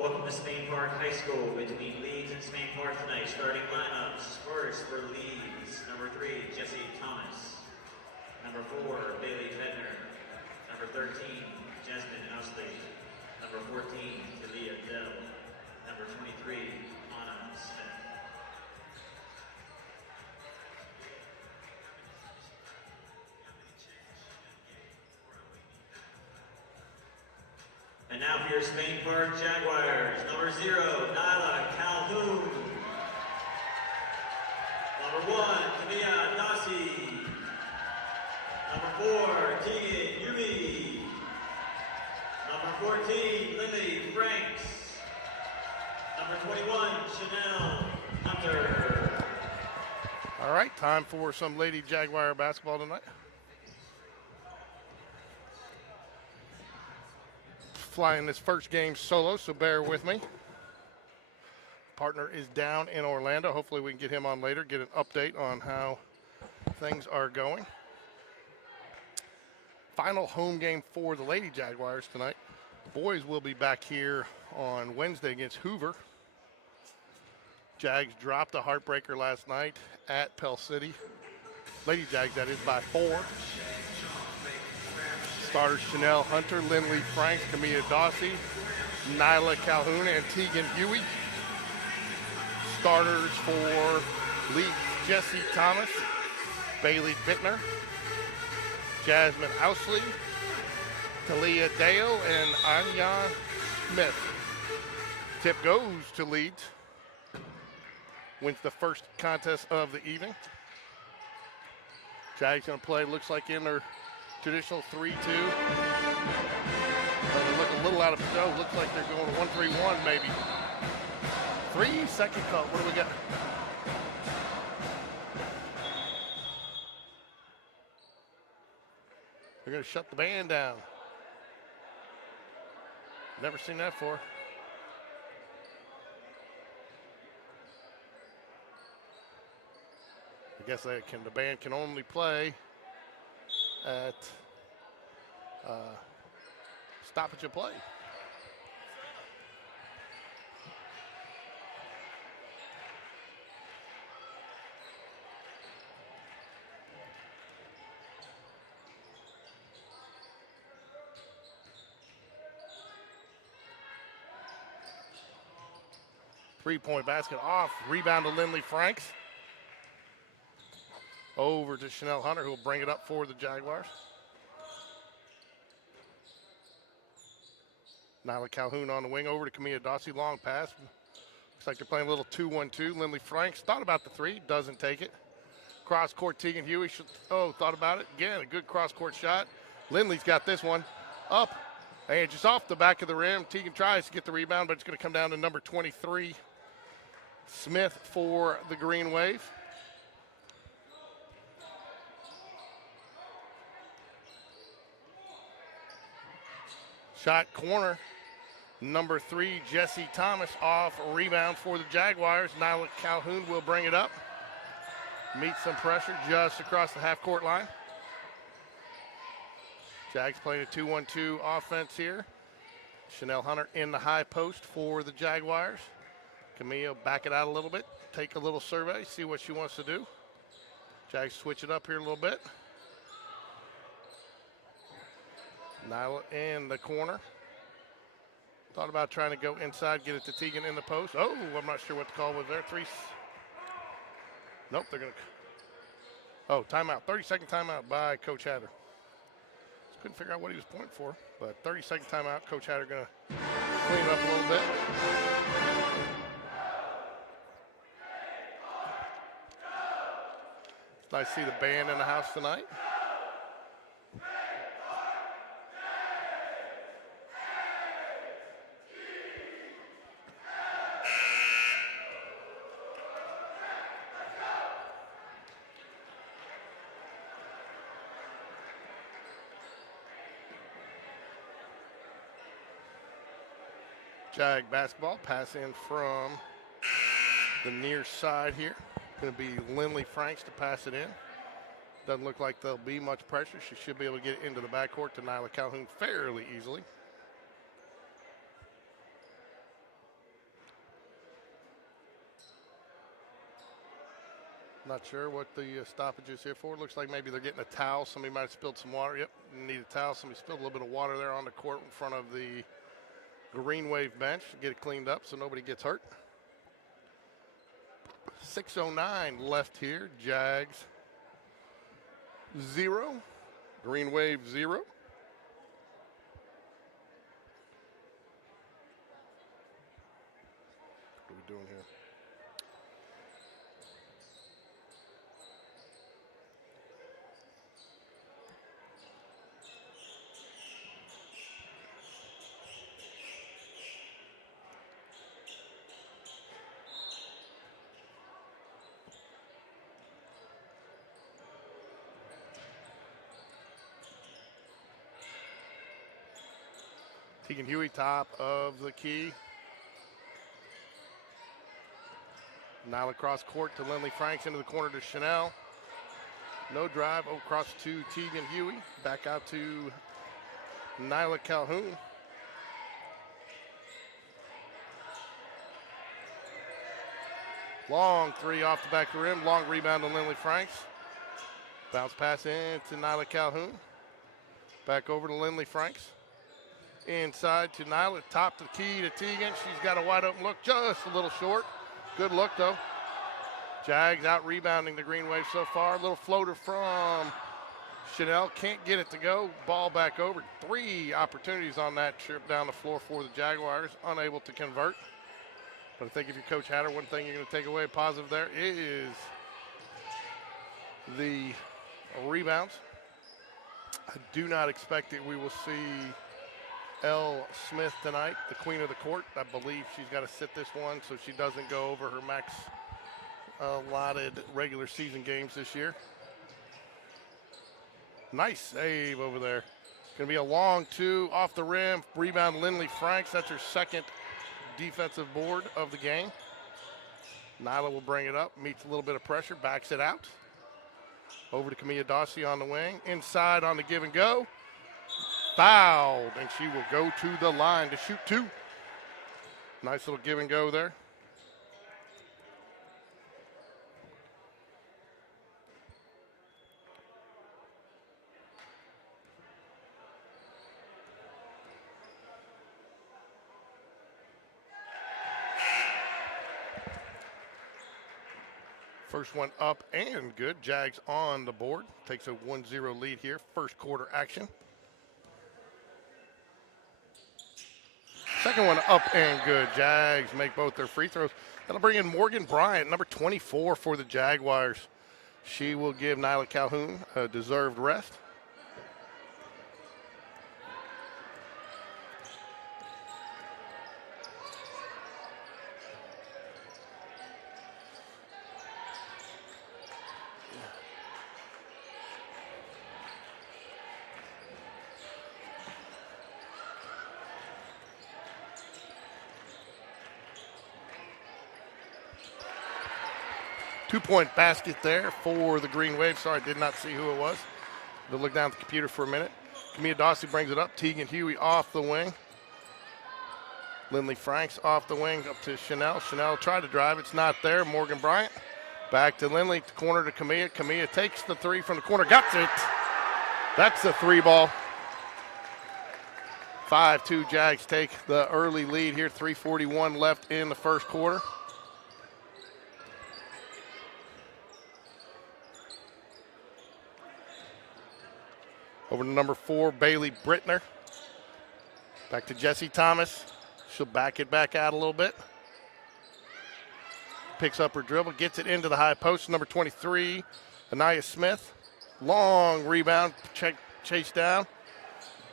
Welcome to Spain Park High School between Leeds and Spain Park tonight. Starting lineups. First for Leeds, number 3, Jesse Thomas. Number 4, Bailey Fedner. Number 13, Jasmine Ousley. Number 14, Talia Dell. Number 23, Anna Smith. And now for your Spain Park Jaguars, number 0, Nyla Calhoun. Number 1, Camilla Dossi. Number 4, Tegan Yumi. Number 14, Lily Franks. Number 21, Chanel Hunter. All right, time for some Lady Jaguar basketball tonight. Flying this first game solo, so bear with me. Partner is down in Orlando. Hopefully we can get him on later, get an update on how things are going. Final home game for the Lady Jaguars tonight. The boys will be back here on Wednesday against Hoover. Jags dropped a heartbreaker last night at Pell City. Lady Jags, that is, by 4. Starters Chanel Hunter, Lindley Franks, Camilla Dossi, Nyla Calhoun, and Tegan Huey. Starters for Leeds, Jesse Thomas, Bailey Bittner, Jasmine Ousley, Talia Dale, and Anya Smith. Tip goes to Leeds. Wins the first contest of the evening. Jags going to play, looks like, in their traditional 3-2. They look a little out of flow. Looks like they're going 1-3-1 maybe. 3-second cut. What do we got? They're going to shut the band down. Never seen that before. I guess the band can only play at stoppage of play. Three-point basket off. Rebound to Lindley Franks. Over to Chanel Hunter, who will bring it up for the Jaguars. Nyla Calhoun on the wing, over to Camilla Dossi, long pass. Looks like they're playing a little 2-1-2. Lindley Franks thought about the 3, doesn't take it. Cross-court, Tegan Huey, thought about it. Again, a good cross-court shot. Lindley's got this one up, and just off the back of the rim. Tegan tries to get the rebound, but it's going to come down to number 23, Smith, for the Green Wave. Shot corner, number 3, Jesse Thomas, off a rebound for the Jaguars. Nyla Calhoun will bring it up. Meet some pressure just across the half-court line. Jags playing a 2-1-2 offense here. Chanel Hunter in the high post for the Jaguars. Camille back it out a little bit, take a little survey, see what she wants to do. Jags switch it up here a little bit. Nyla in the corner. Thought about trying to go inside, get it to Tegan in the post. Oh, I'm not sure what the call was there. 3. Nope, they're going to. Oh, timeout. 30-second timeout by Coach Hatter. Just couldn't figure out what he was pointing for, but 30-second timeout. Coach Hatter going to clean it up a little bit. It's nice to see the band in the house tonight. Jag basketball, pass in from the near side here. Going to be Lindley Franks to pass it in. Doesn't look like there'll be much pressure. She should be able to get it into the backcourt to Nyla Calhoun fairly easily. Not sure what the stoppage is here for. Looks like maybe they're getting a towel. Somebody might have spilled some water. Yep, need a towel. Somebody spilled a little bit of water there on the court in front of the GreenWave bench. Get it cleaned up so nobody gets hurt. 6:09 left here. Jags 0. GreenWave 0. What are we doing here? Tegan Huey, top of the key. Now across court to Lindley Franks into the corner to Chanel. No drive, across to Tegan Huey. Back out to Nyla Calhoun. Long three off the back of the rim. Long rebound to Lindley Franks. Bounce pass in to Nyla Calhoun. Back over to Lindley Franks. Inside to Nyla, top to the key to Tegan. She's got a wide open look, just a little short. Good look though. Jags out rebounding the GreenWave so far. Little floater from Chanel, can't get it to go. Ball back over. 3 opportunities on that trip down the floor for the Jaguars, unable to convert. But I think if you're Coach Hatter, one thing you're going to take away positive there is the rebounds. I do not expect that we will see L. Smith tonight, the queen of the court. I believe she's got to sit this one so she doesn't go over her max allotted regular season games this year. Nice save over there. Going to be a long 2 off the rim. Rebound Lindley Franks. That's her second defensive board of the game. Nyla will bring it up, meets a little bit of pressure, backs it out. Over to Camilla Dossi on the wing. Inside on the give and go. Fouled, and she will go to the line to shoot 2. Nice little give and go there. First one up and good. Jags on the board. Takes a 1-0 lead here. First quarter action. Second one up and good. Jags make both their free throws. That'll bring in Morgan Bryant, number 24 for the Jaguars. She will give Nyla Calhoun a deserved rest. Two-point basket there for the GreenWave. Sorry, I did not see who it was. We'll look down at the computer for a minute. Camilla Dossi brings it up. Tegan Huey off the wing. Lindley Franks off the wing up to Chanel. Chanel tried to drive. It's not there. Morgan Bryant. Back to Lindley. Corner to Camilla. Camilla takes the 3 from the corner. Got it. That's the 3 ball. 5-2 Jags take the early lead here. 3:41 left in the first quarter. Over to number 4, Bailey Brittner. Back to Jessie Thomas. She'll back it back out a little bit. Picks up her dribble, gets it into the high post. Number 23, Anaya Smith. Long rebound, chase down.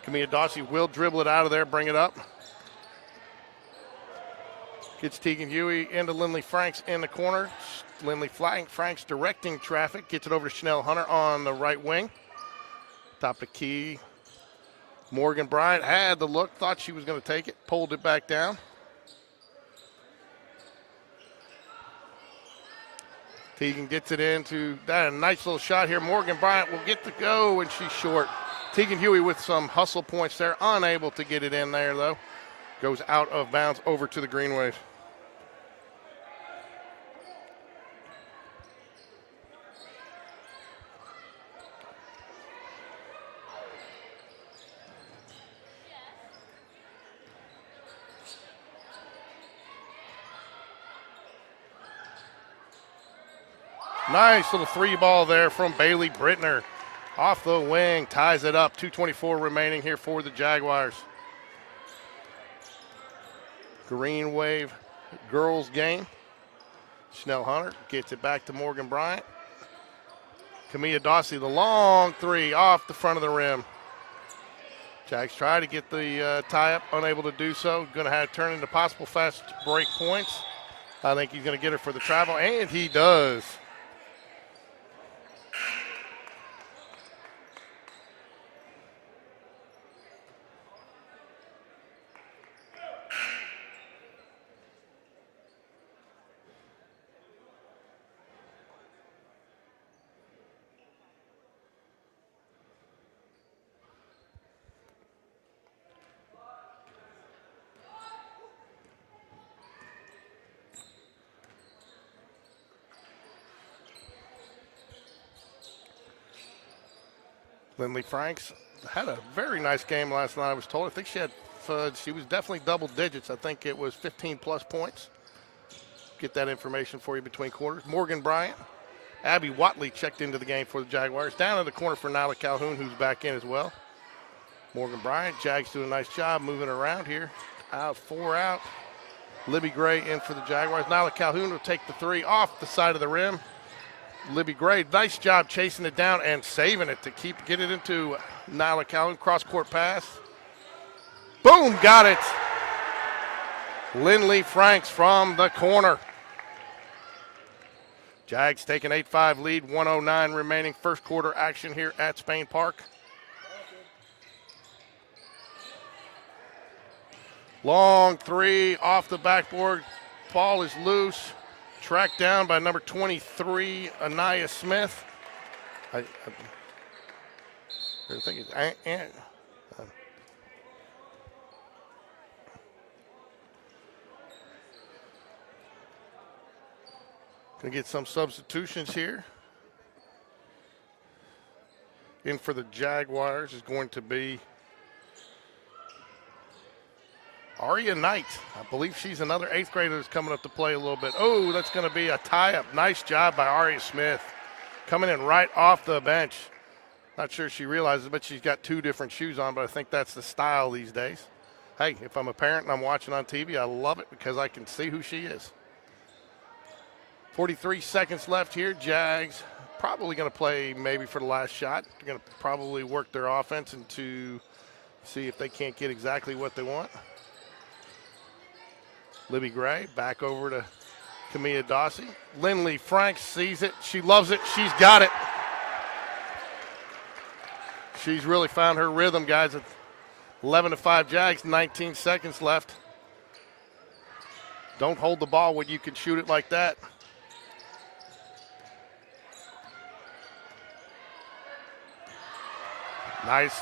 Camilla Dossi will dribble it out of there, bring it up. Gets Tegan Huey into Lindley Franks in the corner. Lindley Franks directing traffic. Gets it over to Chanel Hunter on the right wing. Top of key. Morgan Bryant had the look, thought she was going to take it, pulled it back down. Tegan gets it into that. A nice little shot here. Morgan Bryant will get the go, and she's short. Tegan Huey with some hustle points there, unable to get it in there, though. Goes out of bounds over to the GreenWave. Nice little three ball there from Bailey Brittner. Off the wing, ties it up. 2:24 remaining here for the Jaguars. GreenWave girls game. Chanel Hunter gets it back to Morgan Bryant. Camilla Dawsey, the long three off the front of the rim. Jags try to get the tie-up, unable to do so. Going to have to turn into possible fast break points. I think he's going to get her for the travel, and he does. Lindley Franks had a very nice game last night, I was told. I think she was definitely double digits. I think it was 15-plus points. Get that information for you between quarters. Morgan Bryant, Abby Watley checked into the game for the Jaguars. Down in the corner for Nyla Calhoun, who's back in as well. Morgan Bryant, Jags doing a nice job moving around here. Four out. Libby Gray in for the Jaguars. Nyla Calhoun will take the three off the side of the rim. Libby Gray, nice job chasing it down and saving it to get it into Nyla Calhoun. Cross-court pass. Boom, got it. Lindley Franks from the corner. Jags take an 8-5 lead, 1:09 remaining first quarter action here at Spain Park. Long three off the backboard. Ball is loose. Tracked down by number 23, Anaya Smith. I think it's gonna get some substitutions here. In for the Jaguars is going to be Aria Knight. I believe she's another 8th grader that's coming up to play a little bit. Oh, that's going to be a tie-up. Nice job by Aria Smith. Coming in right off the bench. Not sure she realizes, but she's got two different shoes on, but I think that's the style these days. Hey, if I'm a parent and I'm watching on TV, I love it because I can see who she is. 43 seconds left here. Jags probably going to play maybe for the last shot. They're going to probably work their offense into see if they can't get exactly what they want. Libby Gray back over to Camilla Dawsey. Lindley Franks sees it. She loves it. She's got it. She's really found her rhythm, guys. 11-5 Jags, 19 seconds left. Don't hold the ball when you can shoot it like that. Nice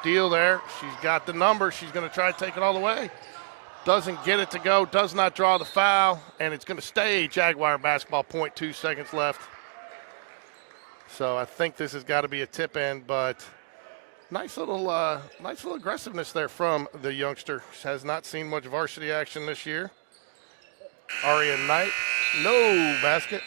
steal there. She's got the number. She's going to try to take it all the way. Doesn't get it to go, does not draw the foul, and it's going to stay Jaguar basketball, 0.2 seconds left. So I think this has got to be a tip in, but nice little aggressiveness there from the youngster. She has not seen much varsity action this year. Aria Knight, no basket.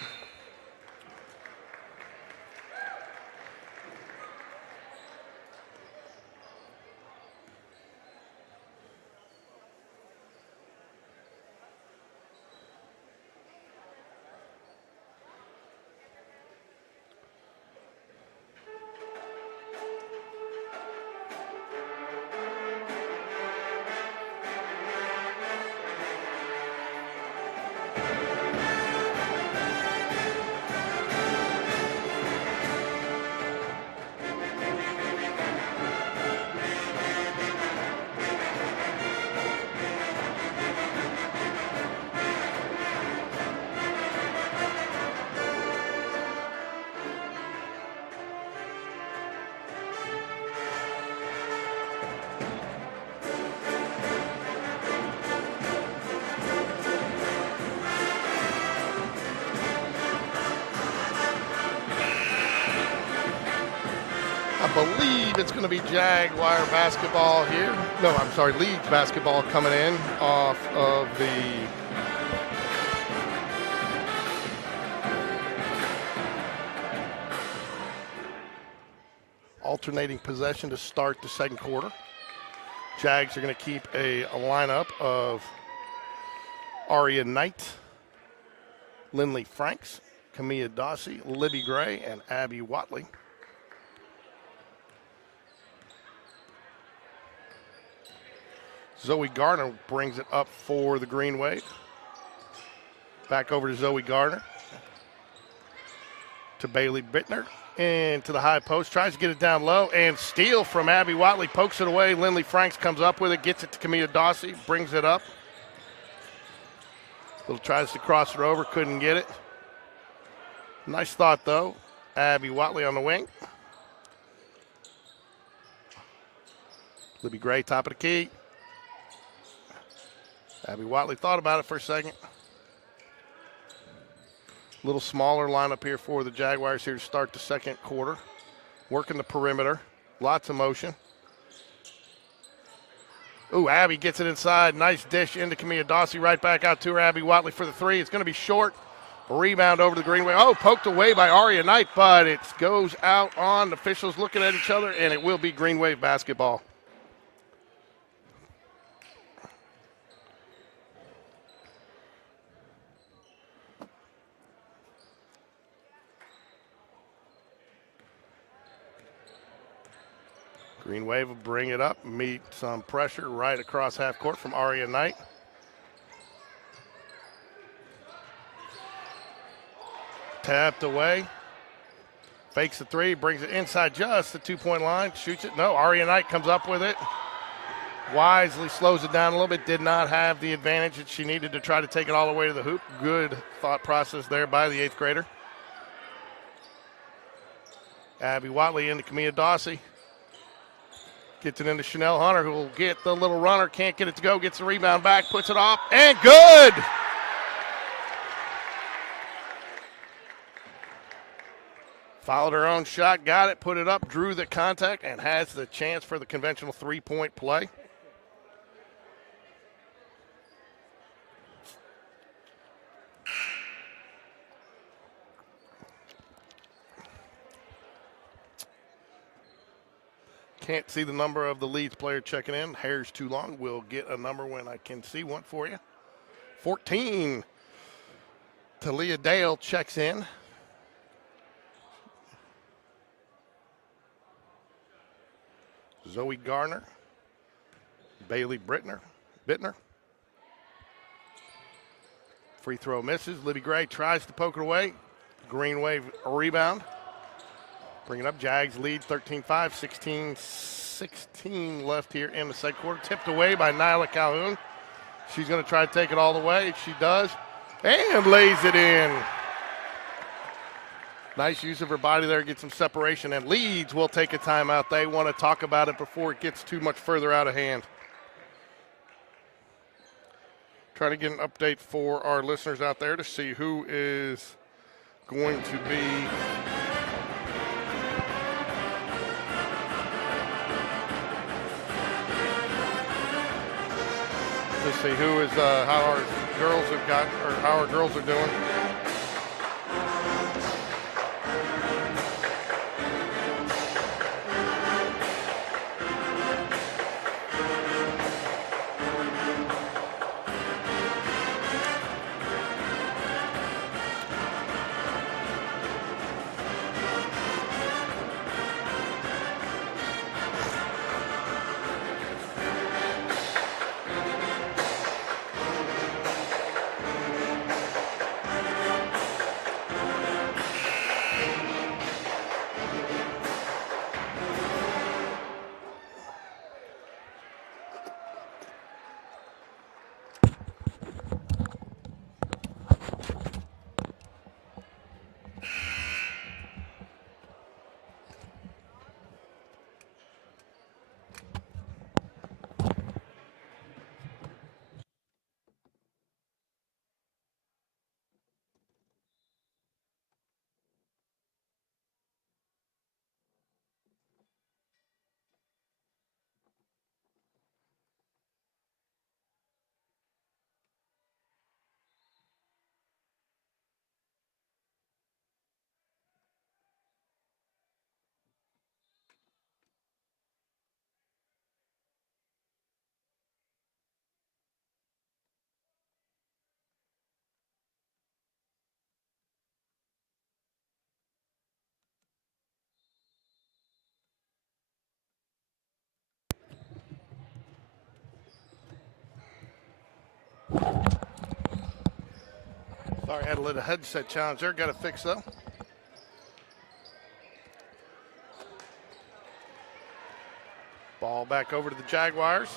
I believe it's going to be Jaguar basketball here. No, I'm sorry, Leeds basketball coming in off of the alternating possession to start the second quarter. Jags are going to keep a lineup of Aria Knight, Lindley Franks, Camilla Dossie, Libby Gray, and Abby Watley. Zoe Gardner brings it up for the Green Wave. Back over to Zoe Gardner. To Bailey Bittner. Into the high post. Tries to get it down low. And steal from Abby Watley. Pokes it away. Lindley Franks comes up with it. Gets it to Camilla Dossie. Brings it up. Little tries to cross it over. Couldn't get it. Nice thought, though. Abby Watley on the wing. Libby Gray, top of the key. Abby Watley thought about it for a second. A little smaller lineup here for the Jaguars here to start the second quarter. Working the perimeter. Lots of motion. Ooh, Abby gets it inside. Nice dish into Camilla Dossie. Right back out to her. Abby Watley for the three. It's going to be short. A rebound over to the Green Wave. Oh, poked away by Aria Knight, but it goes out on. The officials looking at each other, and it will be Green Wave basketball. Green Wave will bring it up, meet some pressure right across half court from Aria Knight. Tapped away. Fakes the three, brings it inside just the two-point line, shoots it. No, Aria Knight comes up with it. Wisely slows it down a little bit. Did not have the advantage that she needed to try to take it all the way to the hoop. Good thought process there by the eighth grader. Abby Watley into Camilla Dossie. Gets it into Chanel Hunter, who will get the little runner. Can't get it to go. Gets the rebound back. Puts it off. And good! Followed her own shot. Got it. Put it up. Drew the contact. And has the chance for the conventional three-point play. Can't see the number of the Leeds player checking in. Hair's too long. We'll get a number when I can see one for you. 14. Talia Dale checks in. Zoe Garner. Bailey Bittner. Free throw misses. Libby Gray tries to poke it away. Green Wave a rebound. Bring it up. Jags lead 13-5, 16 left here in the second quarter. Tipped away by Nyla Calhoun. She's going to try to take it all the way. She does. And lays it in. Nice use of her body there. Get some separation. And Leeds will take a timeout. They want to talk about it before it gets too much further out of hand. Try to get an update for our listeners out there to see who is going to be to see who is how our girls have got, or how our girls are doing. Sorry, I had a little headset challenge there. Got to fix though. Ball back over to the Jaguars.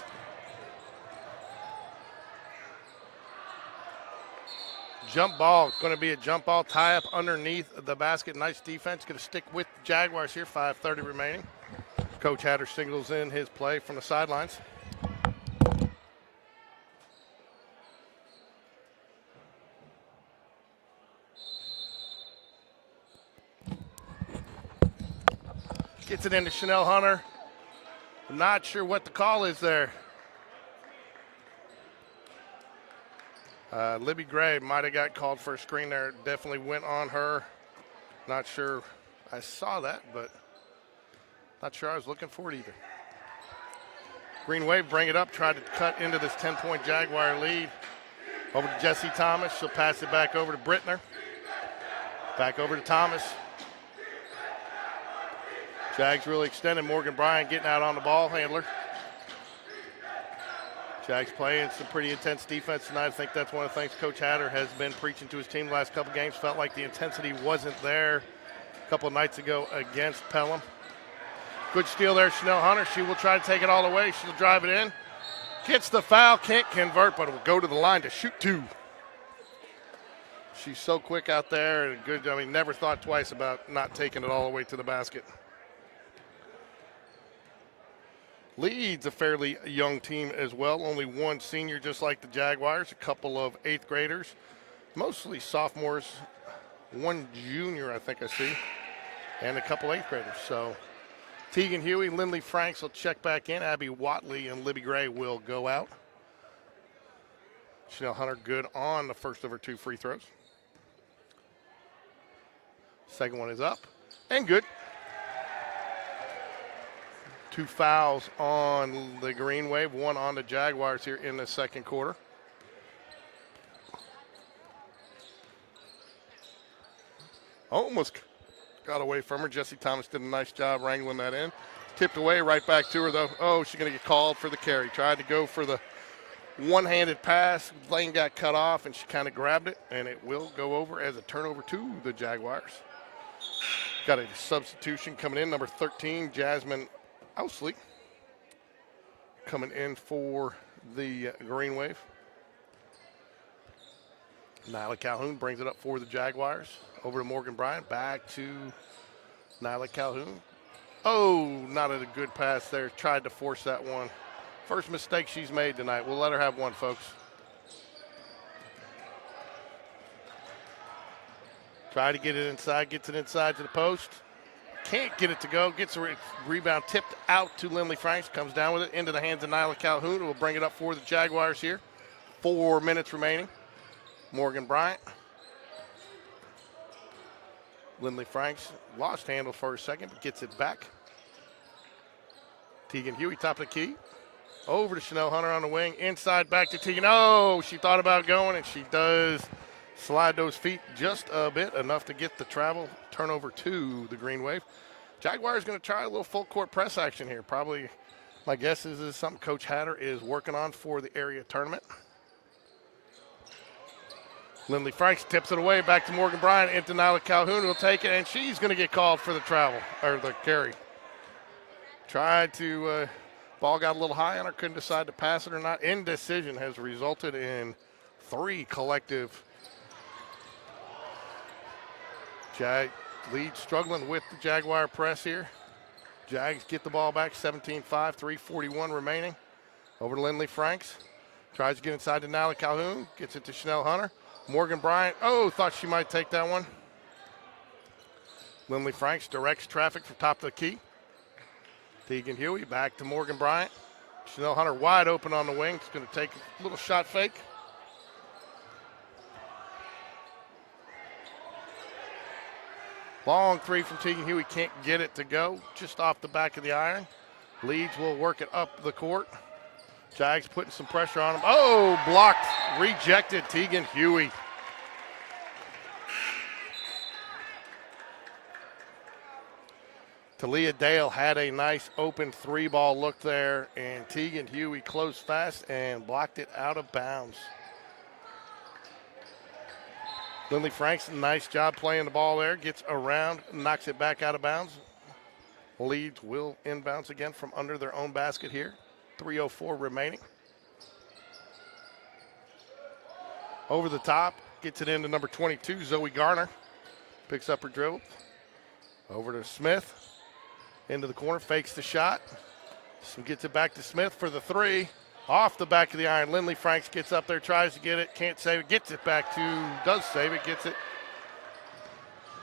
Jump ball. It's going to be a jump ball. Tie up underneath the basket. Nice defense. Going to stick with the Jaguars here. 5:30 remaining. Coach Hatter signals in his play from the sidelines. Gets it into Chanel Hunter. I'm not sure what the call is there. Libby Gray might have got called for a screen there. Definitely went on her. Not sure I saw that, but not sure I was looking for it either. GreenWave bring it up, tried to cut into this 10-point Jaguar lead. Over to Jesse Thomas. She'll pass it back over to Brittner. Back over to Thomas. Jags really extended. Morgan Bryant getting out on the ball handler. Jags playing some pretty intense defense tonight. I think that's one of the things Coach Hatter has been preaching to his team the last couple games. Felt like the intensity wasn't there a couple nights ago against Pelham. Good steal there, Chanel Hunter. She will try to take it all the way. She'll drive it in. Gets the foul, can't convert, but it will go to the line to shoot two. She's so quick out there and good. I mean, never thought twice about not taking it all the way to the basket. Leeds, a fairly young team as well. Only one senior, just like the Jaguars. A couple of eighth graders, mostly sophomores. One junior, I think I see, and a couple eighth graders. So Tegan Huey, Lindley Franks will check back in. Abby Watley and Libby Gray will go out. Chanel Hunter good on the first of her two free throws. Second one is up and good. Two fouls on the GreenWave, one on the Jaguars here in the second quarter. Almost got away from her. Jesse Thomas did a nice job wrangling that in. Tipped away, right back to her though. Oh, she's going to get called for the carry. Tried to go for the one-handed pass. Lane got cut off and she kind of grabbed it, and it will go over as a turnover to the Jaguars. Got a substitution coming in, number 13, Jasmine Ousley, coming in for the GreenWave. Nyla Calhoun brings it up for the Jaguars. Over to Morgan Bryant, back to Nyla Calhoun. Oh, not a good pass there. Tried to force that one. First mistake she's made tonight. We'll let her have one, folks. Try to get it inside, gets it inside to the post. Can't get it to go. Gets a rebound tipped out to Lindley Franks. Comes down with it into the hands of Nyla Calhoun, who will bring it up for the Jaguars here. 4 minutes remaining. Morgan Bryant. Lindley Franks lost handle for a second, but gets it back. Tegan Huey, top of the key. Over to Chanel Hunter on the wing. Inside back to Tegan. Oh, she thought about going, and she does slide those feet just a bit, enough to get the travel. Turnover to the GreenWave. Jaguars going to try a little full court press action here. Probably, my guess is this is something Coach Hatter is working on for the area tournament. Lindley Franks tips it away back to Morgan Bryant into Nyla Calhoun, who will take it, and she's going to get called for the travel, or the carry. Tried to, ball got a little high on her, couldn't decide to pass it or not. Indecision has resulted in 3 collective. Leeds struggling with the Jaguar press here. Jags get the ball back, 17-5, 3:41 remaining. Over to Lindley Franks. Tries to get inside to Nyla Calhoun, gets it to Chanel Hunter. Morgan Bryant, oh, thought she might take that one. Lindley Franks directs traffic from top of the key. Tegan Huey back to Morgan Bryant. Chanel Hunter wide open on the wing. It's going to take a little shot fake. Long three from Tegan Huey, can't get it to go. Just off the back of the iron. Leeds will work it up the court. Jags putting some pressure on him. Oh, blocked, rejected, Tegan Huey. Talia Dale had a nice open 3-ball look there, and Tegan Huey closed fast and blocked it out of bounds. Lindley Franks, nice job playing the ball there. Gets around, knocks it back out of bounds. Leeds will inbounds again from under their own basket here. 3:04 remaining. Over the top, gets it into number 22, Zoe Garner. Picks up her dribble. Over to Smith. Into the corner, fakes the shot. So gets it back to Smith for the three. Off the back of the iron. Lindley Franks gets up there, tries to get it, can't save it, gets it back to, does save it, gets it.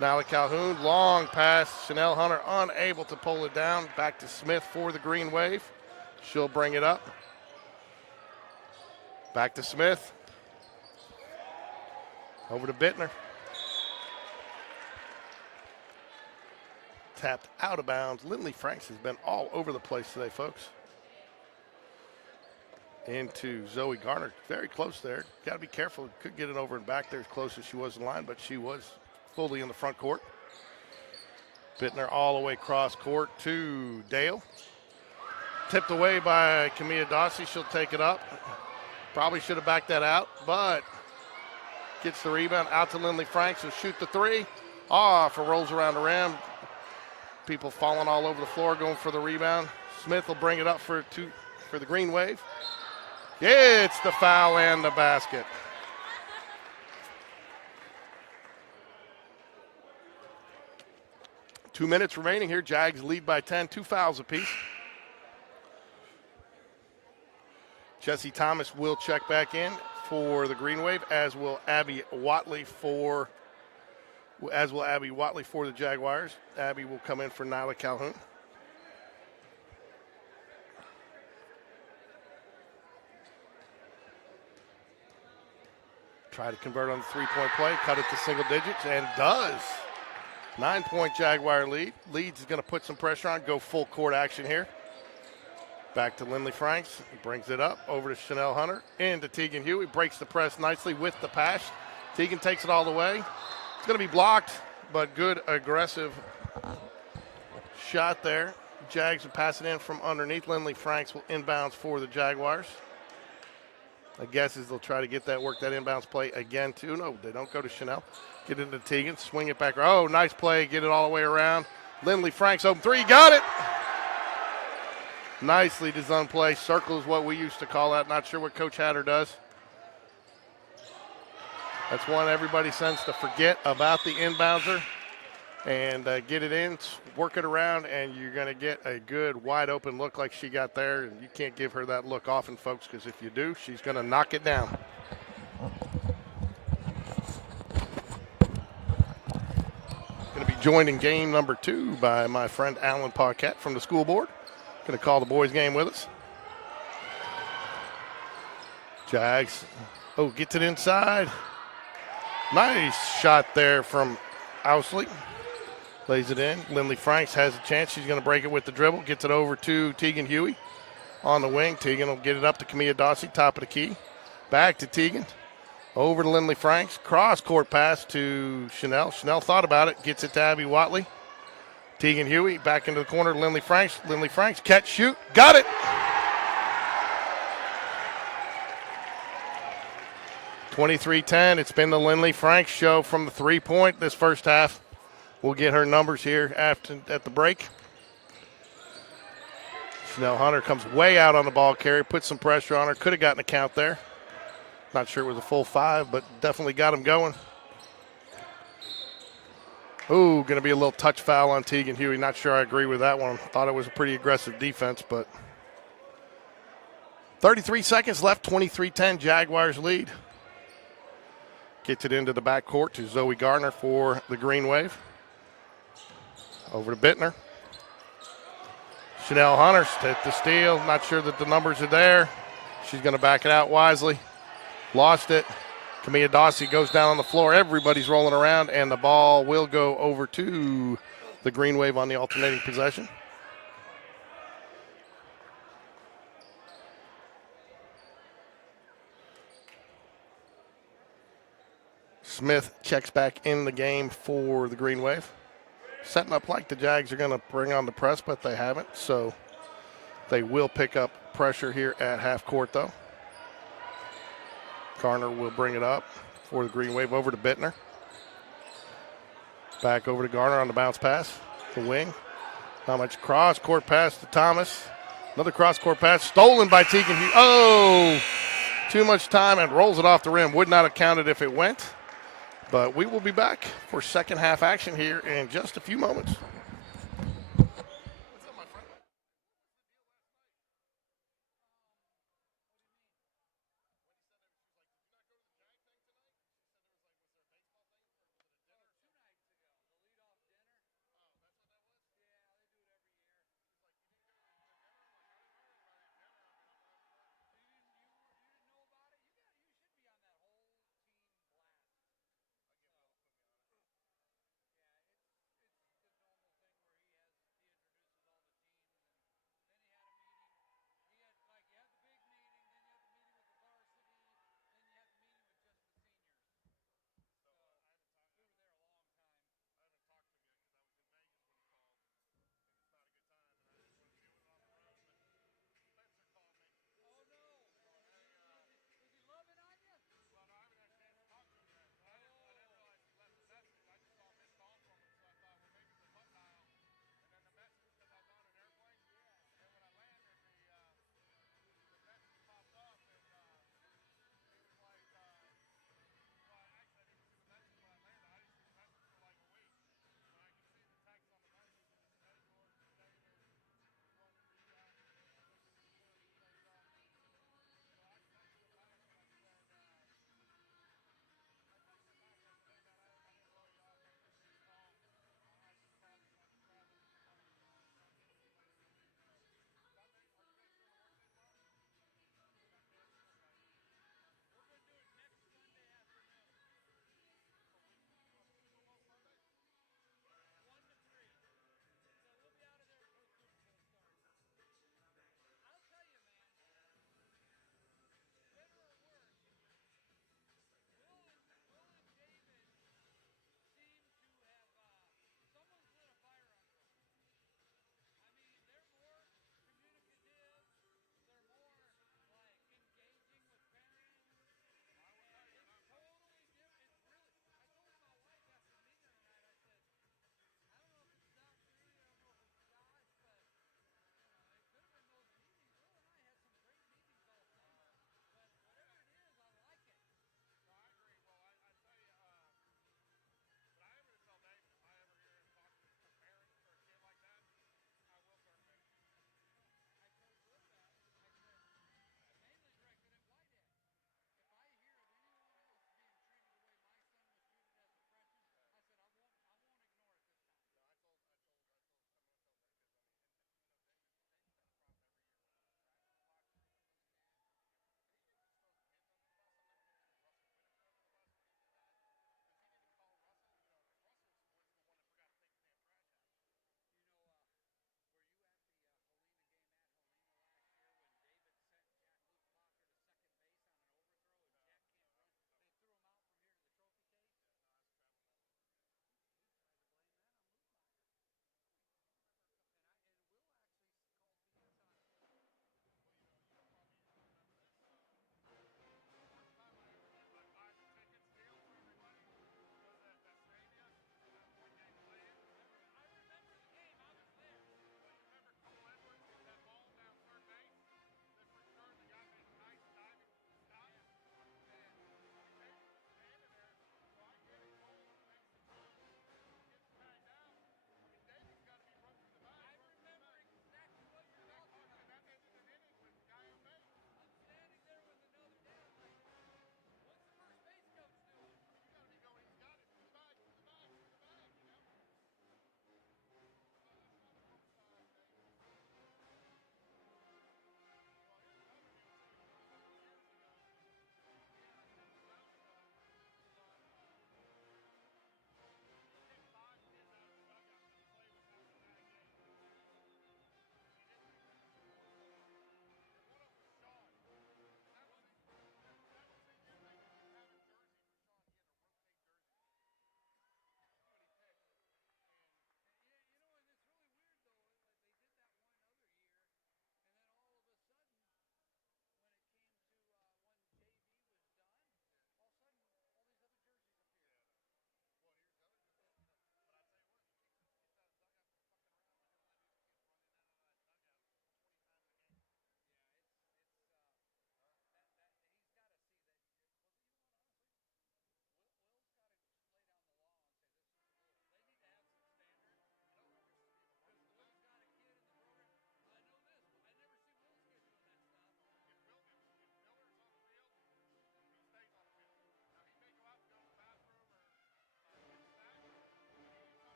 Nala Calhoun, long pass. Chanel Hunter unable to pull it down. Back to Smith for the green wave. She'll bring it up. Back to Smith. Over to Bittner. Tapped out of bounds. Lindley Franks has been all over the place today, folks. Into Zoe Garner, very close there. Got to be careful. Could get it over and back there as close as she was in line, but she was fully in the front court. Bittner all the way cross court to Dale. Tipped away by Camilla Dossie. She'll take it up. Probably should have backed that out, but gets the rebound out to Lindley Franks. Will shoot the three. Off, and rolls around the rim. People falling all over the floor, going for the rebound. Smith will bring it up for the green wave. Yeah, it's the foul and the basket. Two minutes remaining here. Jags lead by 10, 2 fouls apiece. Jesse Thomas will check back in for the green wave, as will Abby Watley for the Jaguars. Abby will come in for Nyla Calhoun. Try to convert on the three-point play, cut it to single digits, and does. 9-point Jaguar lead. Leeds is going to put some pressure on, go full court action here. Back to Lindley Franks, he brings it up, over to Chanel Hunter, into Tegan Huey, breaks the press nicely with the pass. Tegan takes it all the way. It's going to be blocked, but good aggressive shot there. Jags will pass it in from underneath. Lindley Franks will inbounds for the Jaguars. I guess is they'll try to get that work, that inbounds play again too. No, they don't go to Chanel. Get into Tegan, swing it back. Oh, nice play, get it all the way around. Lindley Franks open three, got it. Nicely designed play. Circle is what we used to call that. Not sure what Coach Hatter does. That's one everybody tends to forget about the inbouncer. And get it in, work it around, and you're going to get a good wide open look like she got there. And you can't give her that look often, folks, because if you do, she's going to knock it down. Going to be joined in game number 2 by my friend Alan Paquette from the school board. Going to call the boys game with us. Jags, gets it inside. Nice shot there from Ousley. Lays it in. Lindley Franks has a chance. She's going to break it with the dribble. Gets it over to Tegan Huey on the wing. Tegan will get it up to Camilla Dossie, top of the key. Back to Tegan. Over to Lindley Franks. Cross-court pass to Chanel. Chanel thought about it. Gets it to Abby Watley. Tegan Huey back into the corner. Lindley Franks. Lindley Franks. Catch, shoot. Got it. 23-10. It's been the Lindley Franks show from the three-point this first half. We'll get her numbers here at the break. Chanel Hunter comes way out on the ball carrier, puts some pressure on her. Could have gotten a count there. Not sure it was a full 5, but definitely got him going. Ooh, going to be a little touch foul on Tegan Huey. Not sure I agree with that one. Thought it was a pretty aggressive defense, but 33 seconds left, 23-10, Jaguars lead. Gets it into the backcourt to Zoe Garner for the green wave. Over to Bittner. Chanel Hunter hit the steal. Not sure that the numbers are there. She's going to back it out wisely. Lost it. Camilla Dossie goes down on the floor. Everybody's rolling around, and the ball will go over to the green wave on the alternating possession. Smith checks back in the game for the green wave. Setting up like the Jags are going to bring on the press, but they haven't. So they will pick up pressure here at half court, though. Garner will bring it up for the green wave over to Bittner. Back over to Garner on the bounce pass. The wing. Not much cross court pass to Thomas. Another cross court pass stolen by Tegan Hughes. Oh, too much time and rolls it off the rim. Would not have counted if it went. But we will be back for second half action here in just a few moments.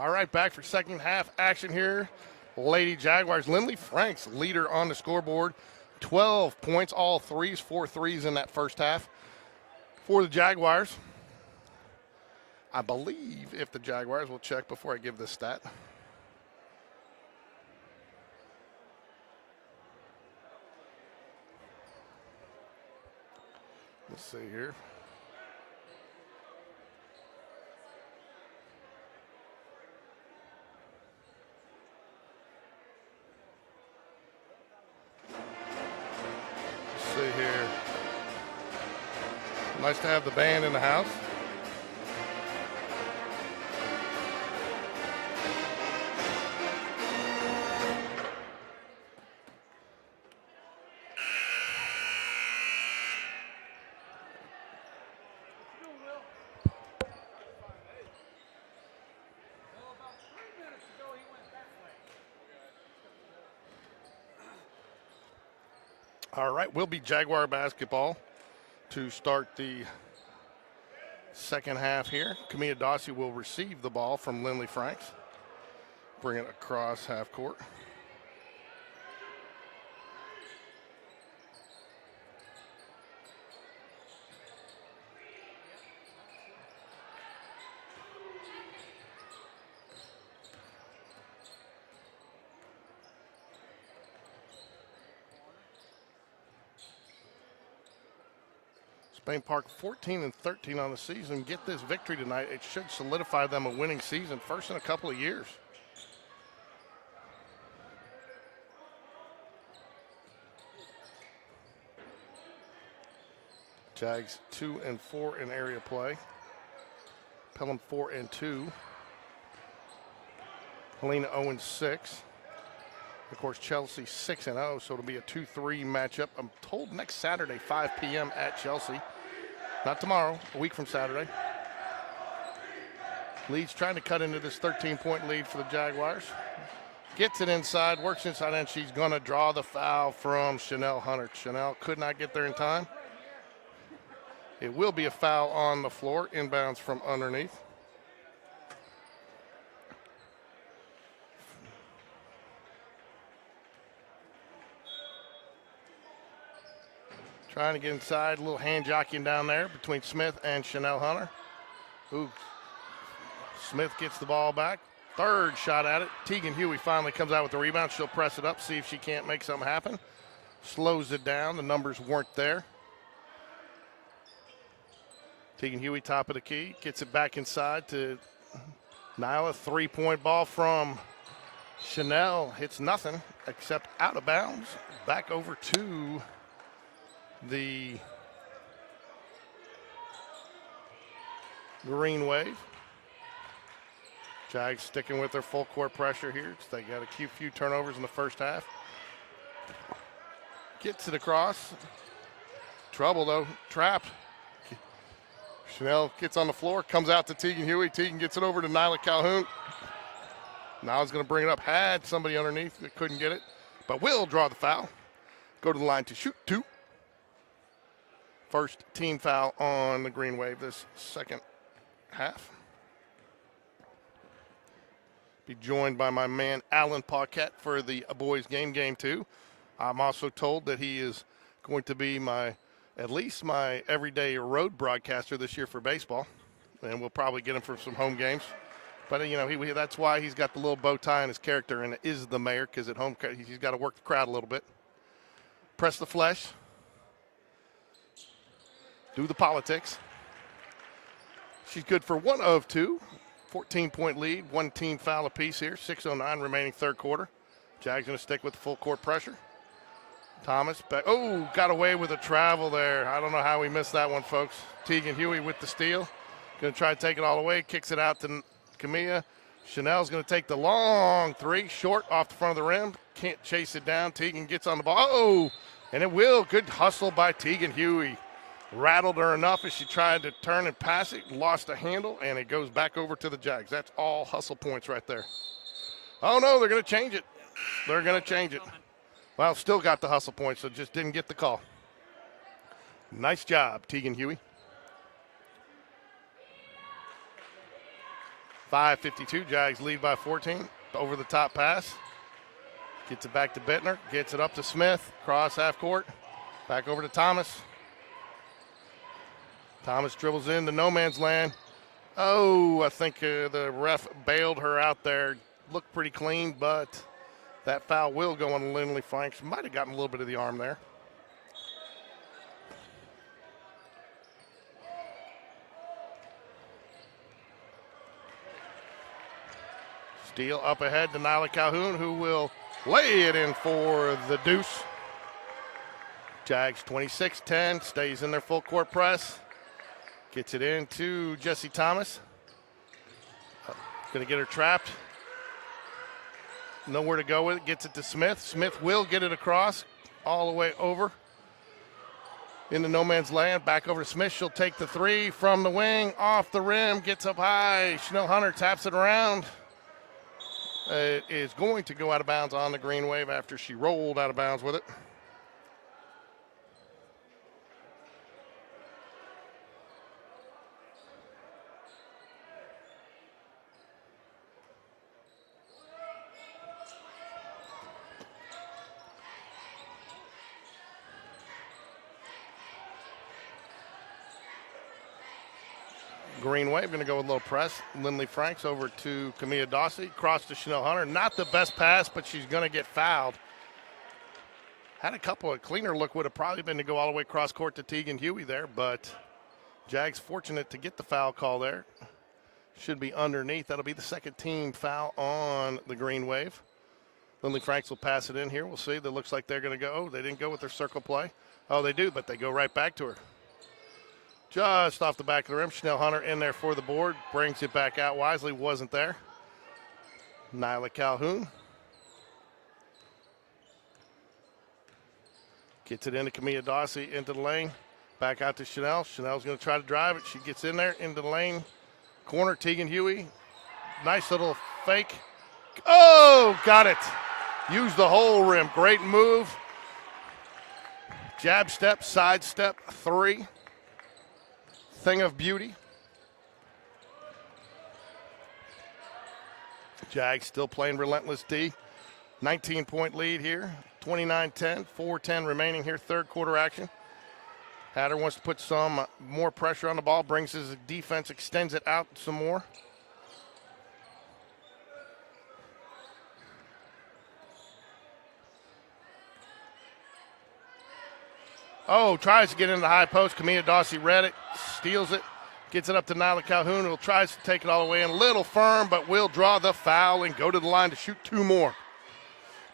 All right, back for second half action here. Lady Jaguars. Lindley Franks, leader on the scoreboard. 12 points, all threes, 4 threes in that first half for the Jaguars. I believe if the Jaguars, will check before I give this stat. Let's see here. Let's see here. Nice to have the band in the house. All right, will be Jaguar basketball to start the second half here. Camilla Dossie will receive the ball from Lindley Franks. Bring it across half court. Spain Park 14-13 on the season. Get this victory tonight. It should solidify them a winning season, first in a couple of years. Jags 2-4 in area play. Pelham 4-2. Helena 0-6. Of course, Chelsea 6-0, so it'll be a 2-3 matchup. I'm told next Saturday, 5 p.m. at Chelsea. Not tomorrow, a week from Saturday. Leeds trying to cut into this 13-point lead for the Jaguars. Gets it inside, works inside, and she's going to draw the foul from Chanel Hunter. Chanel could not get there in time. It will be a foul on the floor, inbounds from underneath. Trying to get inside, a little hand jockeying down there between Smith and Chanel Hunter. Ooh. Smith gets the ball back. Third shot at it. Tegan Huey finally comes out with the rebound. She'll press it up, see if she can't make something happen. Slows it down. The numbers weren't there. Tegan Huey, top of the key. Gets it back inside to Nyla. Three-point ball from Chanel. Hits nothing except out of bounds. Back over to the GreenWave. Jags sticking with their full court pressure here. They got a few turnovers in the first half. Gets it across. Trouble though, trapped. Chanel gets on the floor, comes out to Tegan Huey. Tegan gets it over to Nyla Calhoun. Nyla's going to bring it up. Had somebody underneath that couldn't get it, but will draw the foul. Go to the line to shoot two. First team foul on the GreenWave this second half. Be joined by my man Alan Paquette for the boys game 2. I'm also told that he is going to be at least my everyday road broadcaster this year for baseball, and we'll probably get him for some home games. But you know, that's why he's got the little bow tie in his character and is the mayor, because at home he's got to work the crowd a little bit. Press the flesh. Do the politics. She's good for 1 of 2. 14-point lead, one team foul apiece here. 6:09 remaining third quarter. Jags going to stick with the full court pressure. Thomas back. Oh, got away with a travel there. I don't know how we missed that one, folks. Tegan Huey with the steal. Going to try to take it all away. Kicks it out to Camilla. Chanel's going to take the long three. Short off the front of the rim. Can't chase it down. Tegan gets on the ball. Oh, and it will. Good hustle by Tegan Huey. Rattled her enough as she tried to turn and pass it, lost a handle, and it goes back over to the Jags. That's all hustle points right there. Oh, no, they're going to change it. They're going to change it. Well, still got the hustle points, so just didn't get the call. Nice job, Tegan Huey. 5:52, Jags lead by 14. Over the top pass. Gets it back to Bittner. Gets it up to Smith. Cross half court. Back over to Thomas. Thomas dribbles into no man's land. Oh, I think the ref bailed her out there. Looked pretty clean, but that foul will go on Lindley Franks. Might have gotten a little bit of the arm there. Steele up ahead to Nyla Calhoun, who will lay it in for the deuce. Jags 26-10, stays in their full court press. Gets it in to Jesse Thomas. Gonna get her trapped. Nowhere to go with it, gets it to Smith. Smith will get it across all the way over into no man's land. Back over to Smith, she'll take the three from the wing, off the rim, gets up high. Chanel Hunter taps it around. It is going to go out of bounds on the green wave after she rolled out of bounds with it. GreenWave going to go with a little press. Lindley Franks over to Camilla Dawsey. Cross to Chanel Hunter. Not the best pass, but she's going to get fouled. Had a couple of cleaner look, would have probably been to go all the way cross court to Tegan Huey there, but Jags fortunate to get the foul call there. Should be underneath. That'll be the second team foul on the GreenWave. Lindley Franks will pass it in here. We'll see. That looks like they're going to go. Oh, they didn't go with their circle play. Oh, they do, but they go right back to her. Just off the back of the rim. Chanel Hunter in there for the board. Brings it back out wisely. Wasn't there. Nyla Calhoun. Gets it into Camilla Dawsey into the lane. Back out to Chanel. Chanel's going to try to drive it. She gets in there into the lane. Corner, Tegan Huey. Nice little fake. Oh, got it. Use the whole rim. Great move. Jab step, side step, three. Thing of beauty. Jags still playing relentless D. 19-point lead here. 29-10, 4:10 remaining here, third quarter action. Hatter wants to put some more pressure on the ball, brings his defense, extends it out some more. Oh, tries to get into the high post. Camilla Dawsey read it, steals it, gets it up to Nyla Calhoun, who tries to take it all the way in. A little firm, but will draw the foul and go to the line to shoot two more.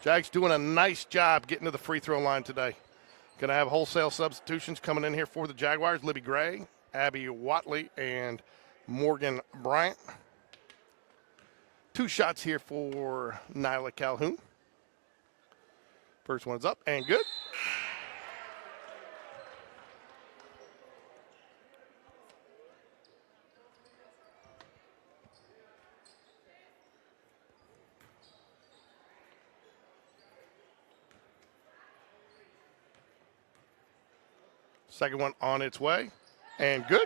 Jags doing a nice job getting to the free throw line today. Going to have wholesale substitutions coming in here for the Jaguars. Libby Gray, Abby Watley, and Morgan Bryant. Two shots here for Nyla Calhoun. First one's up and good. Second one on its way, and good.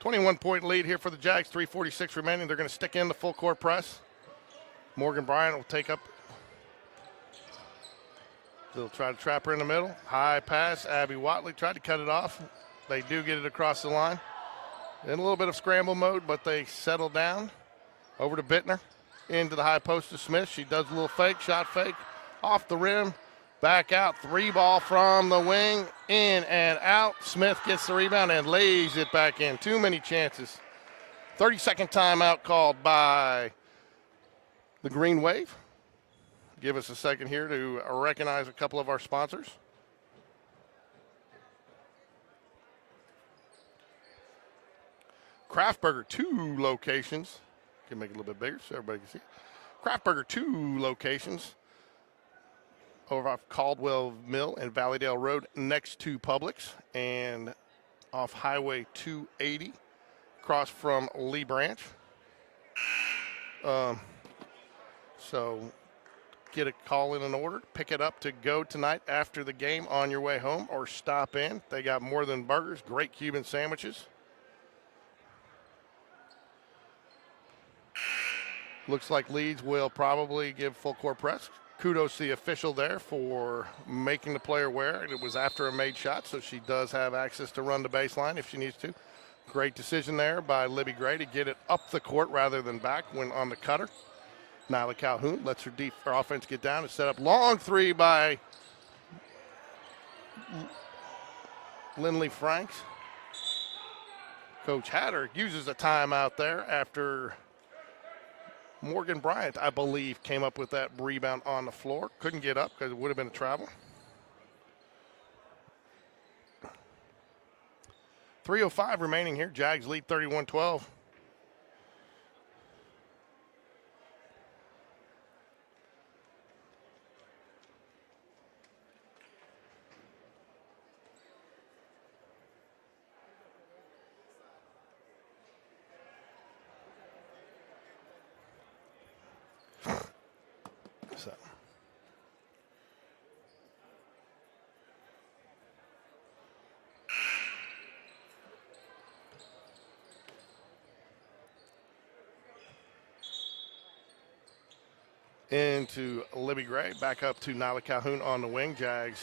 21-point lead here for the Jags, 3:46 remaining. They're going to stick in the full court press. Morgan Bryant will take up. They'll try to trap her in the middle. High pass, Abby Watley tried to cut it off. They do get it across the line. In a little bit of scramble mode, but they settle down. Over to Bittner, into the high post to Smith. She does a little fake, shot fake, off the rim. Back out, three ball from the wing, in and out. Smith gets the rebound and lays it back in. Too many chances. 30-second timeout called by the Green Wave. Give us a second here to recognize a couple of our sponsors. Craft Burger, 2 locations. Can make it a little bit bigger so everybody can see. Craft Burger, 2 locations. Over off Caldwell Mill and Valleydale Road next to Publix, and off Highway 280 across from Lee Branch. So get a call in an order, pick it up to go tonight after the game on your way home, or stop in. They got more than burgers, great Cuban sandwiches. Looks like Leeds will probably give full court press. Kudos to the official there for making the player wear it. It was after a made shot, so she does have access to run the baseline if she needs to. Great decision there by Libby Gray to get it up the court rather than back when on the cutter. Nyla Calhoun lets her offense get down and set up. Long three by Lindley Franks. Coach Hatter uses a timeout there after Morgan Bryant, I believe, came up with that rebound on the floor. Couldn't get up because it would have been a travel. 3:05 remaining here. Jags lead 31-12. So. Into Libby Gray, back up to Nyla Calhoun on the wing. Jags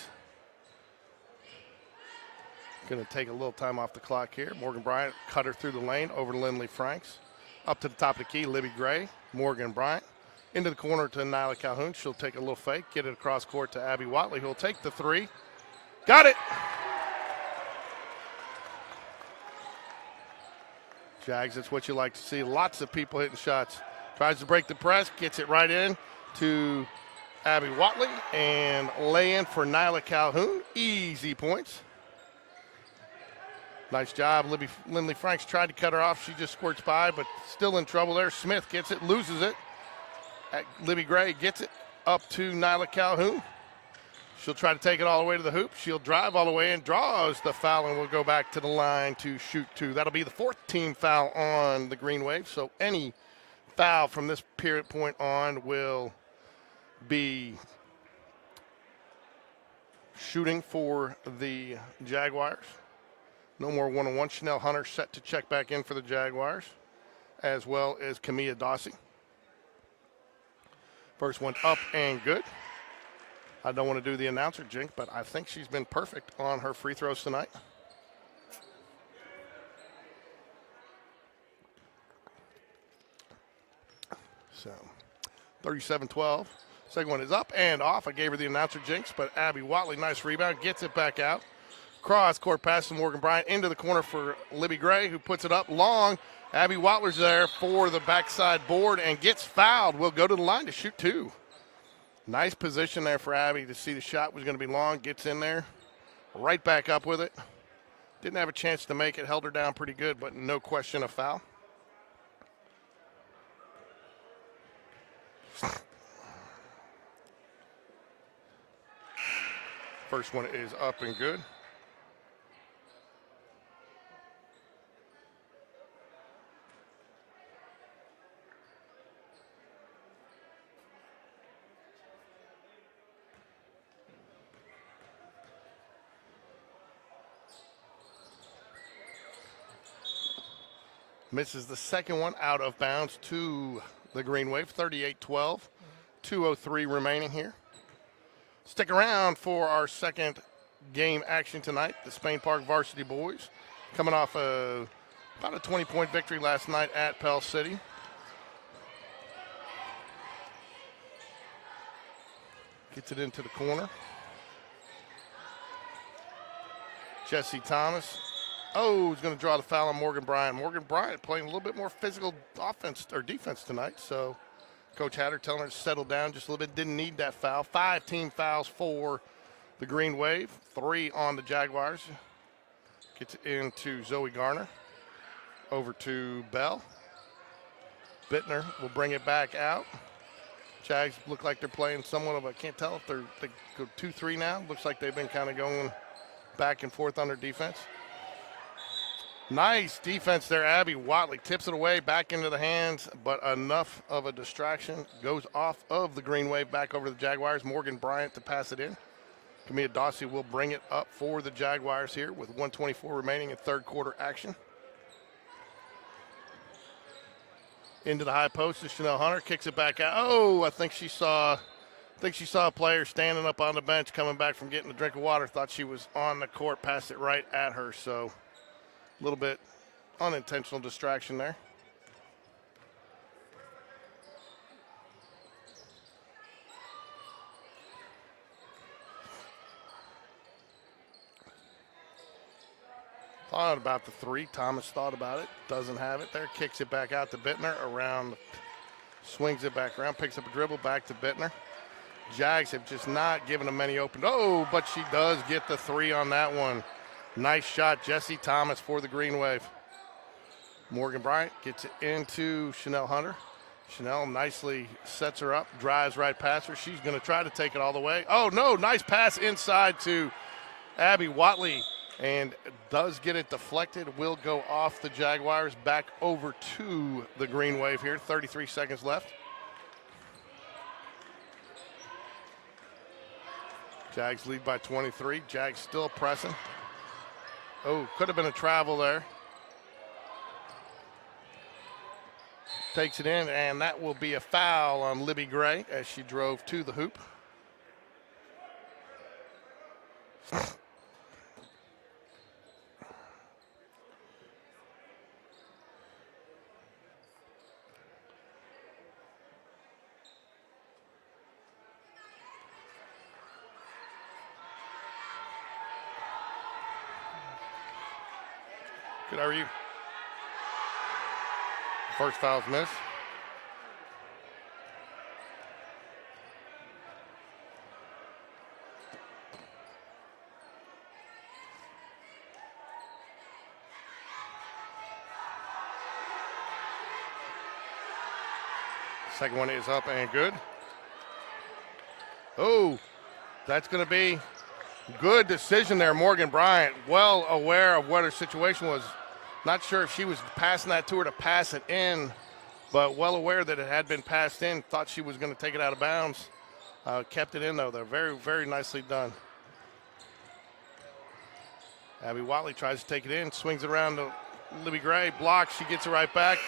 going to take a little time off the clock here. Morgan Bryant cut her through the lane over to Lindley Franks. Up to the top of the key, Libby Gray, Morgan Bryant. Into the corner to Nyla Calhoun. She'll take a little fake, get it across court to Abby Watley, who'll take the three. Got it! Jags, that's what you like to see. Lots of people hitting shots. Tries to break the press, gets it right in to Abby Watley, and lay in for Nyla Calhoun. Easy points. Nice job. Lindley Franks tried to cut her off. She just squirts by, but still in trouble there. Smith gets it, loses it. Libby Gray gets it up to Nyla Calhoun. She'll try to take it all the way to the hoop. She'll drive all the way and draws the foul, and will go back to the line to shoot two. That'll be the fourth team foul on the GreenWave. So any foul from this period point on will be shooting for the Jaguars. No more one-on-one. Chanel Hunter set to check back in for the Jaguars, as well as Kamia Dawsey. First one up and good. I don't want to do the announcer jinx, but I think she's been perfect on her free throws tonight. So 37-12. Second one is up and off. I gave her the announcer jinx, but Abby Watley, nice rebound, gets it back out. Cross court pass to Morgan Bryant into the corner for Libby Gray, who puts it up long. Abby Watley's there for the backside board and gets fouled. Will go to the line to shoot two. Nice position there for Abby to see the shot was going to be long. Gets in there, right back up with it. Didn't have a chance to make it, held her down pretty good, but no question a foul. First one is up and good. Misses the second one out of bounds to the GreenWave. 38-12. 2:03 remaining here. Stick around for our second game action tonight. The Spain Park Varsity Boys coming off about a 20-point victory last night at Pell City. Gets it into the corner. Jesse Thomas. Oh, he's going to draw the foul on Morgan Bryant. Morgan Bryant playing a little bit more physical offense or defense tonight. So Coach Hatter telling her to settle down just a little bit. Didn't need that foul. 5 team fouls for the GreenWave. 3 on the Jaguars. Gets into Zoe Garner. Over to Bell. Bittner will bring it back out. Jags look like they're playing somewhat of a, can't tell if they go 2-3 now. Looks like they've been kind of going back and forth on their defense. Nice defense there. Abby Watley tips it away back into the hands, but enough of a distraction. Goes off of the GreenWave back over to the Jaguars. Morgan Bryant to pass it in. Kamia Dawsey will bring it up for the Jaguars here with 1:24 remaining in third quarter action. into the high post to Chanel Hunter, kicks it back out. Oh, I think she saw a player standing up on the bench coming back from getting a drink of water, thought she was on the court, passed it right at her. So a little bit unintentional distraction there. Thought about the three. Thomas thought about it. Doesn't have it there. Kicks it back out to Bittner. Around, swings it back around. Picks up a dribble back to Bittner. Jags have just not given them many open. Oh, but she does get the three on that one. Nice shot, Jessie Thomas for the Green Wave. Morgan Bryant gets it into Chanel Hunter. Chanel nicely sets her up, drives right past her. She's going to try to take it all the way. Oh, no, nice pass inside to Abby Watley. And does get it deflected, will go off the Jaguars, back over to the Green Wave here, 33 seconds left. Jags lead by 23, Jags still pressing. Oh, could have been a travel there. Takes it in, and that will be a foul on Libby Gray as she drove to the hoop. Good, how are you? First foul's missed. Second one is up and good. Oh, that's going to be good decision there. Morgan Bryant, well aware of what her situation was. Not sure if she was passing that to her to pass it in, but well aware that it had been passed in. Thought she was going to take it out of bounds. Kept it in, though. They're very, very nicely done. Abby Watley tries to take it in, swings it around to Libby Gray. Blocks, she gets it right back.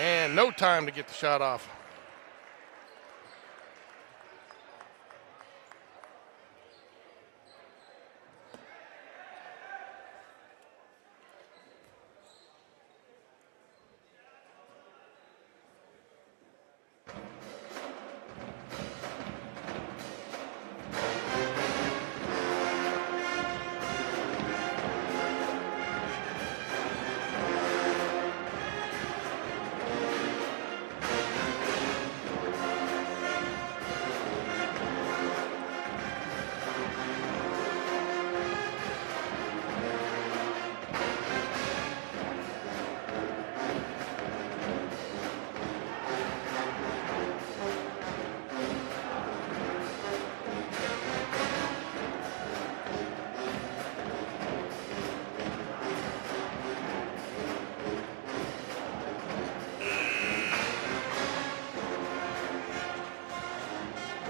And no time to get the shot off.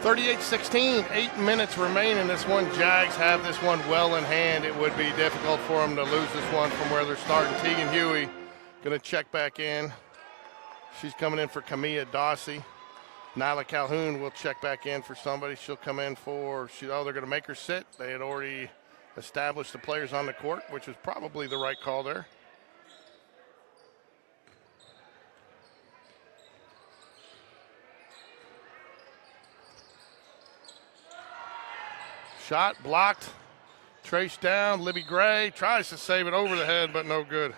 (38-16), 8 minutes remain in this one. Jags have this one well in hand. It would be difficult for them to lose this one from where they're starting. Tegan Huey going to check back in. She's coming in for Camilla Dawsey. Nyla Calhoun will check back in for somebody. She'll come in for, they're going to make her sit. They had already established the players on the court, which was probably the right call there. Shot blocked, traced down. Libby Gray tries to save it over the head, but no good.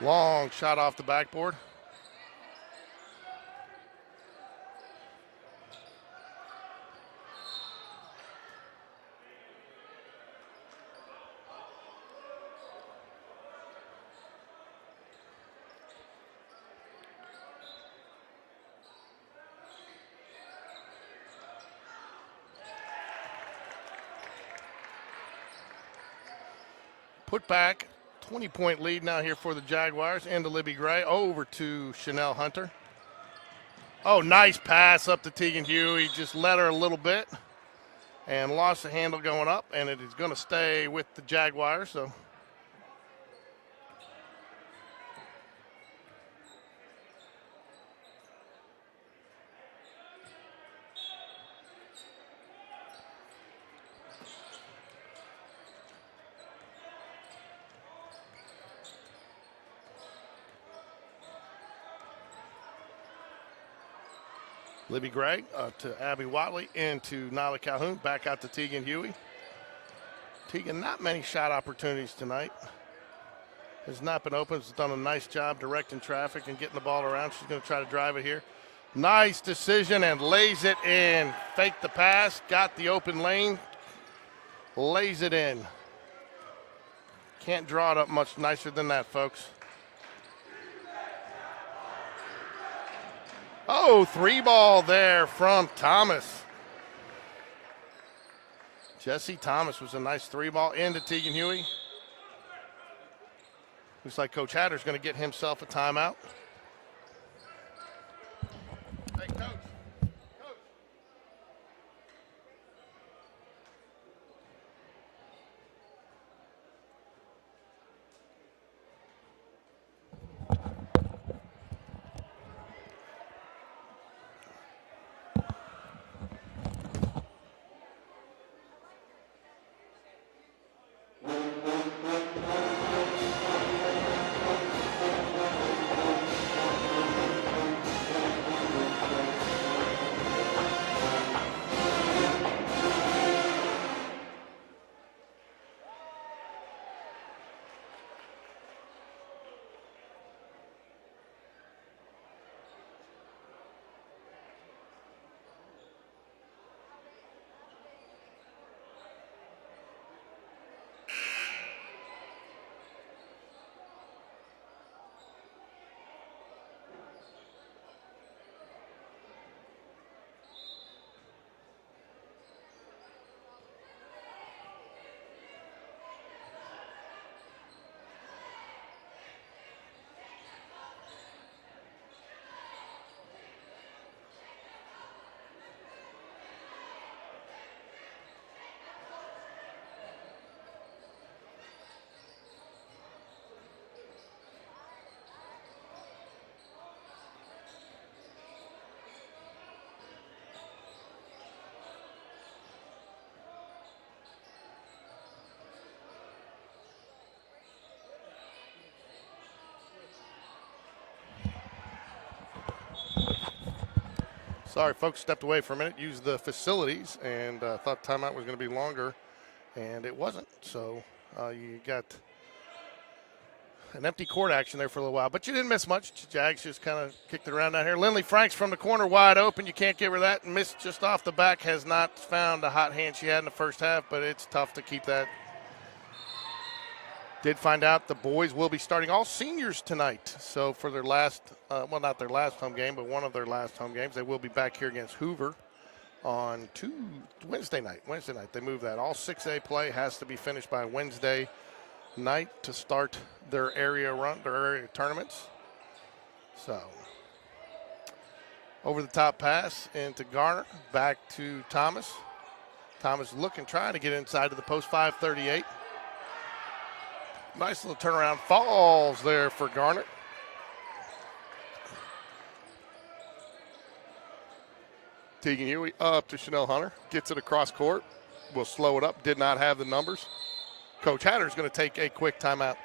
Long shot off the backboard. Put back, 20-point lead now here for the Jaguars. Into Libby Gray, over to Chanel Hunter. Oh, nice pass up to Tegan Huey. Just let her a little bit and lost the handle going up, and it is going to stay with the Jaguars. So Libby Gray to Abby Watley, into Nyla Calhoun, back out to Tegan Huey. Tegan, not many shot opportunities tonight. Has not been open. Has done a nice job directing traffic and getting the ball around. She's going to try to drive it here. Nice decision and lays it in. Fake the pass, got the open lane, lays it in. Can't draw it up much nicer than that, folks. Oh, 3-ball there from Thomas. Jesse Thomas was a nice 3-ball into Tegan Huey. Looks like Coach Hatter's going to get himself a timeout. Hey, Coach. Sorry, folks, stepped away for a minute, used the facilities, and thought timeout was going to be longer, and it wasn't. So you got an empty court action there for a little while, but you didn't miss much. Jags just kind of kicked it around down here. Lindley Franks from the corner, wide open. You can't give her that. Missed just off the back. Has not found the hot hand she had in the first half, but it's tough to keep that. Did find out the boys will be starting all seniors tonight. So for their last, well, not their last home game, but one of their last home games, they will be back here against Hoover on Wednesday night. Wednesday night, they move that. All 6A play has to be finished by Wednesday night to start their area run, their area tournaments. So over the top pass into Garner, back to Thomas. Thomas looking, trying to get inside to the post, 5:38. Nice little turnaround, falls there for Garner. Tegan Huey up to Chanel Hunter, gets it across court, will slow it up, did not have the numbers. Coach Hatter's going to take a quick timeout.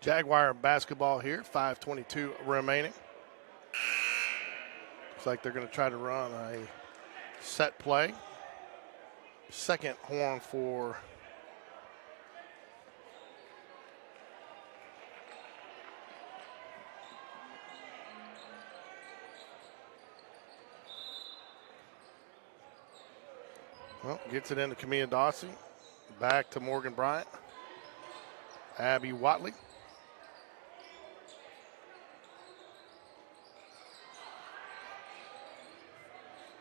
Jaguar basketball here, 5:22 remaining. Looks like they're going to try to run a set play. Second horn for gets it into Camilla Dawsey. Back to Morgan Bryant. Abby Watley.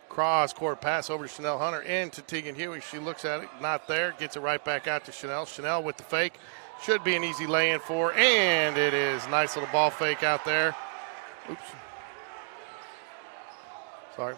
Cross court pass over to Chanel Hunter into Tegan Huey. She looks at it, not there. Gets it right back out to Chanel. Chanel with the fake. Should be an easy lay-in for her, and it is. Nice little ball fake out there. Oops. Sorry.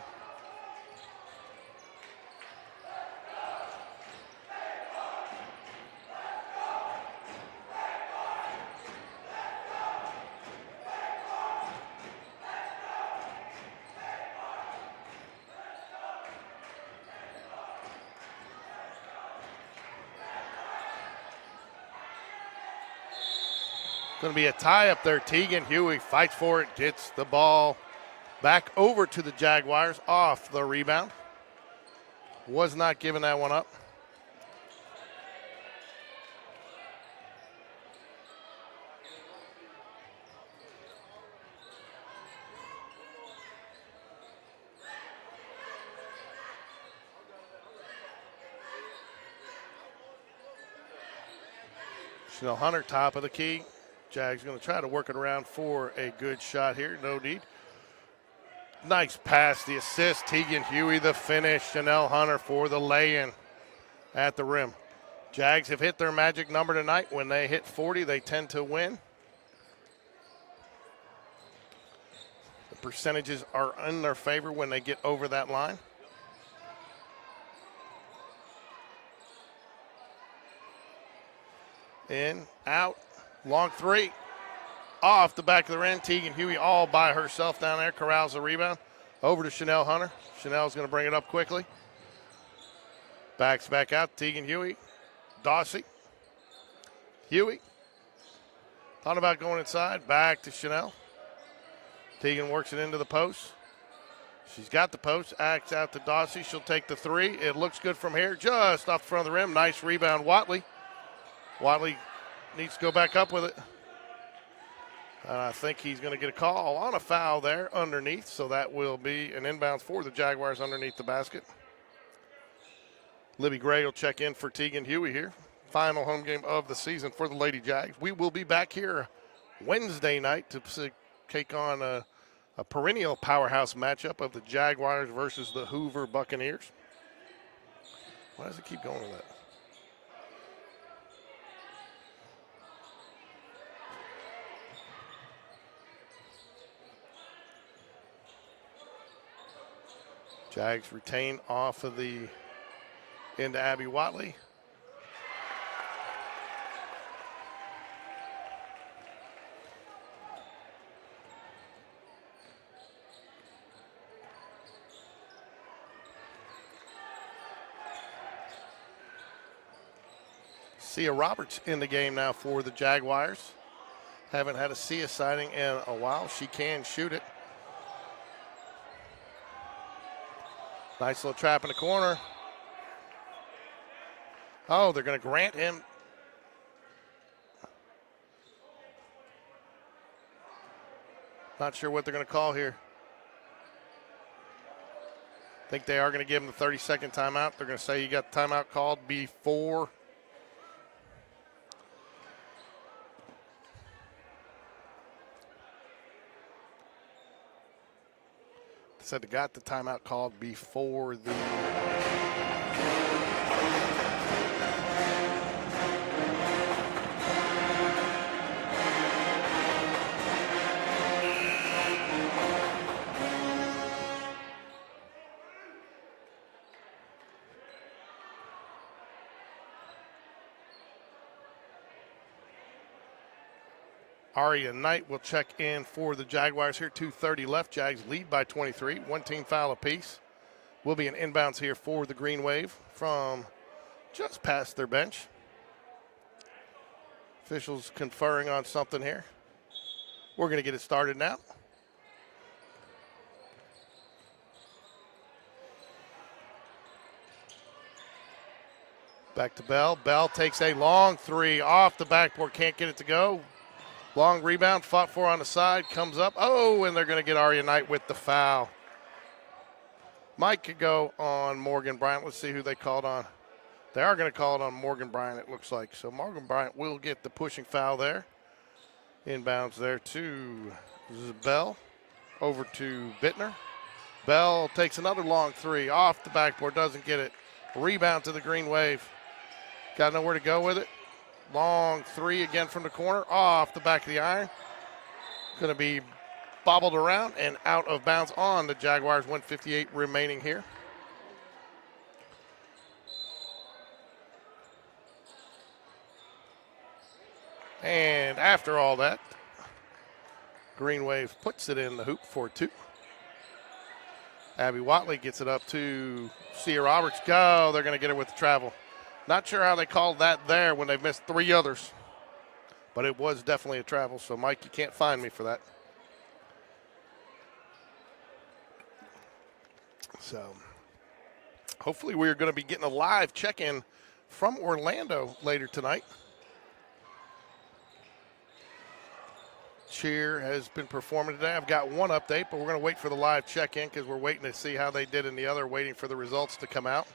Going to be a tie up there. Tegan Huey fights for it, gets the ball back over to the Jaguars off the rebound. Was not giving that one up. Chanel Hunter, top of the key. Jags going to try to work it around for a good shot here. No need. Nice pass, the assist. Tegan Huey, the finish. Chanel Hunter for the lay-in at the rim. Jags have hit their magic number tonight. When they hit 40, they tend to win. The percentages are in their favor when they get over that line. In, out. Long three, off the back of the rim. Tegan Huey all by herself down there, corrals the rebound. Over to Chanel Hunter. Chanel's going to bring it up quickly. Backs back out, Tegan Huey. Dawsey. Huey. Thought about going inside, back to Chanel. Tegan works it into the post. She's got the post, acts out to Dawsey. She'll take the three. It looks good from here, just off the front of the rim. Nice rebound, Watley. Watley needs to go back up with it. I think he's going to get a call on a foul there underneath, so that will be an inbounds for the Jaguars underneath the basket. Libby Gray will check in for Tegan Huey here. Final home game of the season for the Lady Jags. We will be back here Wednesday night to take on a perennial powerhouse matchup of the Jaguars versus the Hoover Buccaneers. Why does it keep going with that? Jags retain off of the into Abby Watley. Sia Roberts in the game now for the Jaguars. Haven't had a Sia sighting in a while. She can shoot it. Nice little trap in the corner. Oh, they're going to grant him. Not sure what they're going to call here. I think they are going to give him the 30-second timeout. They're going to say you got the timeout called before. Said they got the timeout called before the Aria Knight will check in for the Jaguars here. 2:30 left. Jags lead by 23. One team foul apiece. Will be an inbounds here for the Green Wave from just past their bench. Officials conferring on something here. We're going to get it started now. Back to Bell. Bell takes a long three off the backboard. Can't get it to go. Long rebound. Fought for on the side. Comes up. Oh, and they're going to get Aria Knight with the foul. Mike could go on Morgan Bryant. Let's see who they called on. They are going to call it on Morgan Bryant, it looks like. So Morgan Bryant will get the pushing foul there. Inbounds there to Bell. Over to Bittner. Bell takes another long three off the backboard. Doesn't get it. Rebound to the GreenWAVE. Got nowhere to go with it. Long three again from the corner. Off the back of the iron. Going to be bobbled around and out of bounds on the Jaguars. 1:58 remaining here. And after all that, GreenWAVE puts it in the hoop for two. Abby Watley gets it up to Sia Roberts. Go, they're going to get her with the travel. Not sure how they called that there when they've missed three others. But it was definitely a travel, so Mike, you can't find me for that. So, hopefully we're going to be getting a live check-in from Orlando later tonight. Cheer has been performing today. I've got one update, but we're going to wait for the live check-in because we're waiting to see how they did in the other, waiting for the results to come out.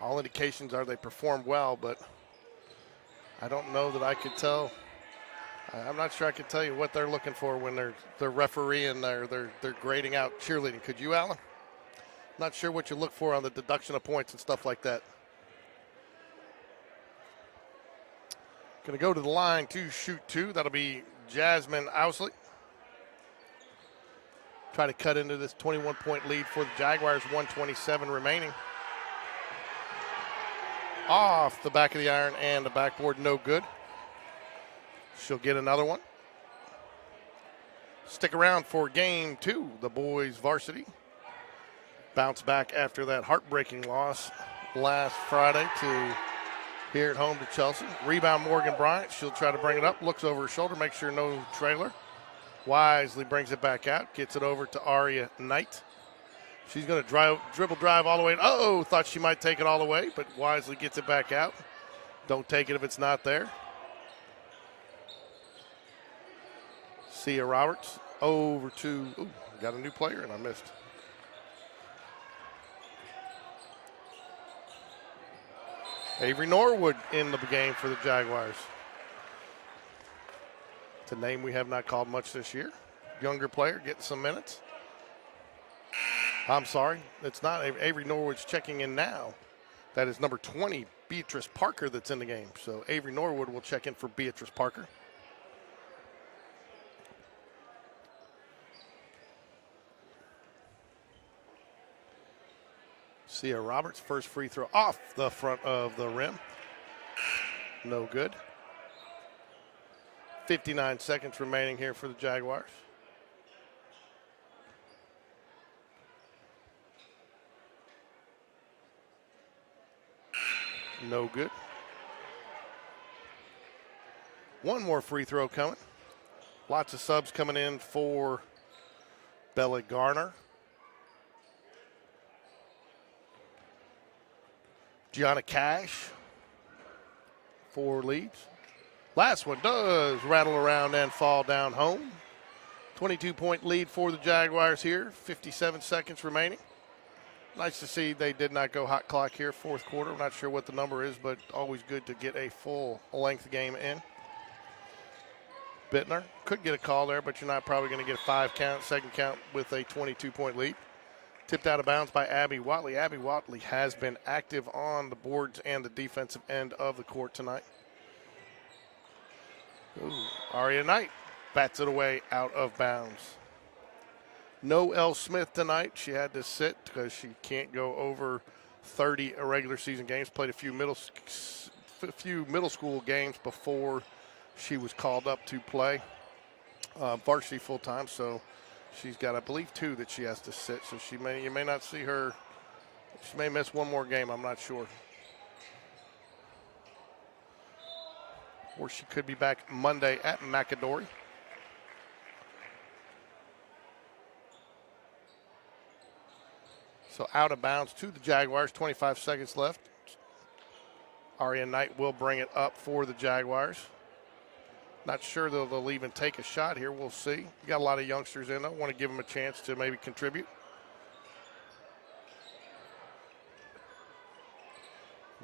All indications are they performed well, but I don't know that I could tell. I'm not sure I could tell you what they're looking for when they're refereeing, they're grading out cheerleading. Could you, Alan? Not sure what you look for on the deduction of points and stuff like that. Going to go to the line to shoot two. That'll be Jasmine Ousley. Try to cut into this 21-point lead for the Jaguars, 1:27 remaining. Off the back of the iron and the backboard, no good. She'll get another one. Stick around for game two, the boys varsity. Bounce back after that heartbreaking loss last Friday to here at home to Chelsea. Rebound Morgan Bryant. She'll try to bring it up. Looks over her shoulder. Make sure no trailer. Wisely brings it back out. Gets it over to Aria Knight. She's going to dribble drive all the way. Oh, thought she might take it all the way, but wisely gets it back out. Don't take it if it's not there. Sia Roberts over to, got a new player and I missed. Avery Norwood in the game for the Jaguars. It's a name we have not called much this year. Younger player getting some minutes. I'm sorry, it's not. Avery Norwood's checking in now. That is number 20, Beatrice Parker, that's in the game. So Avery Norwood will check in for Beatrice Parker. Sia Roberts, first free throw off the front of the rim. No good. 59 seconds remaining here for the Jaguars. No good. One more free throw coming. Lots of subs coming in for Bella Garner. Gianna Cash for Leeds. Last one does rattle around and fall down home. 22-point lead for the Jaguars here. 57 seconds remaining. Nice to see they did not go hot clock here, fourth quarter. I'm not sure what the number is, but always good to get a full length game in. Bittner could get a call there, but you're not probably going to get a 5 count, second count with a 22-point lead. Tipped out of bounds by Abby Watley. Abby Watley has been active on the boards and the defensive end of the court tonight. Aria Knight bats it away out of bounds. No L. Smith tonight. She had to sit because she can't go over 30 regular season games. Played a few middle school games before she was called up to play varsity full time. So she's got, I believe, 2 that she has to sit. So you may not see her. She may miss one more game. I'm not sure. or she could be back Monday at McAdory. So out of bounds to the Jaguars, 25 seconds left. Aria Knight will bring it up for the Jaguars. Not sure they'll even take a shot here. We'll see. You got a lot of youngsters in. I want to give them a chance to maybe contribute.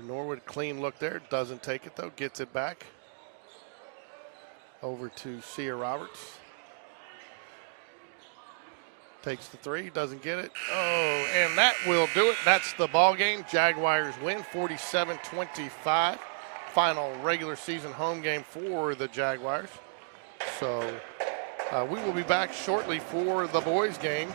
Norwood, clean look there. Doesn't take it, though. Gets it back. Over to Sia Roberts. Takes the three. Doesn't get it. Oh, and that will do it. That's the ball game. Jaguars win 47-25. Final regular season home game for the Jaguars. So we will be back shortly for the boys game.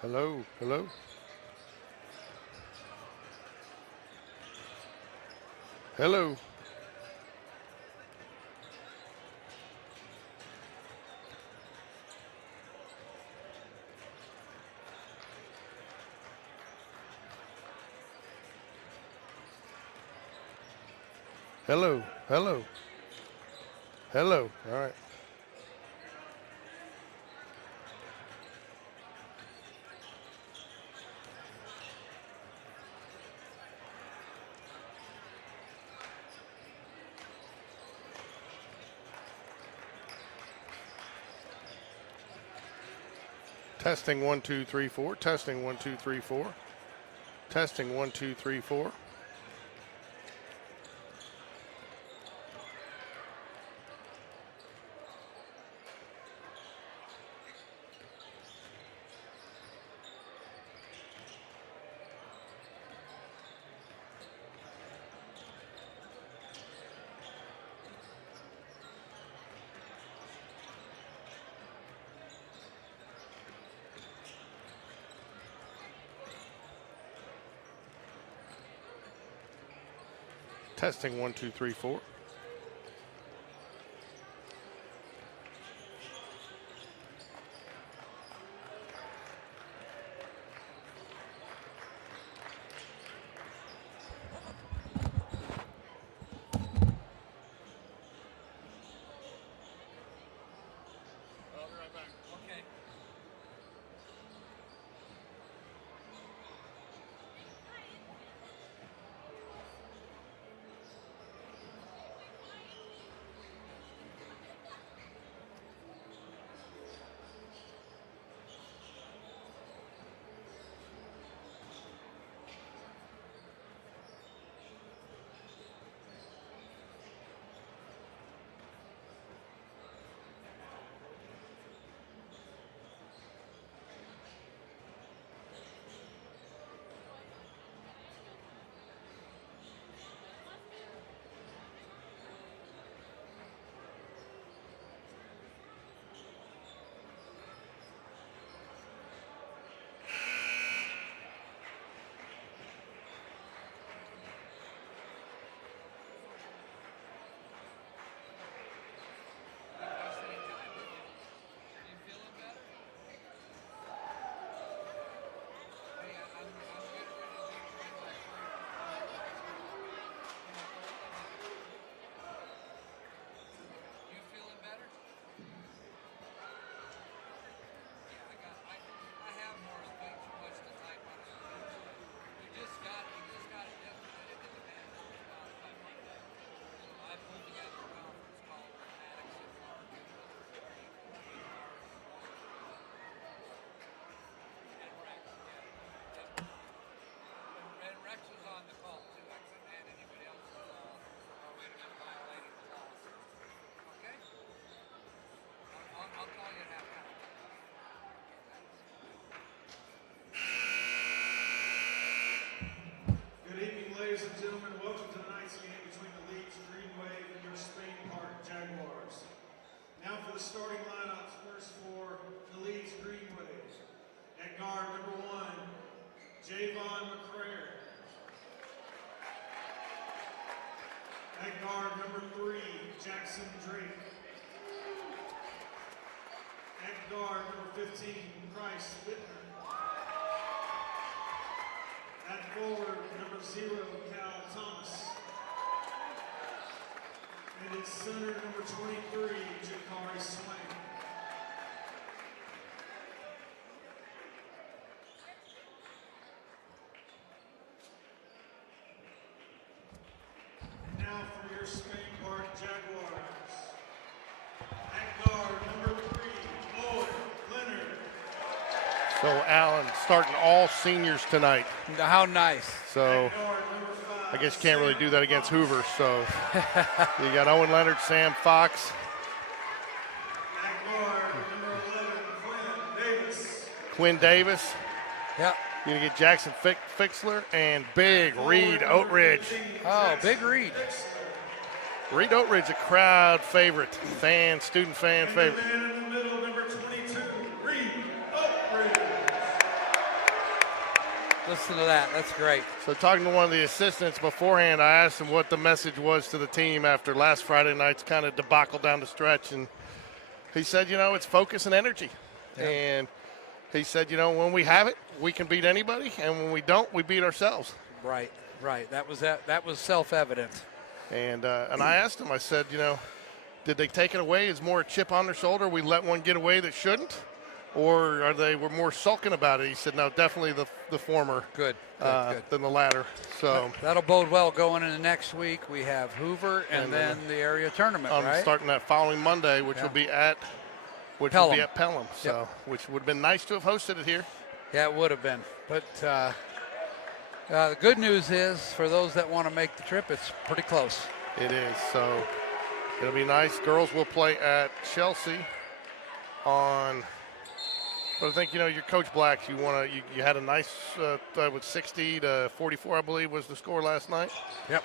Hello, hello. Hello. Hello, hello. Hello. All right. Testing 1 2 3 4. Testing 1 2 3 4. Testing 1 2 3 4. Testing 1 2 3 4. Ladies and gentlemen, welcome to tonight's game between the Leeds GreenWave and your Spain Park Jaguars. Now for the starting lineups, first for the Leeds GreenWave. At guard, number 1, Javon McCrary. At guard, number 3, Jackson Drake. At guard, number 15, Bryce Bittner. At forward, number 0, Cal Thomas. And at center, number 23, Jakari Swain. And now for your Spain Park Jaguars. At guard, number 3, Owen Leonard. So Allen starting all seniors tonight. How nice. So I guess you can't really do that against Hoover. So you got Owen Leonard, Sam Fox. Quinn Davis. Yep. You're going to get Jackson Fixler and Big Reed Oatridge. Oh, Big Reed. Reed Oatridge, a crowd favorite, student fan favorite. And the man in the middle, number 22, Reed Oatridge. Listen to that. That's great. So talking to one of the assistants beforehand, I asked him what the message was to the team after last Friday night's kind of debacle down the stretch, and he said, it's focus and energy. Yeah. And he said, when we have it, we can beat anybody, and when we don't, we beat ourselves. Right. That was self-evident. And I asked him, I said, did they take it away as more a chip on their shoulder? We let one get away that shouldn't? Or were more sulking about it? He said, no, definitely the former Good. than the latter. So That'll bode well going into next week. We have Hoover and then the area tournament, right? Starting that following Monday, which will be at Pelham. So, which would have been nice to have hosted it here. Yeah, it would have been. But the good news is, for those that want to make the trip, it's pretty close. It is. So it'll be nice. Girls will play at Chelsea on. But I think, your Coach Blacks, you had a nice, with 60 to 44, I believe, was the score last night. Yep.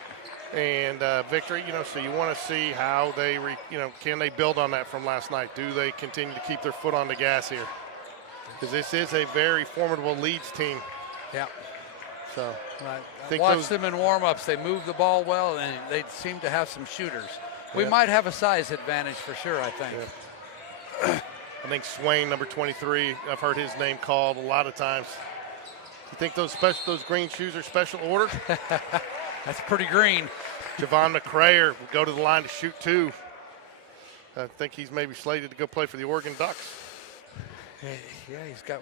And victory, so you want to see how they, can they build on that from last night? Do they continue to keep their foot on the gas here? Because this is a very formidable Leeds team. Yep. So I watched them in warm-ups. They move the ball well, and they seem to have some shooters. We might have a size advantage for sure, I think. Yeah. I think Swain, number 23, I've heard his name called a lot of times. You think those green shoes are special order? That's pretty green. Javon McCrayer will go to the line to shoot 2. I think he's maybe slated to go play for the Oregon Ducks. Yeah, he's got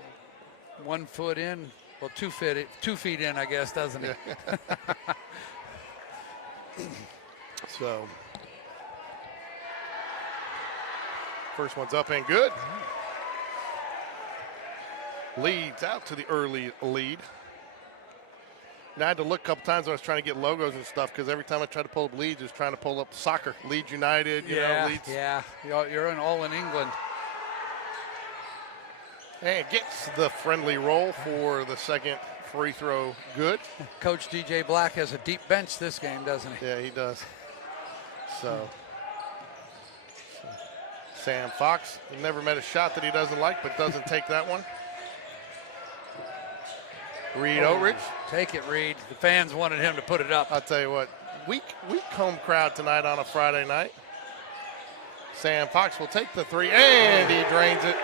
1 foot in. Well, 2 feet in, I guess, doesn't he? Yeah. So, first one's up and good. Leeds out to the early lead. And I had to look a couple times when I was trying to get logos and stuff, because every time I tried to pull up Leeds, I was trying to pull up soccer. Leeds United, Leeds. Yeah, you're all in England. And gets the friendly roll for the second free throw. Good. Coach DJ Black has a deep bench this game, doesn't he? Yeah, he does. So Sam Fox, he never met a shot that he doesn't like, but doesn't take that one. Reed Oatridge. Take it, Reed. The fans wanted him to put it up. I'll tell you what, weak home crowd tonight on a Friday night. Sam Fox will take the 3, and he drains it.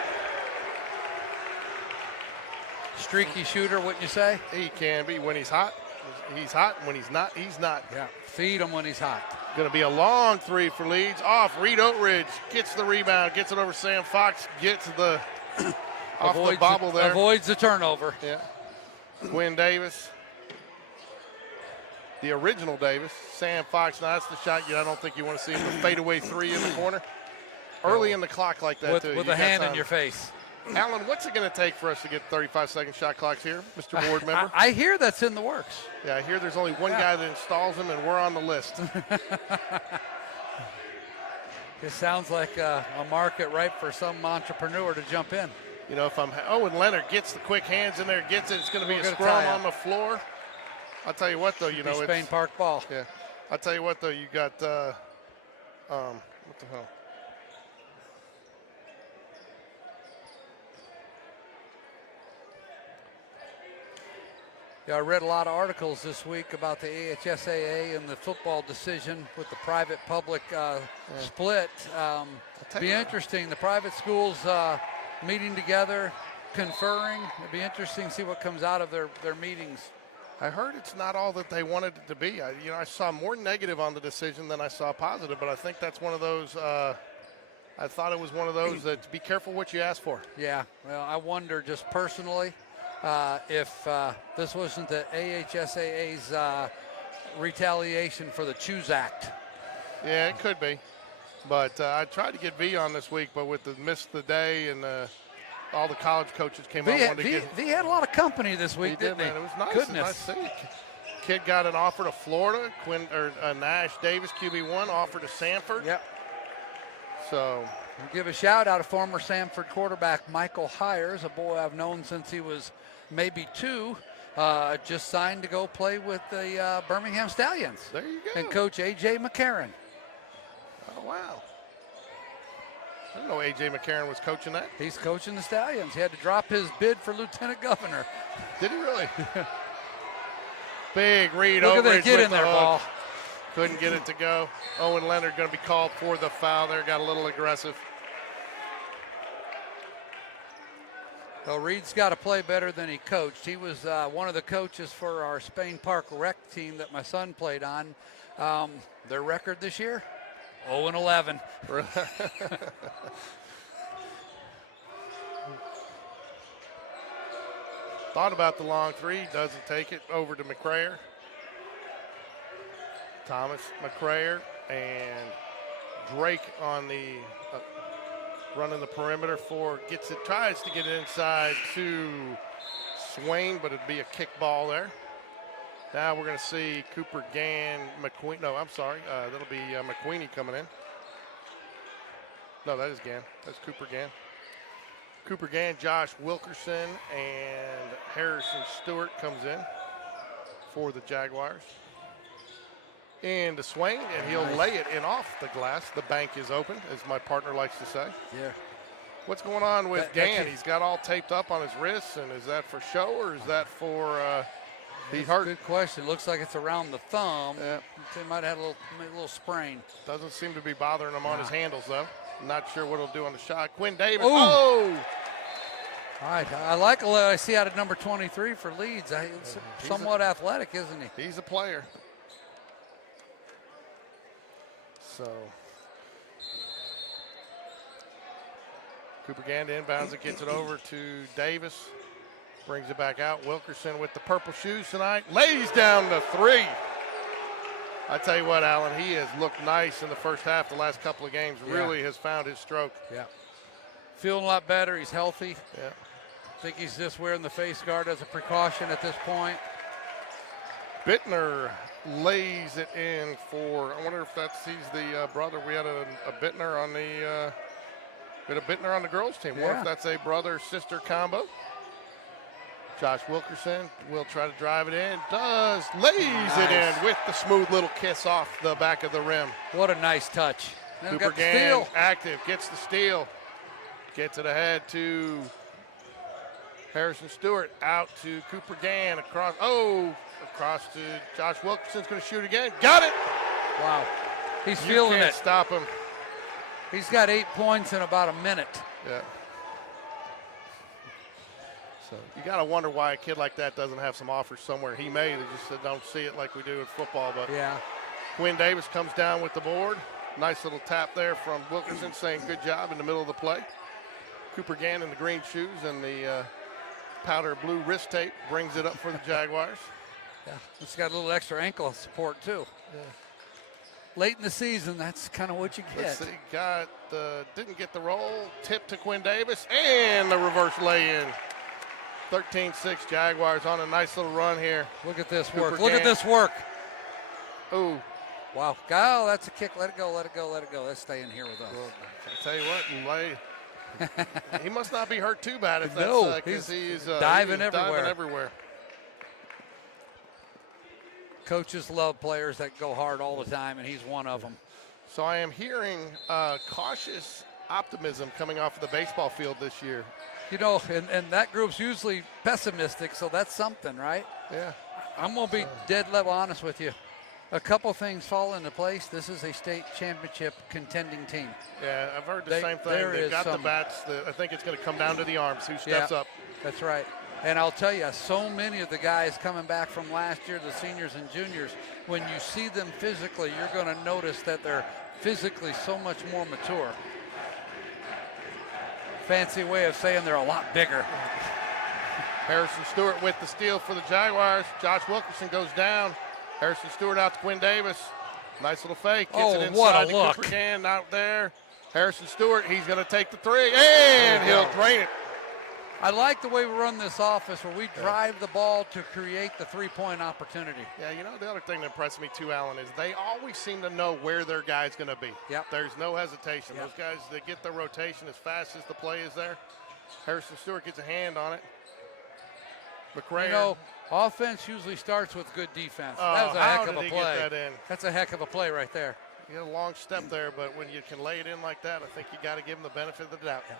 Streaky shooter, wouldn't you say? He can be when he's hot. He's hot. When he's not, he's not. Yeah, feed him when he's hot. Going to be a long 3 for Leeds. Off, Reed Oatridge gets the rebound, gets it over Sam Fox, gets the off the bobble there. Avoids the turnover. Yeah. Quinn Davis, the original Davis. Sam Fox, now that's the shot I don't think you want to see him. The fadeaway 3 in the corner. Early in the clock like that, too. With a hand in your face. Alan, what's it going to take for us to get 35-second shot clocks here, Mr. Board member? I hear that's in the works. Yeah, I hear there's only one guy that installs them, and we're on the list. It sounds like a market ripe for some entrepreneur to jump in. If I'm and Leonard gets the quick hands in there, gets it. It's going to be a scrum on the floor. I'll tell you what, though, it's Spain Park ball. Yeah, I'll tell you what, though, you got what the hell? Yeah, I read a lot of articles this week about the AHSAA and the football decision with the private-public split. Be interesting. The private schools meeting together, conferring. It'd be interesting to see what comes out of their meetings. I heard it's not all that they wanted it to be. I saw more negative on the decision than I saw positive, but I think that's one of those. I thought it was one of those that be careful what you ask for. Yeah. Well, I wonder just personally. If this wasn't the AHSAA's retaliation for the Choose Act. Yeah, it could be. But I tried to get V on this week, but with the miss the day and all the college coaches came on. V had a lot of company this week, didn't he? Man. It was nice. Goodness. Nice to see. Kid got an offer to Florida. Nash Davis, QB1, offered to Sanford. Yep. So we'll give a shout out to former Sanford quarterback Michael Hires, a boy I've known since he was maybe 2, just signed to go play with the Birmingham Stallions. There you go. And Coach A.J. McCarron. Oh, wow. I didn't know A.J. McCarron was coaching that. He's coaching the Stallions. He had to drop his bid for lieutenant governor. Did he really? Big read Look at over that, it get with in the there, hook. ball. Couldn't get it to go. Owen Leonard going to be called for the foul there. Got a little aggressive. Well, Reed's got to play better than he coached. He was one of the coaches for our Spain Park rec team that my son played on. Their record this year, 0-11. Thought about the long three, doesn't take it. Over to McCrayer. Thomas, McCrayer, and Drake on the running the perimeter for, gets it, tries to get it inside to Swain, but it'd be a kick ball there. Now we're going to see Cooper Gann, McQueen. No, I'm sorry. That'll be McQueenie coming in. No, that is Gann. That's Cooper Gann. Cooper Gann, Josh Wilkerson, and Harrison Stewart comes in for the Jaguars. Into Swain, and he'll lay it in off the glass. The bank is open, as my partner likes to say. Yeah. What's going on with Gann? He's got all taped up on his wrists, and is that for show or is that for he's hurt? Good question. Looks like it's around the thumb. Yeah. He might have had a little sprain. Doesn't seem to be bothering him on his handles, though. Not sure what he'll do on the shot. Quinn Davis. Ooh. Oh! All right. I like what I see out of number 23 for Leeds. He's somewhat athletic, isn't he? He's a player. So Cooper Gann inbounds it, gets it over to Davis, brings it back out. Wilkerson with the purple shoes tonight, lays down the three. I tell you what, Alan, he has looked nice in the first half. The last couple of games really has found his stroke. Yeah. Feeling a lot better. He's healthy. Yeah. I think he's just wearing the face guard as a precaution at this point. Bittner lays it in for, I wonder if he's the brother. We had a Bittner on the girls team. Yeah. What if that's a brother-sister combo? Josh Wilkerson will try to drive it in. Lays it in with the smooth little kiss off the back of the rim. What a nice touch. Then Cooper got the Gann steal. active, gets the steal. Gets it ahead to Harrison Stewart, out to Cooper Gann, across to Josh Wilkerson's going to shoot again. Got it! Wow. He's feeling You can't it. stop him. He's got 8 points in about a minute. Yeah. So you got to wonder why a kid like that doesn't have some offers somewhere. He may, they just don't see it like we do in football. But yeah. Quinn Davis comes down with the board. Nice little tap there from Wilkerson saying good job in the middle of the play. Cooper Gann in the green shoes and the powder blue wrist tape brings it up for the Jaguars. Yeah, it's got a little extra ankle support too. Yeah. Late in the season, that's kind of what you get. Let's see, didn't get the roll, tip to Quinn Davis, and the reverse lay-in. 13-6 Jaguars on a nice little run here. Look at this Cooper work. Look at Gann. this work. Ooh. Wow. Oh, that's a kick. Let it go, let it go, let it go. Let's stay in here with us. Well, I tell you what, he must not be hurt too bad if that's No, because he's diving everywhere. everywhere. Coaches love players that go hard all the time, and he's one of them. So I am hearing cautious optimism coming off of the baseball field this year. You know, and that group's usually pessimistic, so that's something, right? Yeah. I'm going to be dead level honest with you. A couple things fall into place. This is a state championship contending team. Yeah, I've heard the same thing. They've got the bats. I think it's going to come down to the arms. Who steps up? That's right. And I'll tell you, so many of the guys coming back from last year, the seniors and juniors, when you see them physically, you're going to notice that they're physically so much more mature. Fancy way of saying they're a lot bigger. Harrison Stewart with the steal for the Jaguars. Josh Wilkerson goes down. Harrison Stewart out to Quinn Davis. Nice little fake. Gets it inside what a to look. Cooper Gann out there. Harrison Stewart, he's going to take the three, and he'll drain it. I like the way we run this offense where we drive the ball to create the three-point opportunity. Yeah, you know, the other thing that impressed me too, Alan, is they always seem to know where their guy's going to be. Yep. There's no hesitation. Yep. Those guys, they get the rotation as fast as the play is there. Harrison Stewart gets a hand on it. McCrayer. You know, offense usually starts with good defense. Oh, That was a how heck of did a he play. get that in? That's a heck of a play right there. You get a long step there, but when you can lay it in like that, I think you got to give him the benefit of the doubt. Yeah.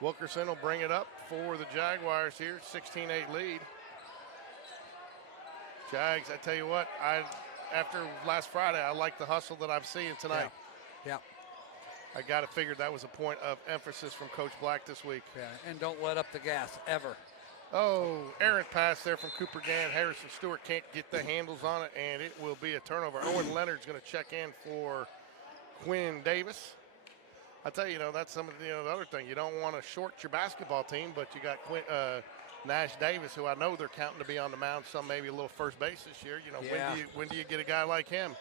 Wilkerson will bring it up for the Jaguars here, 16-8 lead. Jags, I tell you what, after last Friday, I like the hustle that I'm seeing tonight. Yeah. I got to figure that was a point of emphasis from Coach Black this week. Yeah, and don't let up the gas, ever. Oh, errant pass there from Cooper Gann. Harrison Stewart can't get the handles on it, and it will be a turnover. Owen Leonard's going to check in for Quinn Davis. I tell you, that's some of the other thing. You don't want to short your basketball team, but you got Nash Davis, who I know they're counting to be on the mound, some maybe a little first base this year. When do you get a guy like him?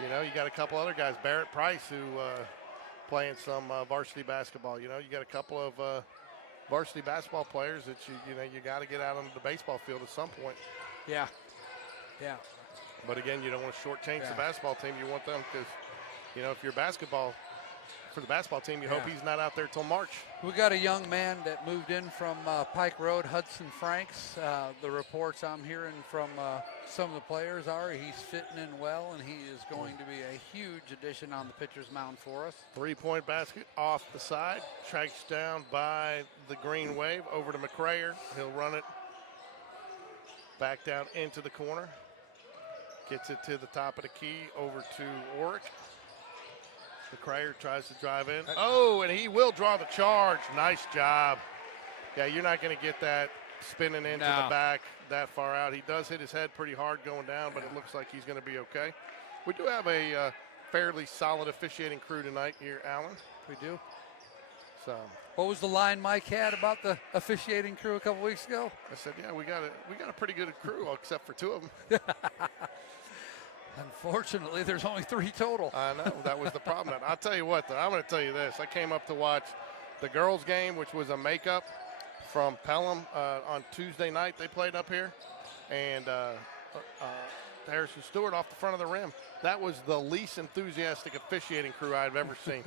You got a couple other guys, Barrett Price, who playing some varsity basketball. You got a couple of varsity basketball players that you got to get out onto the baseball field at some point. Yeah. But again, you don't want to shortchange the basketball team. You want them because, if you're for the basketball team, you hope he's not out there till March. We got a young man that moved in from Pike Road, Hudson Franks. The reports I'm hearing from some of the players are he's fitting in well, and he is going to be a huge addition on the pitcher's mound for us. 3-point basket off the side, tracked down by the Green Wave over to McCrayer. He'll run it back down into the corner. Gets it to the top of the key over to Warwick. McCrayer tries to drive in. Oh, and he will draw the charge. Nice job. Yeah, you're not going to get that spinning into the back that far out. He does hit his head pretty hard going down, but it looks like he's going to be okay. We do have a fairly solid officiating crew tonight here, Alan. We do. So, what was the line Mike had about the officiating crew a couple weeks ago? I said, yeah, we got a pretty good crew, except for 2 of them. Unfortunately, there's only 3 total. I know. That was the problem. I'll tell you what, though. I'm going to tell you this. I came up to watch the girls' game, which was a makeup from Pelham on Tuesday night. They played up here. And Harrison Stewart off the front of the rim. That was the least enthusiastic officiating crew I've ever seen.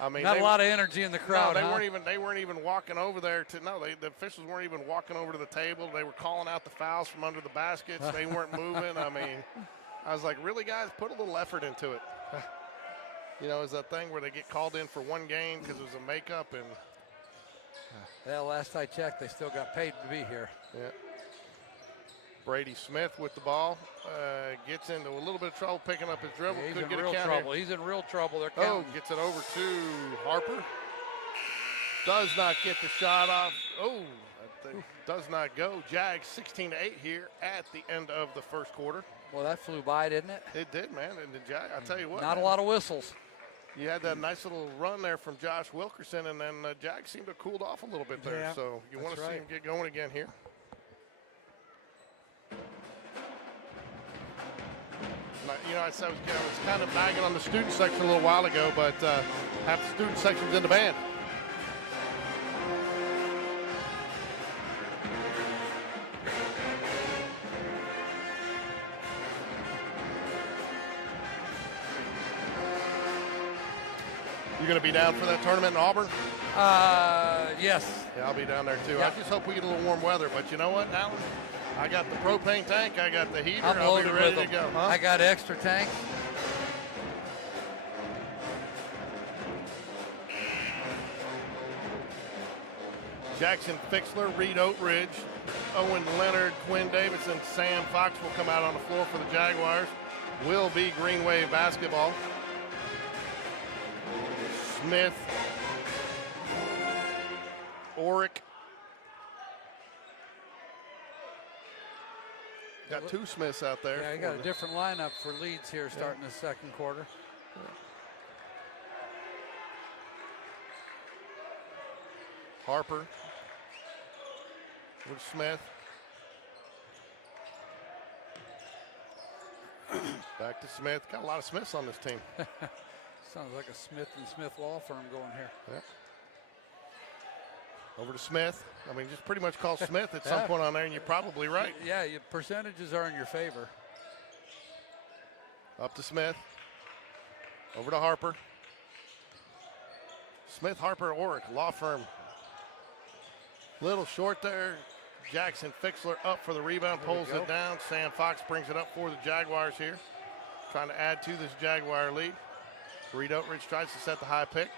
I mean, not a lot of energy in the crowd. No, they weren't even walking over there the officials weren't even walking over to the table. They were calling out the fouls from under the baskets. They weren't moving. I mean, I was like, really, guys, put a little effort into it. It's that thing where they get called in for one game because it was a makeup and. Well, last I checked, they still got paid to be here. Yeah. Brady Smith with the ball gets into a little bit of trouble picking up his dribble. Yeah, he's in real trouble. He's in real trouble. They're counting. Oh, gets it over to Harper. Does not get the shot off. Oh, that thing does not go. Jags 16-8 here at the end of the first quarter. Well, that flew by, didn't it? It did, man. And the Jag, I tell you what. Not a lot of whistles. You had that nice little run there from Josh Wilkerson, and then Jags seemed to have cooled off a little bit there. Yeah, so you want to see him get going again here. I said I was kind of bagging on the student section a little while ago, but half the student section's in the band. You going to be down for that tournament in Auburn? Yes. Yeah, I'll be down there too. Yeah. I just hope we get a little warm weather, but you know what, Alan? I got the propane tank, I got the heater, I'm I'll be loaded ready with to them. go. Huh? I got extra tanks. Jackson Fixler, Reed Oatridge, Owen Leonard, Quinn Davidson, Sam Fox will come out on the floor for the Jaguars. Will be GreenWave basketball. Smith, Orick. Got 2 Smiths out there. Yeah, you got a different lineup for Leeds here starting the second quarter. Harper with Smith. Back to Smith. Got a lot of Smiths on this team. Sounds like a Smith & Smith law firm going here. Yeah. Over to Smith. I mean, just pretty much call Smith at some point on there, and you're probably right. Yeah, your percentages are in your favor. Up to Smith. Over to Harper. Smith, Harper, Orick, law firm. Little short there. Jackson Fixler up for the rebound, pulls it down. Sam Fox brings it up for the Jaguars here. Trying to add to this Jaguar lead. Reed Oatridge tries to set the high pick.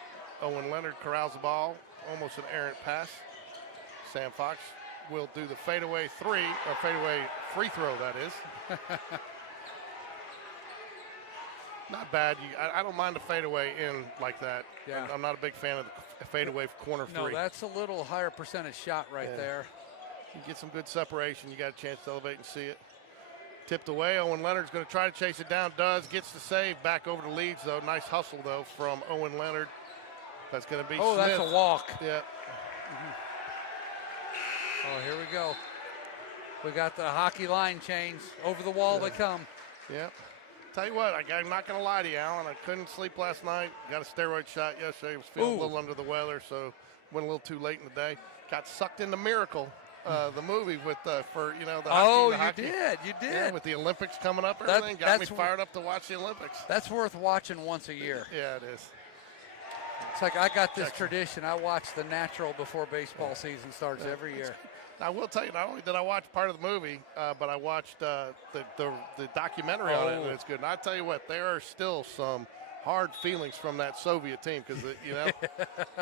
Owen Leonard corrals the ball. Almost an errant pass. Sam Fox will do the fadeaway fadeaway free throw, that is. Not bad. I don't mind a fadeaway in like that. Yeah. I'm not a big fan of the fadeaway corner three. No, that's a little higher percentage shot right there. You get some good separation. You got a chance to elevate and see it. Tipped away. Owen Leonard's going to try to chase it down. Does. Gets the save. Back over to Leeds, though. Nice hustle, though, from Owen Leonard. That's going to be Oh, Smith. that's a walk. Yeah. Oh, here we go. We got the hockey line change. Over the wall they come. Yeah. Tell you what, I'm not going to lie to you, Alan. I couldn't sleep last night. Got a steroid shot yesterday. Was feeling a little under the weather, so went a little too late in the day. Got sucked into Miracle, the movie with the hockey. Oh, the hockey. you did. Yeah, with the Olympics coming up, everything got me fired up to watch the Olympics. That's worth watching once a year. Yeah, it is. It's like I got this tradition. I watch The Natural before baseball season starts every year. I will tell you, not only did I watch part of the movie, but I watched the documentary on it, and it's good. And I tell you what, there are still some hard feelings from that Soviet team because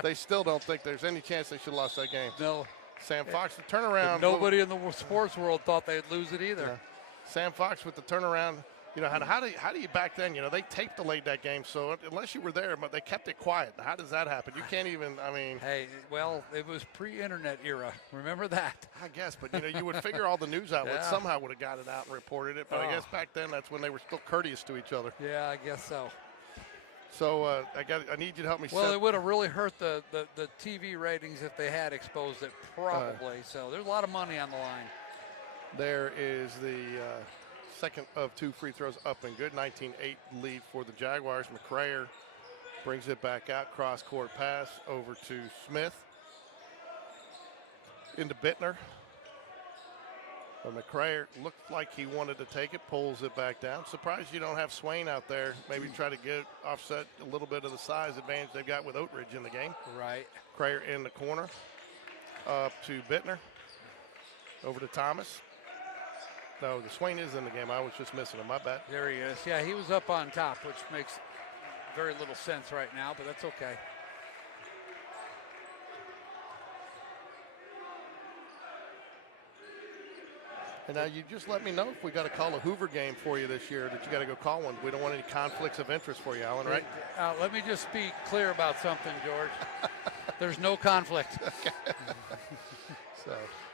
they still don't think there's any chance they should have lost that game. No. Sam Fox, the turnaround. Nobody in the sports world thought they'd lose it either. Yeah. Sam Fox with the turnaround. How do you back then? They tape delayed that game, so unless you were there, but they kept it quiet. How does that happen? You can't even. Hey, well, it was pre-internet era. Remember that? I guess, but you would figure all the news outlets somehow would have got it out and reported it. But I guess back then that's when they were still courteous to each other. Yeah, I guess so. So I need you to help me. Well, it would have really hurt the TV ratings if they had exposed it, probably. So there's a lot of money on the line. There is the second of two free throws up and good. 19-8 lead for the Jaguars. McCrayer brings it back out. Cross-court pass over to Smith. Into Bittner. But McCrayer looked like he wanted to take it, pulls it back down. Surprised you don't have Swain out there. Maybe try to get offset a little bit of the size advantage they've got with Oatridge in the game. Right. McCrayer in the corner. Up to Bittner. Over to Thomas. No, the Swain is in the game. I was just missing him. My bad. There he is. Yeah, he was up on top, which makes very little sense right now, but that's okay. And now you just let me know if we got to call a Hoover game for you this year that you got to go call one. We don't want any conflicts of interest for you, Alan, right? Let me just be clear about something, George. There's no conflict.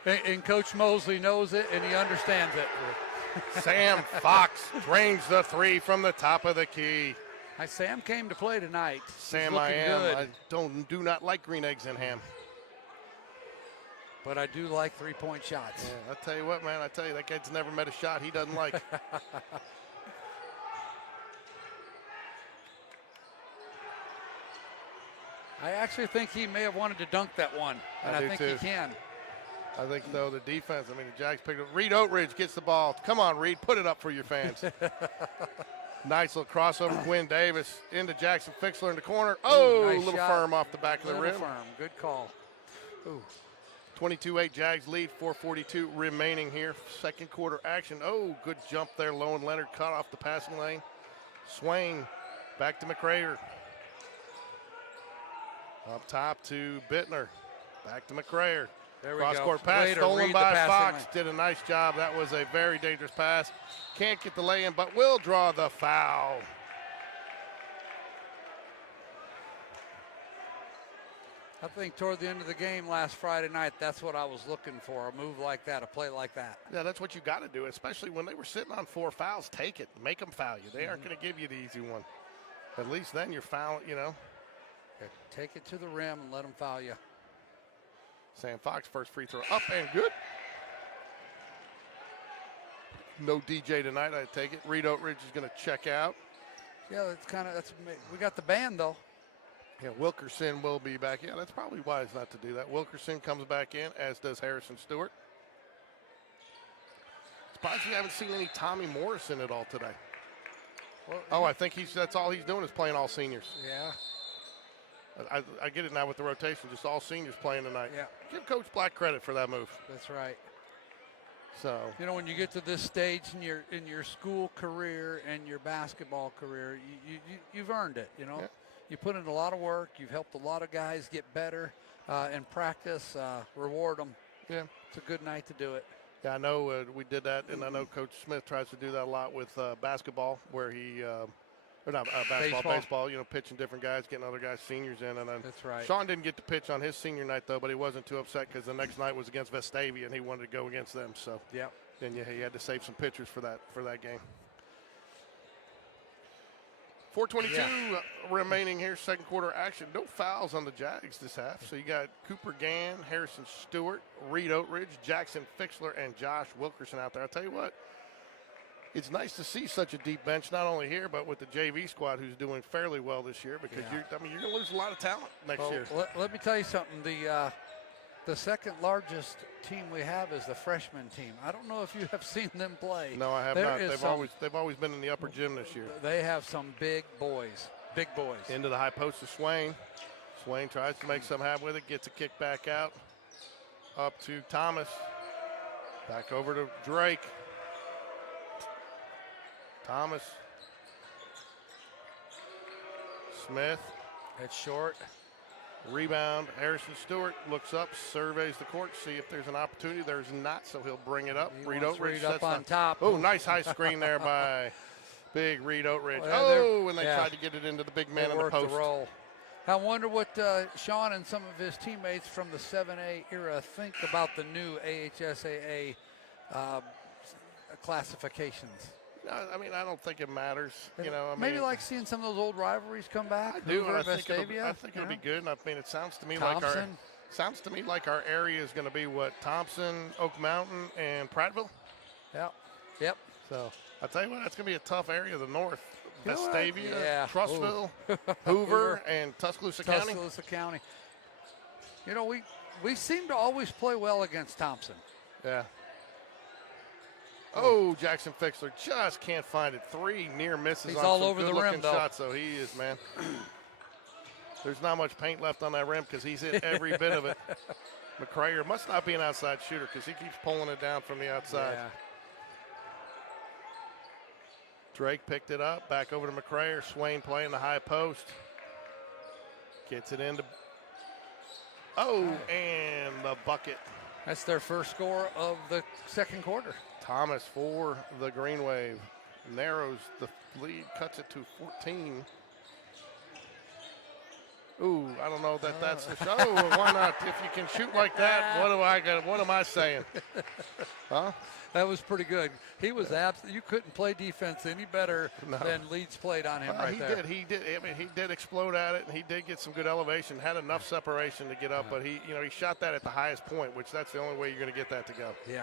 And Coach Mosley knows it, and he understands it. Sam Fox drains the three from the top of the key. Sam came to play tonight. Sam, I am. Good. I do not like green eggs and ham. But I do like three-point shots. Yeah, I'll tell you what, man. That kid's never met a shot he doesn't like. I actually think he may have wanted to dunk that one, and I think he can. I think, though, the defense, the Jags picked up. Reed Oatridge gets the ball. Come on, Reed, put it up for your fans. Nice little crossover. Quinn Davis into Jackson Fixler in the corner. Oh, nice little shot. Firm off the back of the rim. Firm. Good call. Ooh. 22-8 Jags lead, 4:42 remaining here. Second quarter action. Oh, good jump there. Lowen Leonard cut off the passing lane. Swain back to McCrayer. Up top to Bittner. Back to McCrayer. There we go. Cross-court pass stolen by Fox. Did a nice job. That was a very dangerous pass. Can't get the lay-in, but will draw the foul. I think toward the end of the game last Friday night, that's what I was looking for, a move like that, a play like that. Yeah, that's what you got to do, especially when they were sitting on 4 fouls. Take it. Make them foul you. They aren't going to give you the easy one. At least then you're fouling, Take it to the rim and let them foul you. Sam Fox, first free throw up and good. No DJ tonight, I take it. Reed Oatridge is going to check out. Yeah, we got the band though. Yeah, Wilkerson will be back. Yeah, that's probably wise not to do that. Wilkerson comes back in, as does Harrison Stewart. Surprised we haven't seen any Tommy Morrison at all today. Well, I think that's all he's doing is playing all seniors. Yeah. I get it now with the rotation, just all seniors playing tonight. Yeah. Give Coach Black credit for that move. That's right. So when you get to this stage in your school career and your basketball career, you've earned it. Yeah. You put in a lot of work. You've helped a lot of guys get better in practice. Reward them. Yeah. It's a good night to do it. Yeah, I know we did that, and I know Coach Smith tries to do that a lot with basketball, where he, or not baseball, pitching different guys, getting other guys, seniors in. And then That's right. Sean didn't get to pitch on his senior night, though, but he wasn't too upset because the next night was against Vestavia, and he wanted to go against them. So yep. then he had to save some pitchers for that game. 4:22 remaining here, second quarter action. No fouls on the Jags this half. So you got Cooper Gann, Harrison Stewart, Reed Oatridge, Jackson Fixler, and Josh Wilkerson out there. I'll tell you what, it's nice to see such a deep bench, not only here, but with the JV squad who's doing fairly well this year, because you're going to lose a lot of talent next year. Let me tell you something. The second largest team we have is the freshman team. I don't know if you have seen them play. No, I have not. They've always been in the upper gym this year. They have some big boys. Into the high post of Swain. Swain tries to make something happen with it, gets a kick back out. Up to Thomas. Back over to Drake. Thomas. Smith. It's short. Rebound. Harrison Stewart looks up, surveys the court, see if there's an opportunity. There's not, so he'll bring it up. Reed Oatridge up on top. Oh, nice high screen there by big Reed Oatridge. And they tried to get it into the big man in the post. The roll. I wonder what Sean and some of his teammates from the 7A era think about the new AHSAA classifications. I don't think it matters. Maybe like seeing some of those old rivalries come back. I do. Hoover, I think it'll be good. It sounds to me like our area is going to be what, Thompson, Oak Mountain, and Prattville. Yep. So I tell you what, that's going to be a tough area. The north, Vestavia, Trussville, Hoover, and Tuscaloosa County. We seem to always play well against Thompson. Yeah. Oh, Jackson Fixler just can't find it. 3 near misses. He's on all some over the rim, though. shots, so he is, man. There's not much paint left on that rim because he's hit every bit of it. McCrayer must not be an outside shooter because he keeps pulling it down from the outside. Yeah. Drake picked it up, back over to McCrayer. Swain playing the high post. Gets it into. And the bucket. That's their first score of the second quarter. Thomas for the GreenWave. Narrows the lead, cuts it to 14. Ooh, I don't know that's the show. Why not? If you can shoot like that, what am I saying? Huh? That was pretty good. He was you couldn't play defense any better than Leeds played on him there. He did. He did explode at it, and he did get some good elevation, had enough separation to get up, but he shot that at the highest point, which that's the only way you're going to get that to go. Yeah.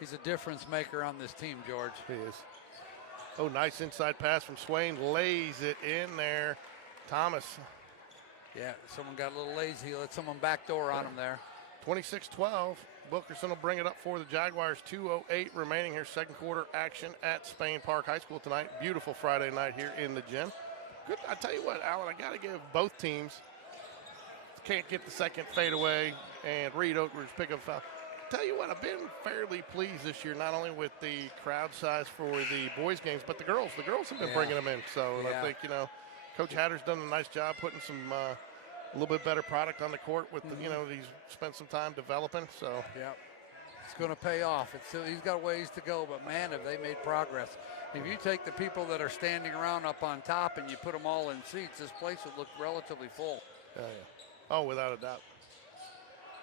He's a difference maker on this team, George. He is. Oh, nice inside pass from Swain. Lays it in there. Thomas. Yeah, someone got a little lazy. Let someone backdoor on him there. 26-12. Wilkerson will bring it up for the Jaguars. 2:08 remaining here. Second quarter action at Spain Park High School tonight. Beautiful Friday night here in the gym. Good. I tell you what, Alan, I got to give both teams. Can't get the second fadeaway, and Reed Oatridge pick up foul. Tell you what, I've been fairly pleased this year, not only with the crowd size for the boys' games, but the girls. The girls have been bringing them in. So I think, Coach Hatter's done a nice job putting some a little bit better product on the court with he's spent some time developing. So it's going to pay off. He's got ways to go, but man, have they made progress. If you take the people that are standing around up on top and you put them all in seats, this place would look relatively full. Oh, without a doubt.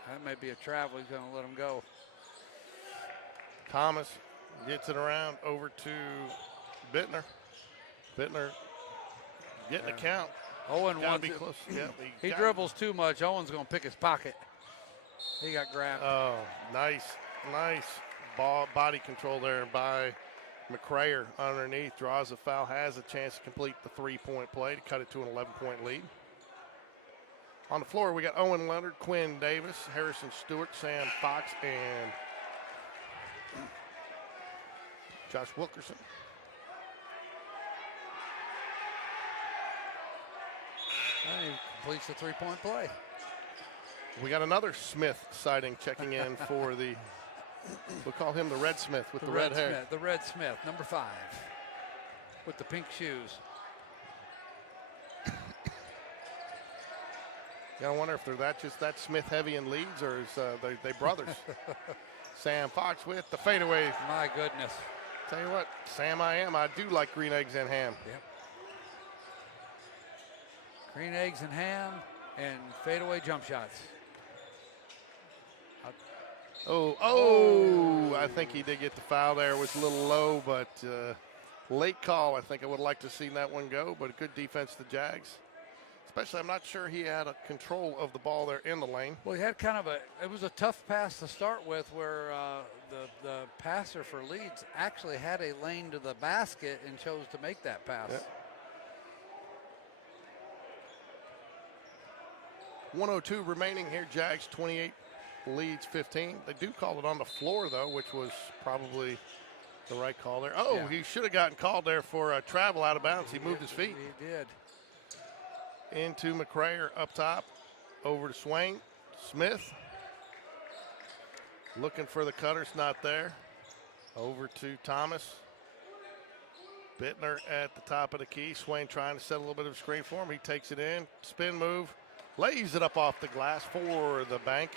That may be a travel. He's going to let him go. Thomas gets it around over to Bittner. Bittner getting a count. Owen Gotta wants be it. close. Yeah, he dribbles too much. Owen's going to pick his pocket. He got grabbed. Oh, nice body control there by McCrayer underneath. Draws a foul, has a chance to complete the three-point play to cut it to an 11-point lead. On the floor, we got Owen Leonard, Quinn Davis, Harrison Stewart, Sam Fox, and Josh Wilkerson. And he completes the three-point play. We got another Smith sighting checking in for the, we'll call him the Red Smith with the red hair. The Red Smith, number 5, with the pink shoes. I wonder if they're that Smith heavy in Leeds, or is they brothers. Sam Fox with the fadeaway. My goodness. Tell you what, Sam, I do like green eggs and ham. Yep. Green eggs and ham and fadeaway jump shots. I think he did get the foul there. It was a little low, but late call. I think I would like to have seen that one go, but a good defense to Jags. Especially, I'm not sure he had a control of the ball there in the lane. Well, he had kind of it was a tough pass to start with, where the passer for Leeds actually had a lane to the basket and chose to make that pass. Yep. 102 remaining here. Jags 28, Leeds 15. They do call it on the floor, though, which was probably the right call there. Oh, yeah. He should have gotten called there for travel out of bounds. He moved his feet. He did. Into McCrayer up top. Over to Swain. Smith. Looking for the cutters, not there. Over to Thomas. Bittner at the top of the key. Swain trying to set a little bit of a screen for him. He takes it in. Spin move. Lays it up off the glass for the bank.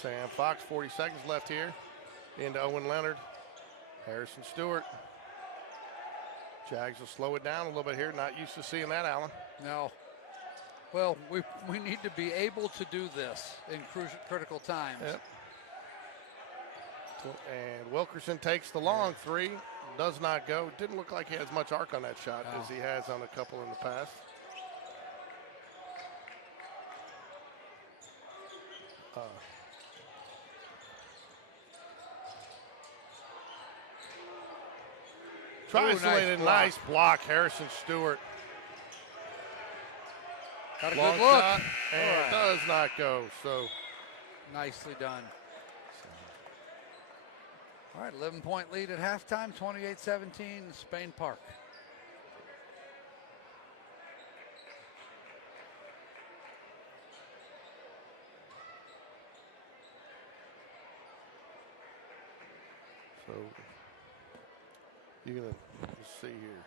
Sam Fox, 40 seconds left here. Into Owen Leonard. Harrison Stewart. Jags will slow it down a little bit here. Not used to seeing that, Alan. No. Well, we need to be able to do this in critical times. Yep. And Wilkerson takes the long three. Does not go. Didn't look like he has much arc on that shot as he has on a couple in the past. Isolated, nice block, Harrison Stewart. Got a Long good look. shot, and it does not go. So nicely done. All right, 11-point lead at halftime, 28-17, Spain Park. So you're gonna see here.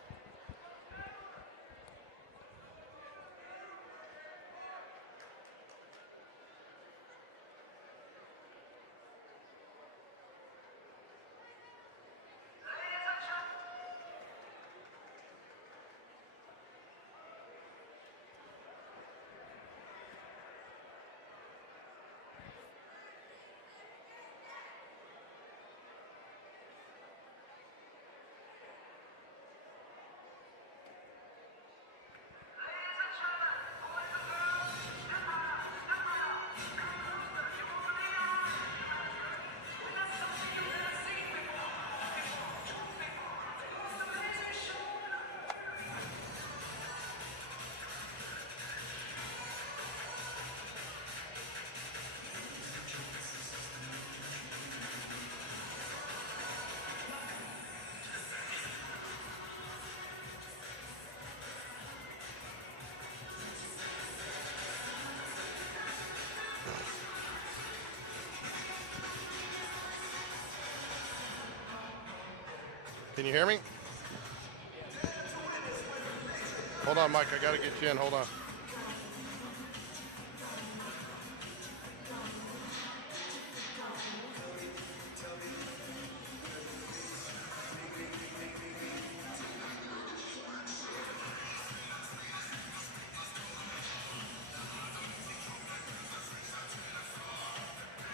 Can you hear me? Hold on, Mike. I got to get you in. Hold on.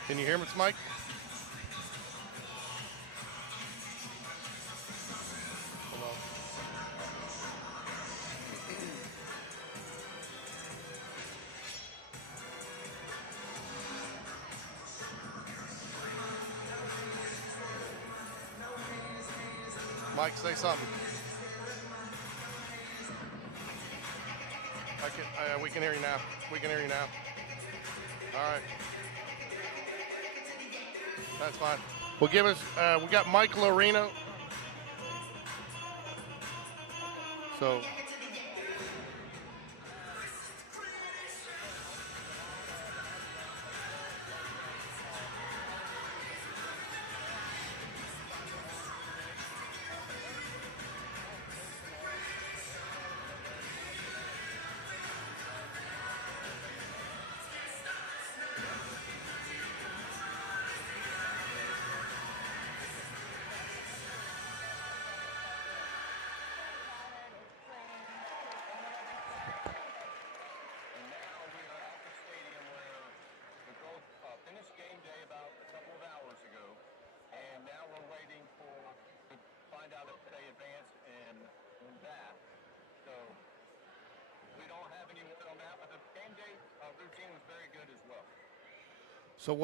Can you hear me, Mike? Mike, say something. We can hear you now. We can hear you now. All right. That's fine. Well, give us, we got Michael Arena. So. out if they advance and win that. So we don't have any word on that, but the game day routine was very good as well. So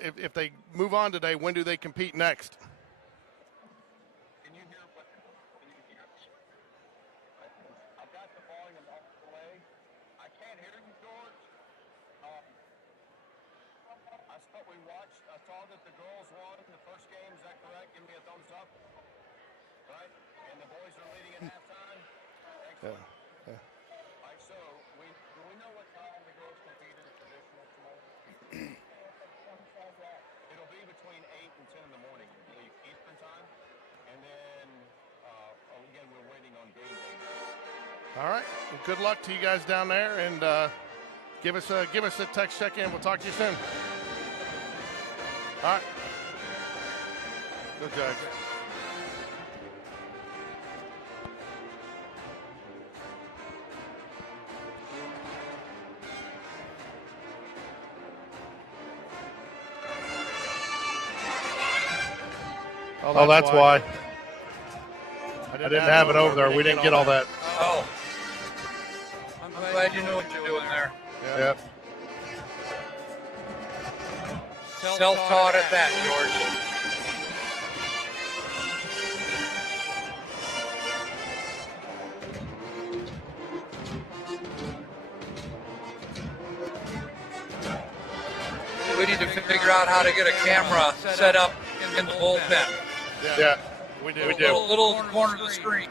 if they move on today, when do they compete next? Can you hear what? Can you hear? I've got the volume all the way. I can't hear you, George. I saw that the girls won the first game. Is that correct? Give me a thumbs up. Right? And the boys are leading at halftime. Excellent. Yeah. All right, so do we know what time the girls competed at traditional tomorrow? It'll be between 8 and 10 in the morning, I believe, Eastern time. And then, again, we're waiting on game day. All right. Well, good luck to you guys down there, and give us a text check-in. We'll talk to you soon. All right. Go Jags. Oh, that's why. I didn't have it over there. We didn't get all that. Oh. I'm glad you know what you're doing there. Yep. Self-taught at that, George. We need to figure out how to get a camera set up in the bullpen. Yeah, we do. Little corner of the screen.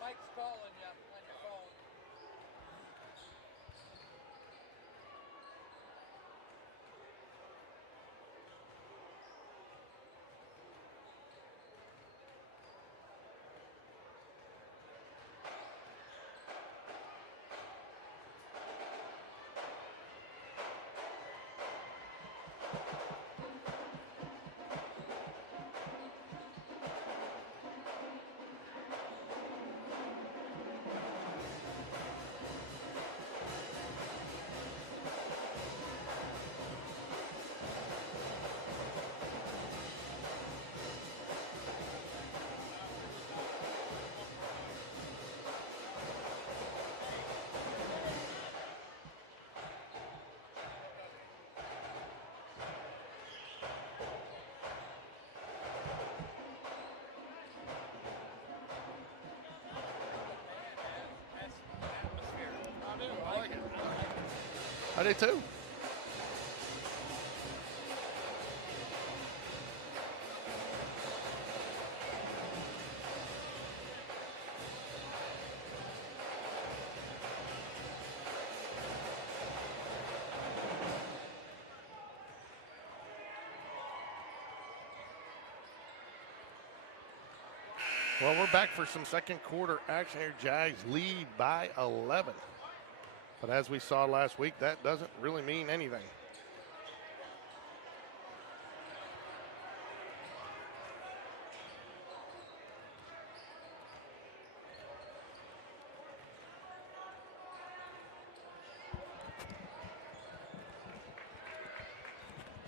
Mike's calling you on your phone. I do too. Well, we're back for some second quarter action here. Jags lead by 11. But as we saw last week, that doesn't really mean anything.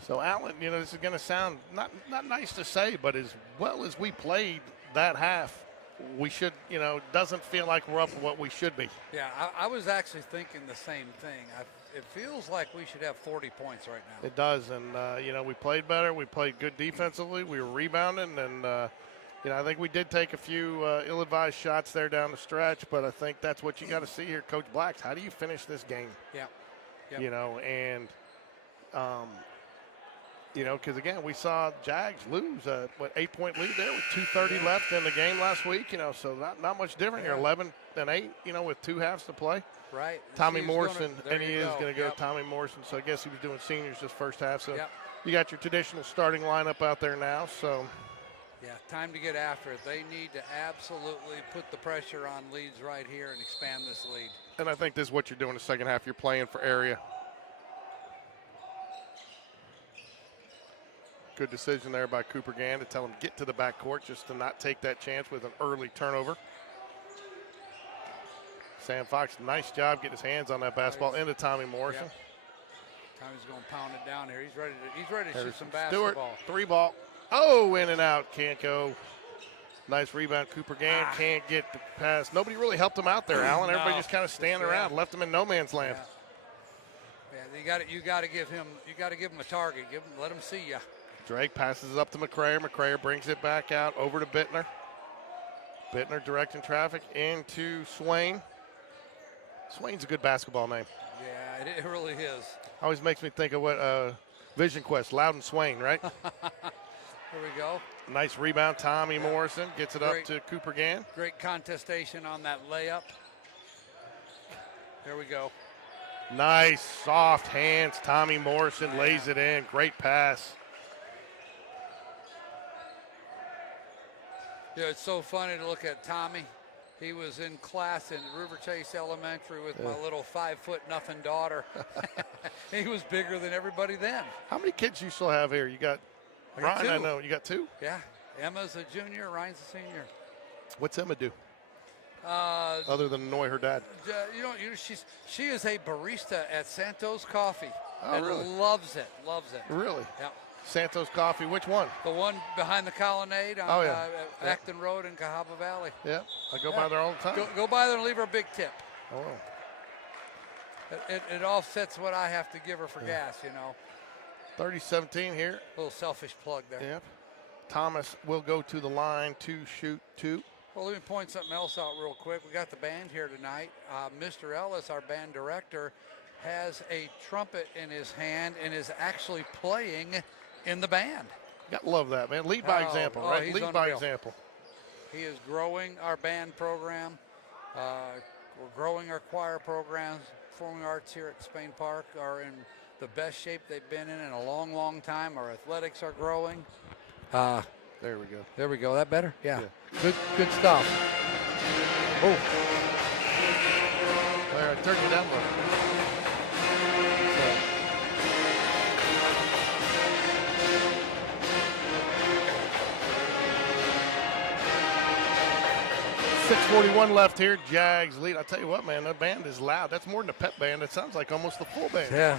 So, Alan, you know, this is going to sound not nice to say, but as well as we played that half, we should, you know, doesn't feel like we're up to what we should be. Yeah, I was actually thinking the same thing. It feels like we should have 40 points right now. It does, and, you know, we played better. We played good defensively. We were rebounding, and, you know, I think we did take a few ill-advised shots there down the stretch, but I think that's what you got to see here, Coach Blacks. How do you finish this game? Yeah. Yep. You know, and you know, because again, we saw Jags lose a 8-point lead there with 2:30 left in the game last week. You know, so not much different here. 11-8. You know, with 2 halves to play. Right. Tommy Morrison, and he is going to go Yep. Tommy Morrison. So I guess he was doing seniors just first half. So Yep. you got your traditional starting lineup out there now. So yeah, time to get after it. They need to absolutely put the pressure on Leeds right here and expand this lead. and I think this is what you're doing in the second half. You're playing for area. Good decision there by Cooper Gann to tell him get to the backcourt just to not take that chance with an early turnover. Sam Fox, nice job getting his hands on that basketball into Tommy Morrison. Yep. Tommy's going to pound it down here. He's ready to shoot some Stewart, basketball. 3-ball. Oh, in and out, can't go. Nice rebound, Cooper Gann can't get the pass. Nobody really helped him out there, Alan. Everybody No. just kind of standing around, left him in no man's land. Yeah, you got to give him a target. Let him see you. Drake passes it up to McCrayer. McCrayer brings it back out over to Bittner. Bittner directing traffic into Swain. Swain's a good basketball name. Yeah, it really is. Always makes me think of what Vision Quest, Loudon Swain, right? Here we go. Nice rebound. Tommy Morrison gets it up to Cooper Gann. Great contestation on that layup. There we go. Nice soft hands. Tommy Morrison lays it in. Great pass. Yeah, it's so funny to look at Tommy. He was in class in River Chase Elementary with my little 5-foot-nothing daughter. He was bigger than everybody then. How many kids you still have here? You got Ryan, 2. I know. You got 2? Yeah. Emma's a junior, Ryan's a senior. What's Emma do? Other than annoy her dad. She is a barista at Santos Coffee. Oh, and really? Loves it. Really? Yeah. Santos Coffee, which one? The one behind the colonnade on Acton Road in Cahaba Valley. Yeah, I go by there all the time. Go by there and leave her a big tip. Oh. It offsets what I have to give her for gas, you know. 30-17 here. A little selfish plug there. Yep. Thomas will go to the line to shoot 2. Well, let me point something else out real quick. We got the band here tonight. Mr. Ellis, our band director, has a trumpet in his hand and is actually playing in the band. Got to love that, man. Lead by example, right? Lead by example. He is growing our band program. We're growing our choir programs. Performing arts here at Spain Park are in the best shape they've been in a long, long time. Our athletics are growing. There we go. There we go. That better? Yeah. Good stuff. Oh. There, I turned you down low. 6:41 left here. Jags lead. I tell you what, man, that band is loud. That's more than a pep band. It sounds like almost the full band. Yeah.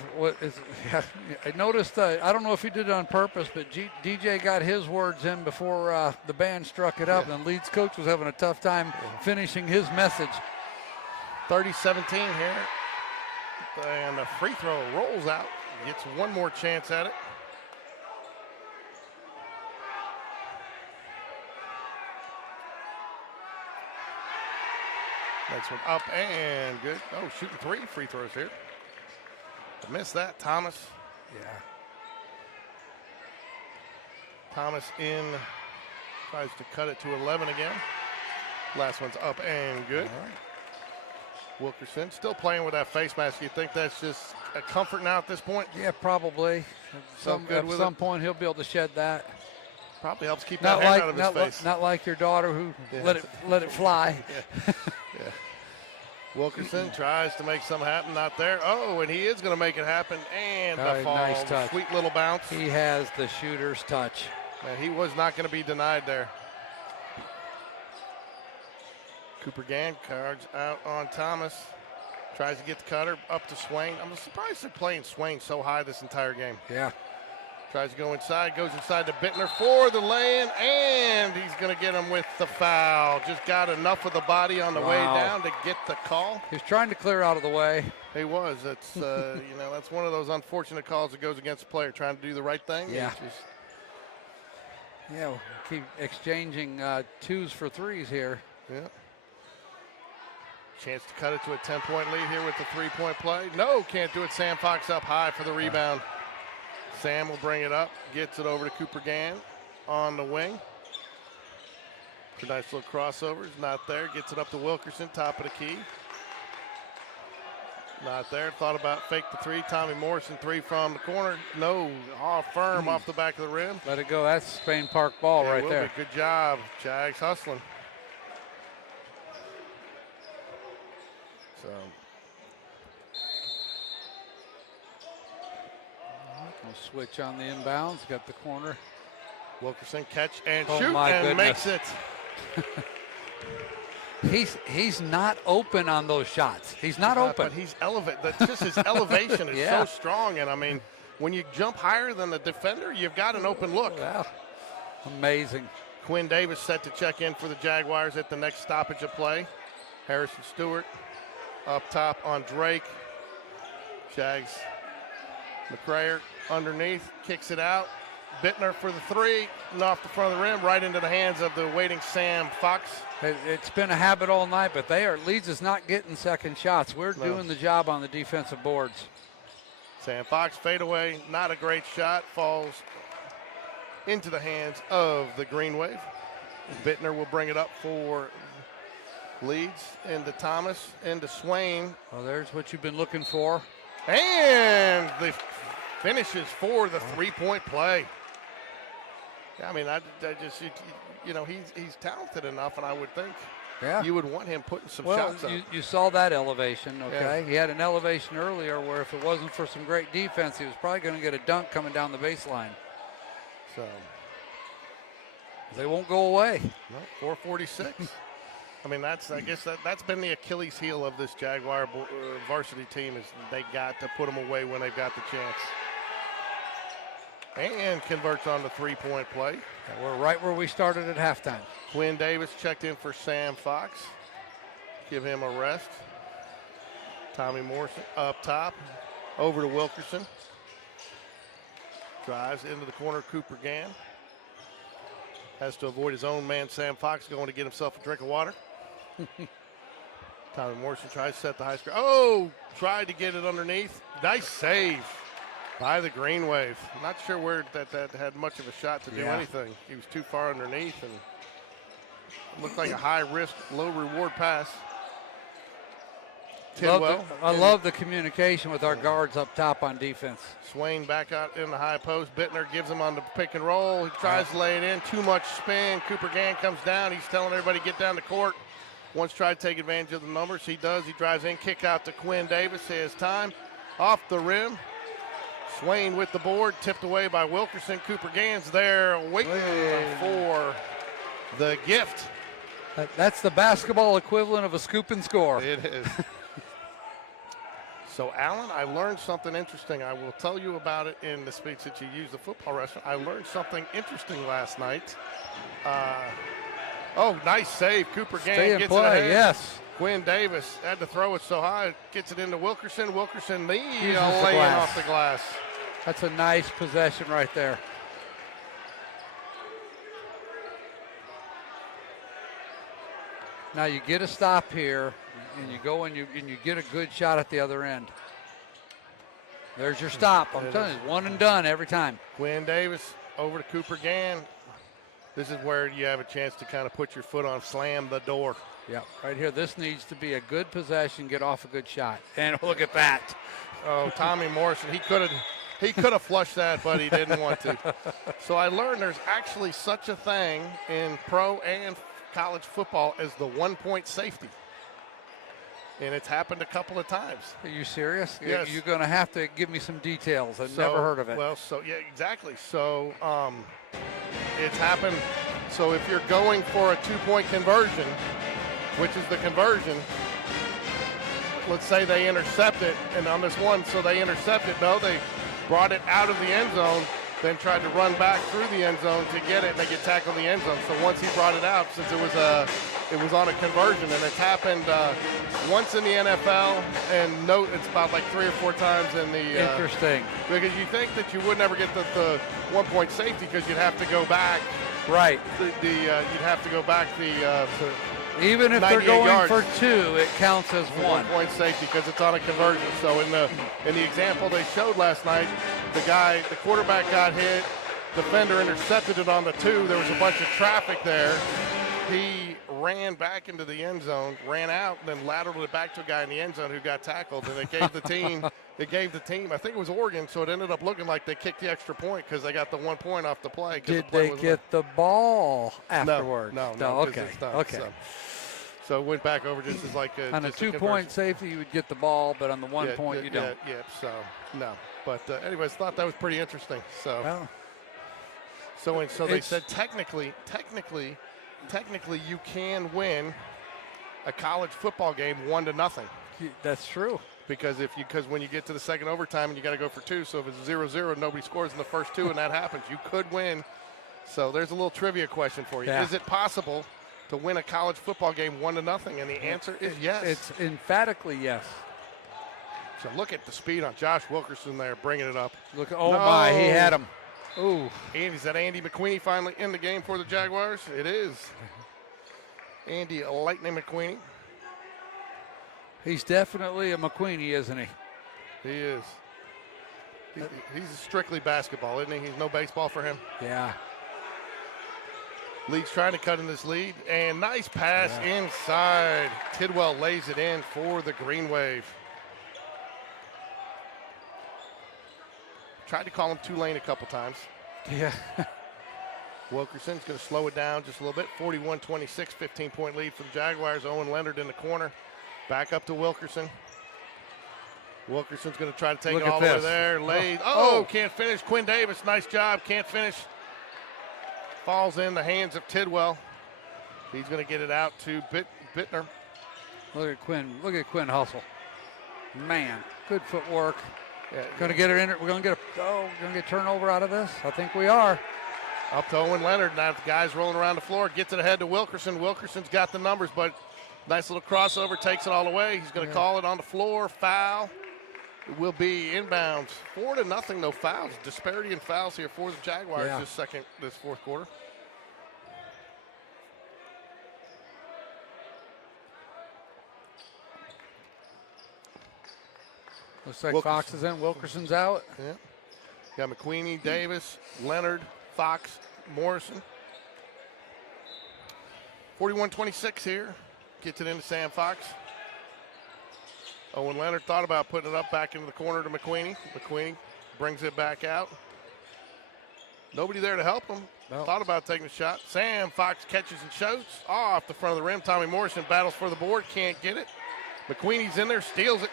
I noticed. I don't know if he did it on purpose, but DJ got his words in before the band struck it up, and the Leeds coach was having a tough time finishing his message. 30-17 here, and the free throw rolls out. Gets one more chance at it. Next one up and good. Oh, shooting 3 free throws here. Missed that, Thomas. Yeah. Thomas in, tries to cut it to 11 again. Last one's up and good. All right. Wilkerson still playing with that face mask. You think that's just a comfort now at this point? Yeah, probably. Good At with some it? point, he'll be able to shed that. Probably helps keep Not that hand like out of his face. not like your daughter who Yeah. let it fly. Yeah. Wilkerson tries to make something happen, not there. Oh, and he is going to make it happen, and the fall. Nice touch. Sweet little bounce. He has the shooter's touch. And he was not going to be denied there. Cooper Gann cards out on Thomas. Tries to get the cutter up to Swain. I'm surprised they're playing Swain so high this entire game. Yeah. Tries to go inside, goes inside to Bittner for the lay-in, and he's going to get him with the foul. Just got enough of the body on the way down to get the call. He was trying to clear out of the way. He was. That's that's one of those unfortunate calls that goes against the player trying to do the right thing. Yeah. Yeah, we'll keep exchanging twos for threes here. Yeah. Chance to cut it to a 10-point lead here with the three-point play. No, can't do it. Sam Fox up high for the rebound. Sam will bring it up, gets it over to Cooper Gann on the wing. Nice little crossovers, not there. Gets it up to Wilkerson, top of the key. Not there. Thought about fake the three. Tommy Morrison, three from the corner. No, all firm off the back of the rim. Let it go. That's Spain Park ball Yeah, right there. be. Good job, Jags hustling. So. We'll switch on the inbounds. Got the corner. Wilkerson catch and Oh, shoot my and goodness. makes it. He's not open on those shots. He's not open. But he's elevated. That's just his elevation is Yeah. so strong. And I mean, when you jump higher than the defender, you've got an open look. Wow. Amazing. Quinn Davis set to check in for the Jaguars at the next stoppage of play. Harrison Stewart up top on Drake. Jags. McCrayer underneath, kicks it out. Bittner for the three, and off the front of the rim, right into the hands of the waiting Sam Fox. It's been a habit all night, but Leeds is not getting second shots. We're doing the job on the defensive boards. Sam Fox fadeaway, not a great shot, falls into the hands of the GreenWave. Bittner will bring it up for Leeds, into Thomas, into Swain. Well, there's what you've been looking for. And the finishes for the three-point play. I mean, I just, he's talented enough, and I would think you would want him putting some shots up. You saw that elevation, okay? Yeah. He had an elevation earlier where if it wasn't for some great defense, he was probably going to get a dunk coming down the baseline. So they won't go away. No, 446. I mean, I guess that's been the Achilles heel of this Jaguar varsity team is they got to put them away when they've got the chance. And converts on the three-point play. Yeah, we're right where we started at halftime. Quinn Davis checked in for Sam Fox. Give him a rest. Tommy Morrison up top. Over to Wilkerson. Drives into the corner, Cooper Gann. Has to avoid his own man, Sam Fox, going to get himself a drink of water. Tommy Morrison tries to set the high score. Oh, tried to get it underneath. Nice save by the GreenWave. Not sure where that had much of a shot to do anything. He was too far underneath and looked like a high-risk, low-reward pass. I love the communication with our guards up top on defense. Swain back out in the high post. Bittner gives him on the pick and roll. He tries to lay it in. Too much spin. Cooper Gann comes down. He's telling everybody to get down the court. Once tried to take advantage of the numbers. He does. He drives in. Kick out to Quinn Davis. He has time. Off the rim. Swain with the board. Tipped away by Wilkerson. Cooper Gann's there waiting for the gift. That's the basketball equivalent of a scoop and score. It is. So, Alan, I learned something interesting. I will tell you about it in the speech that you used, the football restaurant. I learned something interesting last night. Nice save. Cooper Gann gets it ahead. Yes. Quinn Davis had to throw it so high, gets it into Wilkerson. Wilkerson laying glass. off the glass. That's a nice possession right there. Now you get a stop here, and you go and you get a good shot at the other end. There's your stop. I'm telling you, one and done every time. Quinn Davis over to Cooper Gann. This is where you have a chance to kind of put your foot on, slam the door. Yeah, right here. This needs to be a good possession, get off a good shot. And look at that. Oh, Tommy Morrison, he could have flushed that, but he didn't want to. So I learned there's actually such a thing in pro and college football as the one-point safety. And it's happened a couple of times. Are you serious? Yes. You're going to have to give me some details. I've never heard of it. Well, yeah, exactly. So it's happened. So if you're going for a two-point conversion, which is the conversion, let's say they intercept it, and on this one, so they intercept it. No, they brought it out of the end zone, then tried to run back through the end zone to get it, and they get tackled in the end zone. So once he brought it out, since it was on a conversion, and it's happened once in the NFL, and note it's about like 3 or 4 times in the Interesting. Because you think that you would never get the one-point safety because you'd have to go back. Right. You'd have to go back even if they're going yards. for 2, it counts as 1. One-point safety because it's on a conversion. So in the example they showed last night, the quarterback got hit, defender intercepted it on the 2. There was a bunch of traffic there. He ran back into the end zone, ran out, and then lateraled it back to a guy in the end zone who got tackled, and it gave the team. I think it was Oregon, so it ended up looking like they kicked the extra point because they got the 1 point off the play. Did they get the ball afterwards? No. Okay. It's done, Okay. So it went back over just as like on a 2-point safety, you would get the ball, but on the 1 point, you don't. Yeah. So no. But anyways, thought that was pretty interesting. So. Well, So they said technically, you can win a college football game 1-0. that's true. Because when you get to the second overtime and you got to go for 2, so if it's 0-0, nobody scores in the first 2, and that happens, you could win. So there's a little trivia question for you: Is it possible to win a college football game 1-0? And the answer is yes. It's emphatically yes. So look at the speed on Josh Wilkerson there, bringing it up. Look! Oh my, he had him. Ooh. Is that Andy McQueenie finally in the game for the Jaguars? It is. Andy Lightning McQueenie. He's definitely a McQueenie, isn't he? He is. He's strictly basketball, isn't he? He's no baseball for him. Yeah. Leeds trying to cut in this lead, and nice pass inside. Tidwell lays it in for the GreenWave. Tried to call him Tulane a couple times. Yeah. Wilkerson's going to slow it down just a little bit. 41-26, 15-point lead for the Jaguars. Owen Leonard in the corner. Back up to Wilkerson. Wilkerson's going to try to take it all the way there. Laid. Can't finish. Quinn Davis, nice job. Can't finish. Falls in the hands of Tidwell. He's going to get it out to Bittner. Look at Quinn. Look at Quinn hustle. Man, good footwork. Yeah, going to get it in. We're going to get turnover out of this. I think we are. Up to Owen Leonard. Now the guy's rolling around the floor. Gets it ahead to Wilkerson. Wilkerson's got the numbers, but nice little crossover. Takes it all away. He's going to call it on the floor. Foul. It will be inbounds. 4-0, no fouls. Disparity in fouls here for the Jaguars this fourth quarter. Looks like Fox is in. Wilkerson's out. Yeah. Got McQueenie, Davis, Leonard, Fox, Morrison. 41-26 here. Gets it into Sam Fox. Owen Leonard thought about putting it up back into the corner to McQueenie. McQueenie brings it back out. Nobody there to help him. Nope. Thought about taking a shot. Sam Fox catches and shoots off the front of the rim. Tommy Morrison battles for the board. Can't get it. McQueenie's in there, steals it.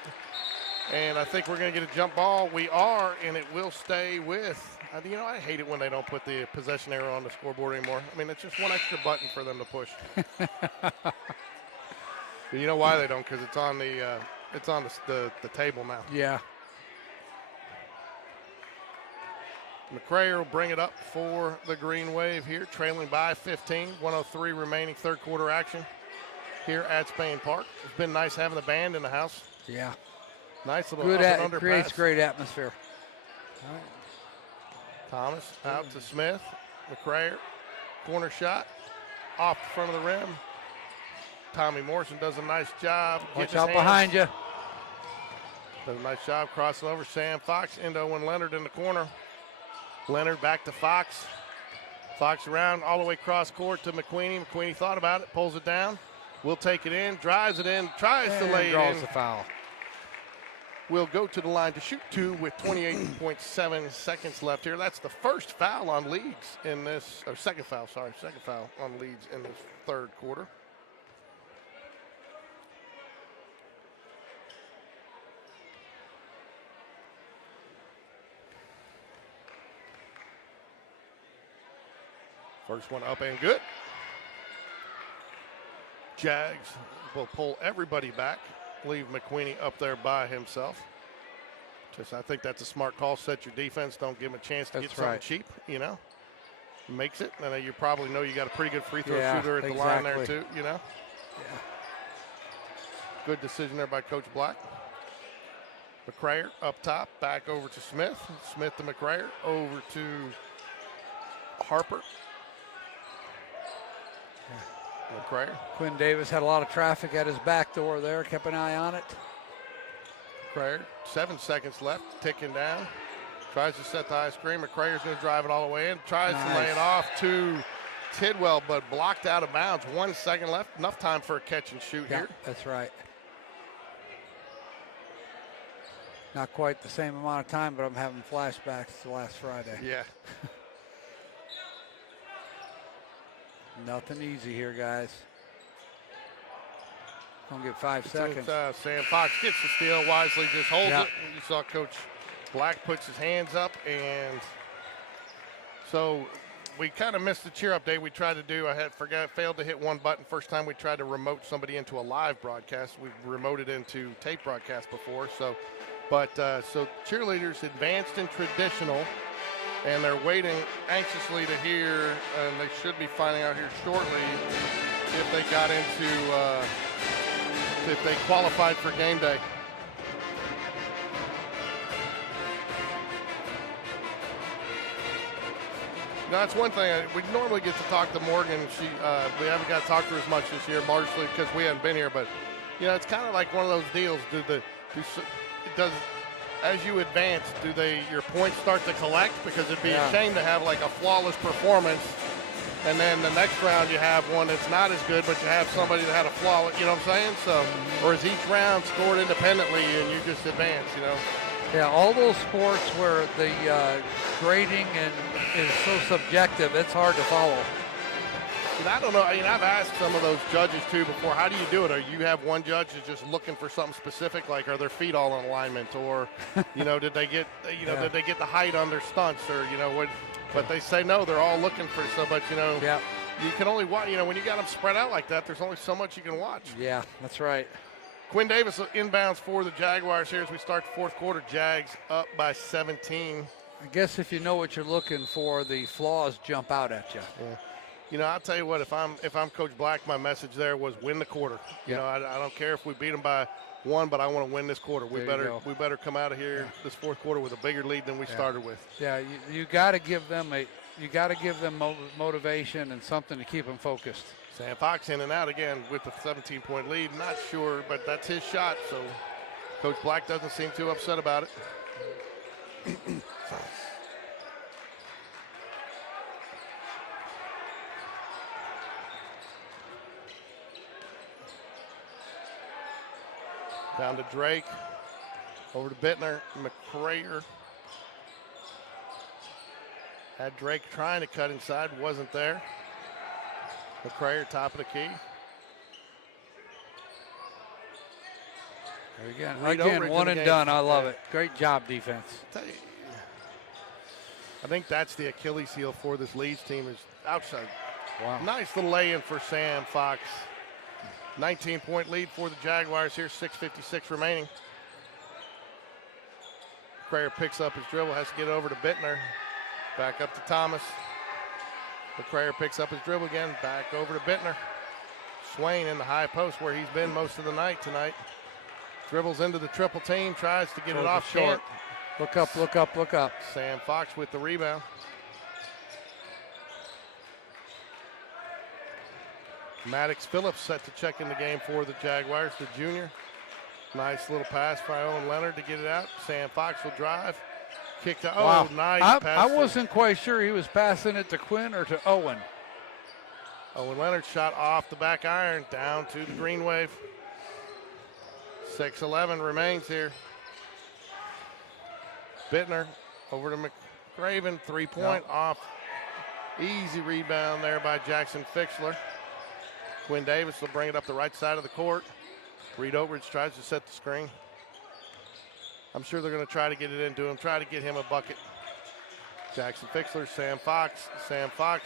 And I think we're going to get a jump ball. We are, and it will stay with. I hate it when they don't put the possession arrow on the scoreboard anymore. I mean, it's just one extra button for them to push. But you know why they don't? Because it's on the table now. Yeah. McCrayer will bring it up for the GreenWave here, trailing by 15. 103 remaining third quarter action here at Spain Park. It's been nice having the band in the house. Yeah. Nice little good. up and under Creates pass. great atmosphere. All right. Thomas out to Smith. McCrayer, corner shot, off the front of the rim. Tommy Morrison does a nice job. Watch out behind you. Does a nice job crossing over. Sam Fox into Owen Leonard in the corner. Leonard back to Fox. Fox around all the way cross court to McQueenie. McQueenie thought about it, pulls it down. Will take it in, drives it in, tries to lay it draws in. the foul. Will go to the line to shoot 2 with 28.7 seconds left here. That's the first foul on Leeds in this, or second foul on Leeds in this third quarter. First one up and good. Jags will pull everybody back, leave McQueenie up there by himself. I think that's a smart call. Set your defense. Don't give him a chance to get something cheap, you know. Makes it. And you probably know you got a pretty good free throw shooter at the line there too, you know. Yeah. Good decision there by Coach Black. McCrayer up top, back over to Smith. Smith to McCrayer, over to Harper. McCrayer. Quinn Davis had a lot of traffic at his back door there. Kept an eye on it. McCrayer, 7 seconds left, ticking down. Tries to set the high screen. McCrayer's going to drive it all the way in. Tries to lay it off to Tidwell, but blocked out of bounds. 1 second left. Enough time for a catch and shoot here. That's right. Not quite the same amount of time, but I'm having flashbacks to last Friday. Yeah. Nothing easy here, guys. Don't get 5 seconds. Sam Fox gets the steal. Wisely just holds it. You saw Coach Black puts his hands up, and so we kind of missed the cheer up day we tried to do. Failed to hit one button. First time we tried to remote somebody into a live broadcast. We've remoted into tape broadcast before. So cheerleaders advanced in traditional, and they're waiting anxiously to hear, and they should be finding out here shortly if they got into, if they qualified for game day. Now, that's one thing. We normally get to talk to Morgan. We haven't got to talk to her as much this year, largely because we haven't been here. But, you know, it's kind of like one of those deals. As you advance, your points start to collect? Because it'd be a shame to have like a flawless performance, and then the next round you have one that's not as good, but you have somebody that had a flaw. You know what I'm saying? So, or is each round scored independently and you just advance? You know? Yeah, all those sports where the grading is so subjective, it's hard to follow. And I don't know. I mean, I've asked some of those judges too before. How do you do it? Or you have one judge that's just looking for something specific, like are their feet all in alignment, or did they get did they get the height on their stunts, or what? But they say no, they're all looking for so much. You can only watch. When you got them spread out like that, there's only so much you can watch. Yeah, that's right. Quinn Davis inbounds for the Jaguars here as we start the fourth quarter. Jags up by 17. I guess if you know what you're looking for, the flaws jump out at you. Yeah. I'll tell you what, if I'm Coach Black, my message there was win the quarter. I don't care if we beat them by 1, but I want to win this quarter. We better come out of here this fourth quarter with a bigger lead than we started with. Yeah, you got to give them motivation and something to keep them focused. Sam Fox in and out again with the 17-point lead. Not sure, but that's his shot. So Coach Black doesn't seem too upset about it. Down to Drake, over to Bittner, McCrayer. Had Drake trying to cut inside, wasn't there. McCrayer, top of the key. Again, one and done. I love it. Great job, defense. I think that's the Achilles heel for this Leeds team is outside. Wow. Nice little lay-in for Sam Fox. 19-point lead for the Jaguars here, 6:56 remaining. McCrayer picks up his dribble, has to get over to Bittner. Back up to Thomas. McCrayer picks up his dribble again, back over to Bittner. Swain in the high post where he's been most of the night tonight. Dribbles into the triple team, tries to get it off short. Look up, look up, look up. Sam Fox with the rebound. Maddox Phillips set to check in the game for the Jaguars, the junior. Nice little pass by Owen Leonard to get it out. Sam Fox will drive. Kicked out. Wow. Oh, nice I pass. wasn't quite sure he was passing it to Quinn or to Owen. Owen Leonard shot off the back iron down to the GreenWave. 6:11 remains here. Bittner over to McRaven, 3-point off. Easy rebound there by Jackson Fixler. Quinn Davis will bring it up the right side of the court. Reed Overage tries to set the screen. I'm sure they're going to try to get it into him, try to get him a bucket. Jackson Fixler, Sam Fox. Sam Fox.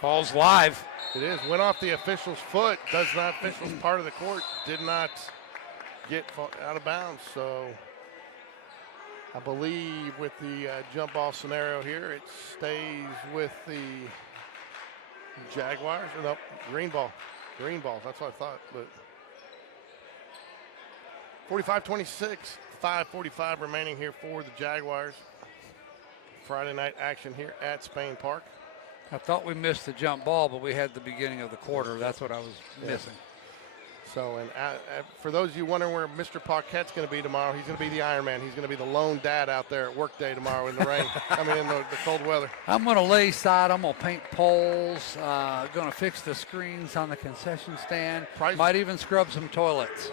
Ball's live. It is. Went off the official's foot. Does not, official's part of the court. Did not get out of bounds. So I believe with the jump ball scenario here, it stays with the Jaguars. Or no, green ball. Green ball. That's what I thought. But 45-26. 5:45 remaining here for the Jaguars. Friday night action here at Spain Park. I thought we missed the jump ball, but we had the beginning of the quarter. That's what I was missing. So, and for those of you wondering where Mr. Paquette's going to be tomorrow, he's going to be the Iron Man. He's going to be the lone dad out there at work day tomorrow in the rain. I mean, in the cold weather. I'm going to lay side. I'm going to paint poles. Going to fix the screens on the concession stand. Might even scrub some toilets.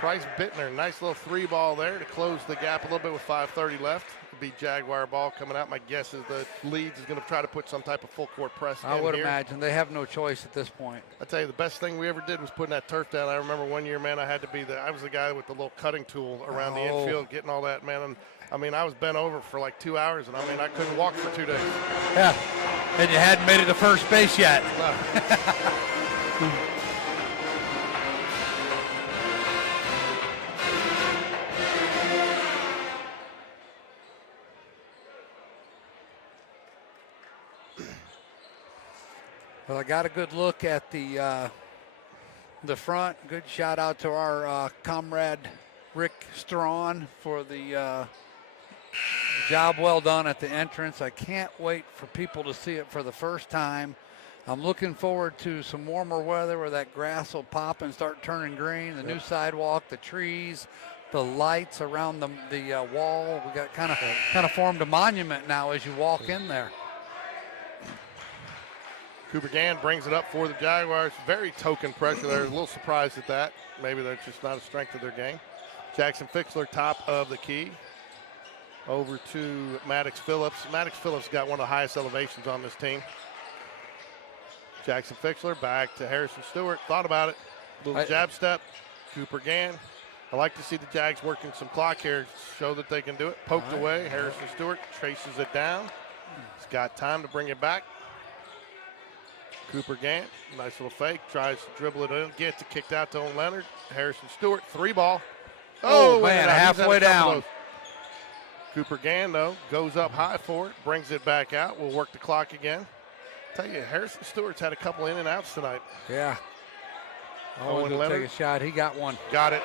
Bryce Bittner, nice little 3-ball there to close the gap a little bit with 5:30 left. It'll be Jaguar ball coming out. My guess is the Leeds is going to try to put some type of full court press in here. I would imagine. They have no choice at this point. I tell you, the best thing we ever did was putting that turf down. I remember one year, man, I was the guy with the little cutting tool around the infield, getting all that, man. And I mean, I was bent over for like 2 hours, and I mean, I couldn't walk for 2 days. Yeah, and you hadn't made it to first base yet. Well, I got a good look at the front. Good shout out to our comrade Rick Strawn for the job well done at the entrance. I can't wait for people to see it for the first time. I'm looking forward to some warmer weather where that grass will pop and start turning green. The new sidewalk, the trees, the lights around the wall. We got kind of formed a monument now as you walk in there. Cooper Gann brings it up for the Jaguars. Very token pressure there. A little surprised at that. Maybe that's just not a strength of their game. Jackson Fixler, top of the key. Over to Maddox Phillips. Maddox Phillips got one of the highest elevations on this team. Jackson Fixler back to Harrison Stewart. Thought about it. Little jab step. Cooper Gann. I like to see the Jags working some clock here. Show that they can do it. Poked away. Harrison Stewart traces it down. He's got time to bring it back. Cooper Gann, nice little fake, tries to dribble it in, gets it kicked out to Owen Leonard. Harrison Stewart, 3-ball. Oh man, halfway down. Cooper Gann, though, goes up high for it, brings it back out. We'll work the clock again. Tell you, Harrison Stewart's had a couple in and outs tonight. Yeah. Owen Leonard. Take a shot. He got one. Got it.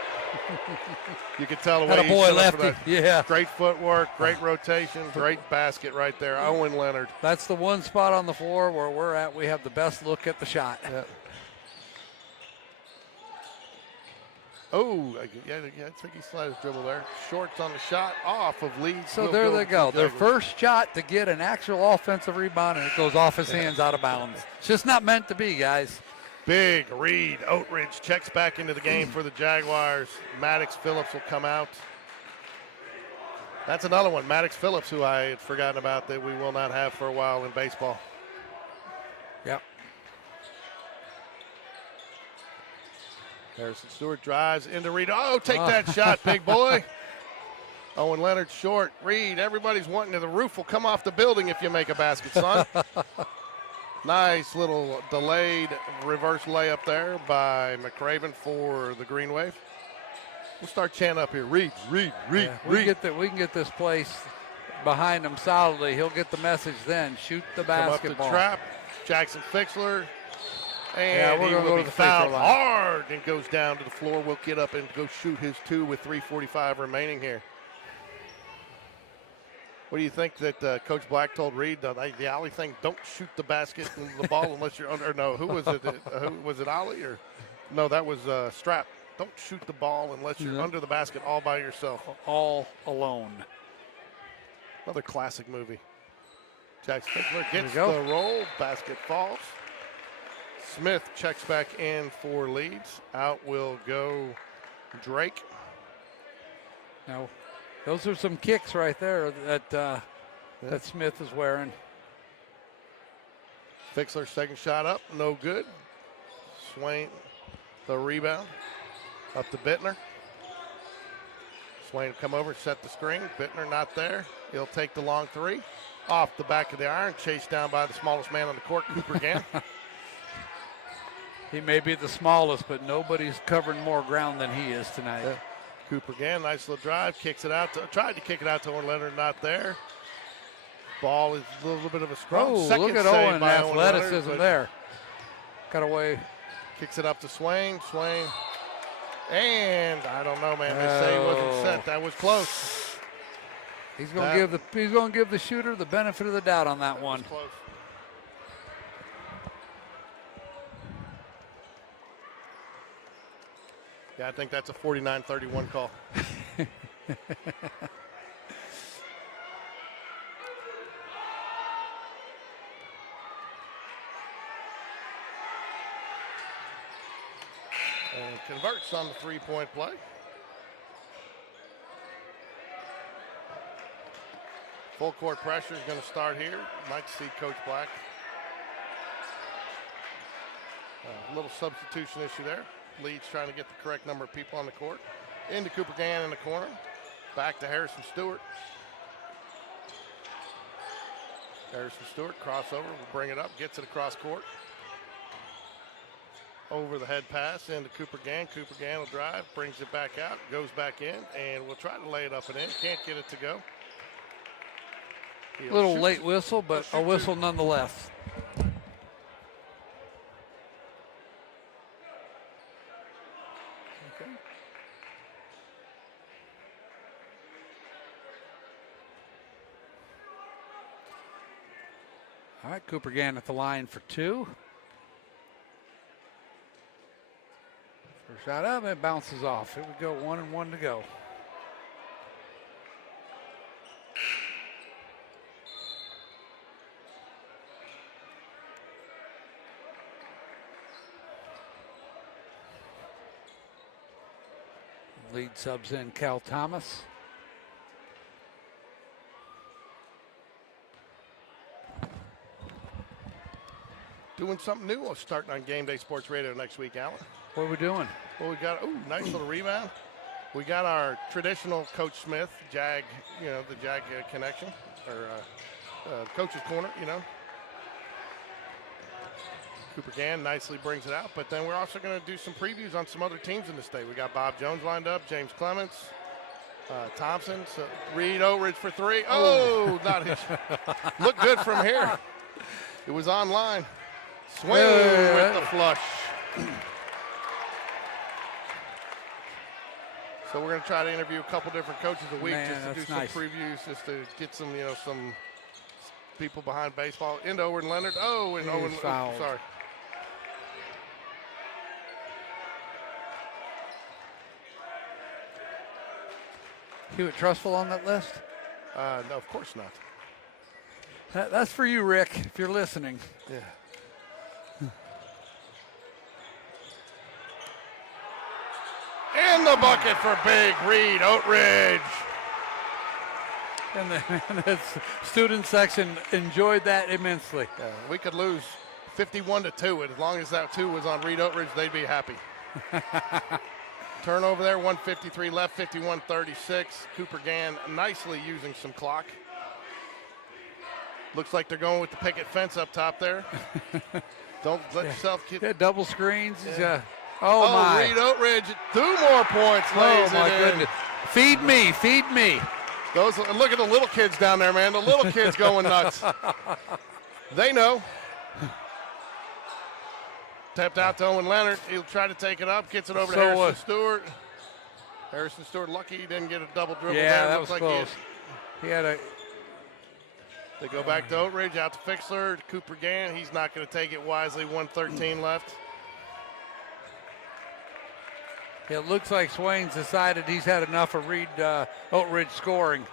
You can tell the way he boy lefty. Yeah. Great footwork, great rotation, great basket right there. Owen Leonard. That's the one spot on the floor where we're at. We have the best look at the shot. Yeah. Oh, yeah, I think he slid his dribble there. Shorts on the shot off of Leeds. So there they go. Their first shot to get an actual offensive rebound, and it goes off his hands out of bounds. It's just not meant to be, guys. Big Reed Oatridge checks back into the game for the Jaguars. Maddox Phillips will come out. That's another one, Maddox Phillips, who I had forgotten about that we will not have for a while in baseball. Yep. Harrison Stewart drives into Reed. Oh, take that shot, big boy. Owen Leonard short. Reed, everybody's wanting to. The roof will come off the building if you make a basket, son. Nice little delayed reverse layup there by McRaven for the GreenWave. We'll start chanting up here. Reed, Reed, Reed, yeah, Reed. We can get this place behind him solidly. He'll get the message then. Shoot the basketball. Come up the trap. Jackson Fixler. And he will go be to the fouled hard and goes down to the floor. Will get up and go shoot his 2 with 3:45 remaining here. What do you think that Coach Black told Reed? The Ollie thing, don't shoot the basket and the ball unless you're under. No, who was it? Who was it, Ollie? Or no, that was Strap. don't shoot the ball unless you're under the basket all by yourself. All alone. Another classic movie. Jack Fickler gets the roll. Basket falls. Smith checks back in for Leeds. Out will go Drake. Now, those are some kicks right there that Smith is wearing. Fixler's second shot up, no good. Swain, the rebound, up to Bittner. Swain will come over, set the screen. Bittner not there. He'll take the long three. Off the back of the iron, chased down by the smallest man on the court, Cooper Gann. He may be the smallest, but nobody's covering more ground than he is tonight. Yeah. Cooper Gann, nice little drive, kicks it out. Tried to kick it out to Owen Leonard, not there. Ball is a little bit of a scrum. Oh, Second look at save Owen, by athleticism Leonard, there. Got away. Kicks it up to Swain. And I don't know, man. They say he wasn't set. That was close. He's going to give the shooter the benefit of the doubt on that one. Close. Yeah, I think that's a 49-31 call. And converts on the three-point play. Full court pressure is going to start here. Might see Coach Black. A little substitution issue there. Leeds trying to get the correct number of people on the court. Into Cooper Gann in the corner. Back to Harrison Stewart. Harrison Stewart, crossover, will bring it up, gets it across court. Over the head pass into Cooper Gann. Cooper Gann will drive, brings it back out, goes back in, and will try to lay it up and in. Can't get it to go. A little late whistle, but a whistle nonetheless. Okay. All right, Cooper Gann at the line for two. First shot up, it bounces off. Here we go, 1 and 1 to go. Lead subs in Cal Thomas. Doing something new starting on Game Day Sports Radio next week, Alan. What are we doing? Well, we got, nice little rebound. We got our traditional Coach Smith, Jag, the Jag connection, or Coach's Corner, Cooper Gann nicely brings it out, but then we're also going to do some previews on some other teams in the state. We got Bob Jones lined up, James Clements, Thompson, Reed Oatridge for three. Oh, not his. Look good from here. It was online. Swing with the flush. So we're going to try to interview a couple different coaches a week just to do some previews, just to get some, some people behind baseball. Into Owen Leonard. Oh, and Owen. Sorry. Hewitt Trustful on that list? No, of course not. That's for you, Rick, if you're listening. Yeah. In the bucket for big Reed Oatridge. And the student section enjoyed that immensely. Yeah, we could lose 51-2, and as long as that 2 was on Reed Oatridge, they'd be happy. Turnover there, 1:53 left, 51-36. Cooper Gann nicely using some clock. Looks like they're going with the picket fence up top there. Don't let yourself get... Yeah, double screens. Yeah. Oh, my. Reed Oatridge, 2 more points. Oh, my goodness. Feed me, feed me. Look at the little kids down there, man. The little kids going nuts. They know. Tapped out to Owen Leonard. He'll try to take it up. Gets it over to Harrison Stewart. Harrison Stewart lucky he didn't get a double dribble. Yeah, that was close. He had a... They go back to Oatridge, out to Fixler, Cooper Gann. He's not going to take it wisely. 1:13 left. It looks like Swain's decided he's had enough of Oak Ridge scoring.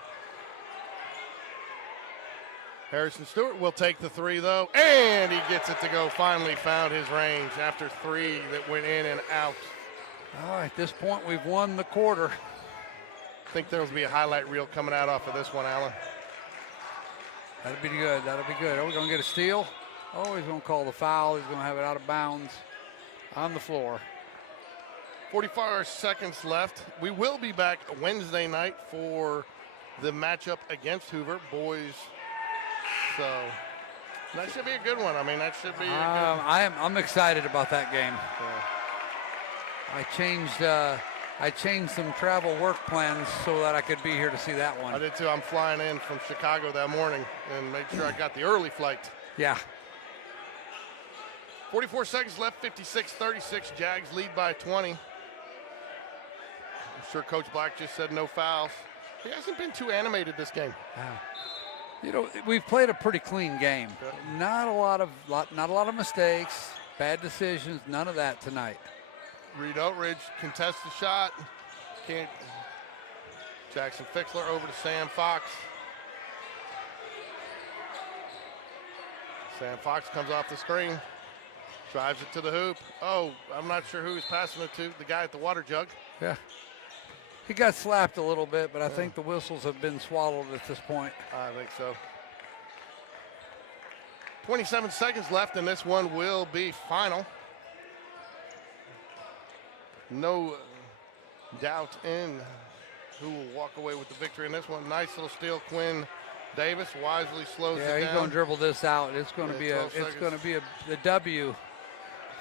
Harrison Stewart will take the 3, though, and he gets it to go. Finally found his range after 3 that went in and out. All right, at this point, we've won the quarter. I think there will be a highlight reel coming out off of this one, Alan. That'll be good. That'll be good. Are we going to get a steal? Oh, he's going to call the foul. He's going to have it out of bounds on the floor. 45 seconds left. We will be back Wednesday night for the matchup against Hoover, boys. So that should be a good one. I mean, that should be a good I'm excited about that game. I changed some travel work plans so that I could be here to see that one. I did too. I'm flying in from Chicago that morning and made sure I got the early flight. Yeah. 44 seconds left, 56-36. Jags lead by 20. I'm sure Coach Black just said no fouls. He hasn't been too animated this game. You know, we've played a pretty clean game. Not a lot of mistakes, bad decisions, none of that tonight. Reed Oatridge contests the shot. Can't. Jackson Fixler over to Sam Fox. Sam Fox comes off the screen, drives it to the hoop. Oh, I'm not sure who he's passing it to. The guy at the water jug. Yeah. He got slapped a little bit, but I think the whistles have been swallowed at this point. I think so. 27 seconds left, and this one will be final. No doubt in who will walk away with the victory in this one. Nice little steal, Quinn Davis wisely slows it down. Yeah, he's going to dribble this out. It's going to be a W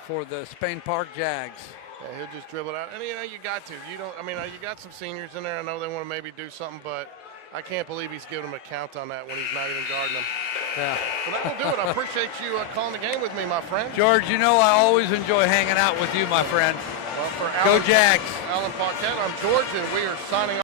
for the Spain Park Jags. Yeah, he'll just dribble it out. And, you know, you got to. You don't. I mean, you got some seniors in there. I know they want to maybe do something, but I can't believe he's giving them a count on that when he's not even guarding them. Yeah. Well, that will do it. I appreciate you calling the game with me, my friend. George, you know I always enjoy hanging out with you, my friend. Well, for Go Jags. Alan Paquette, I'm George, and we are signing off.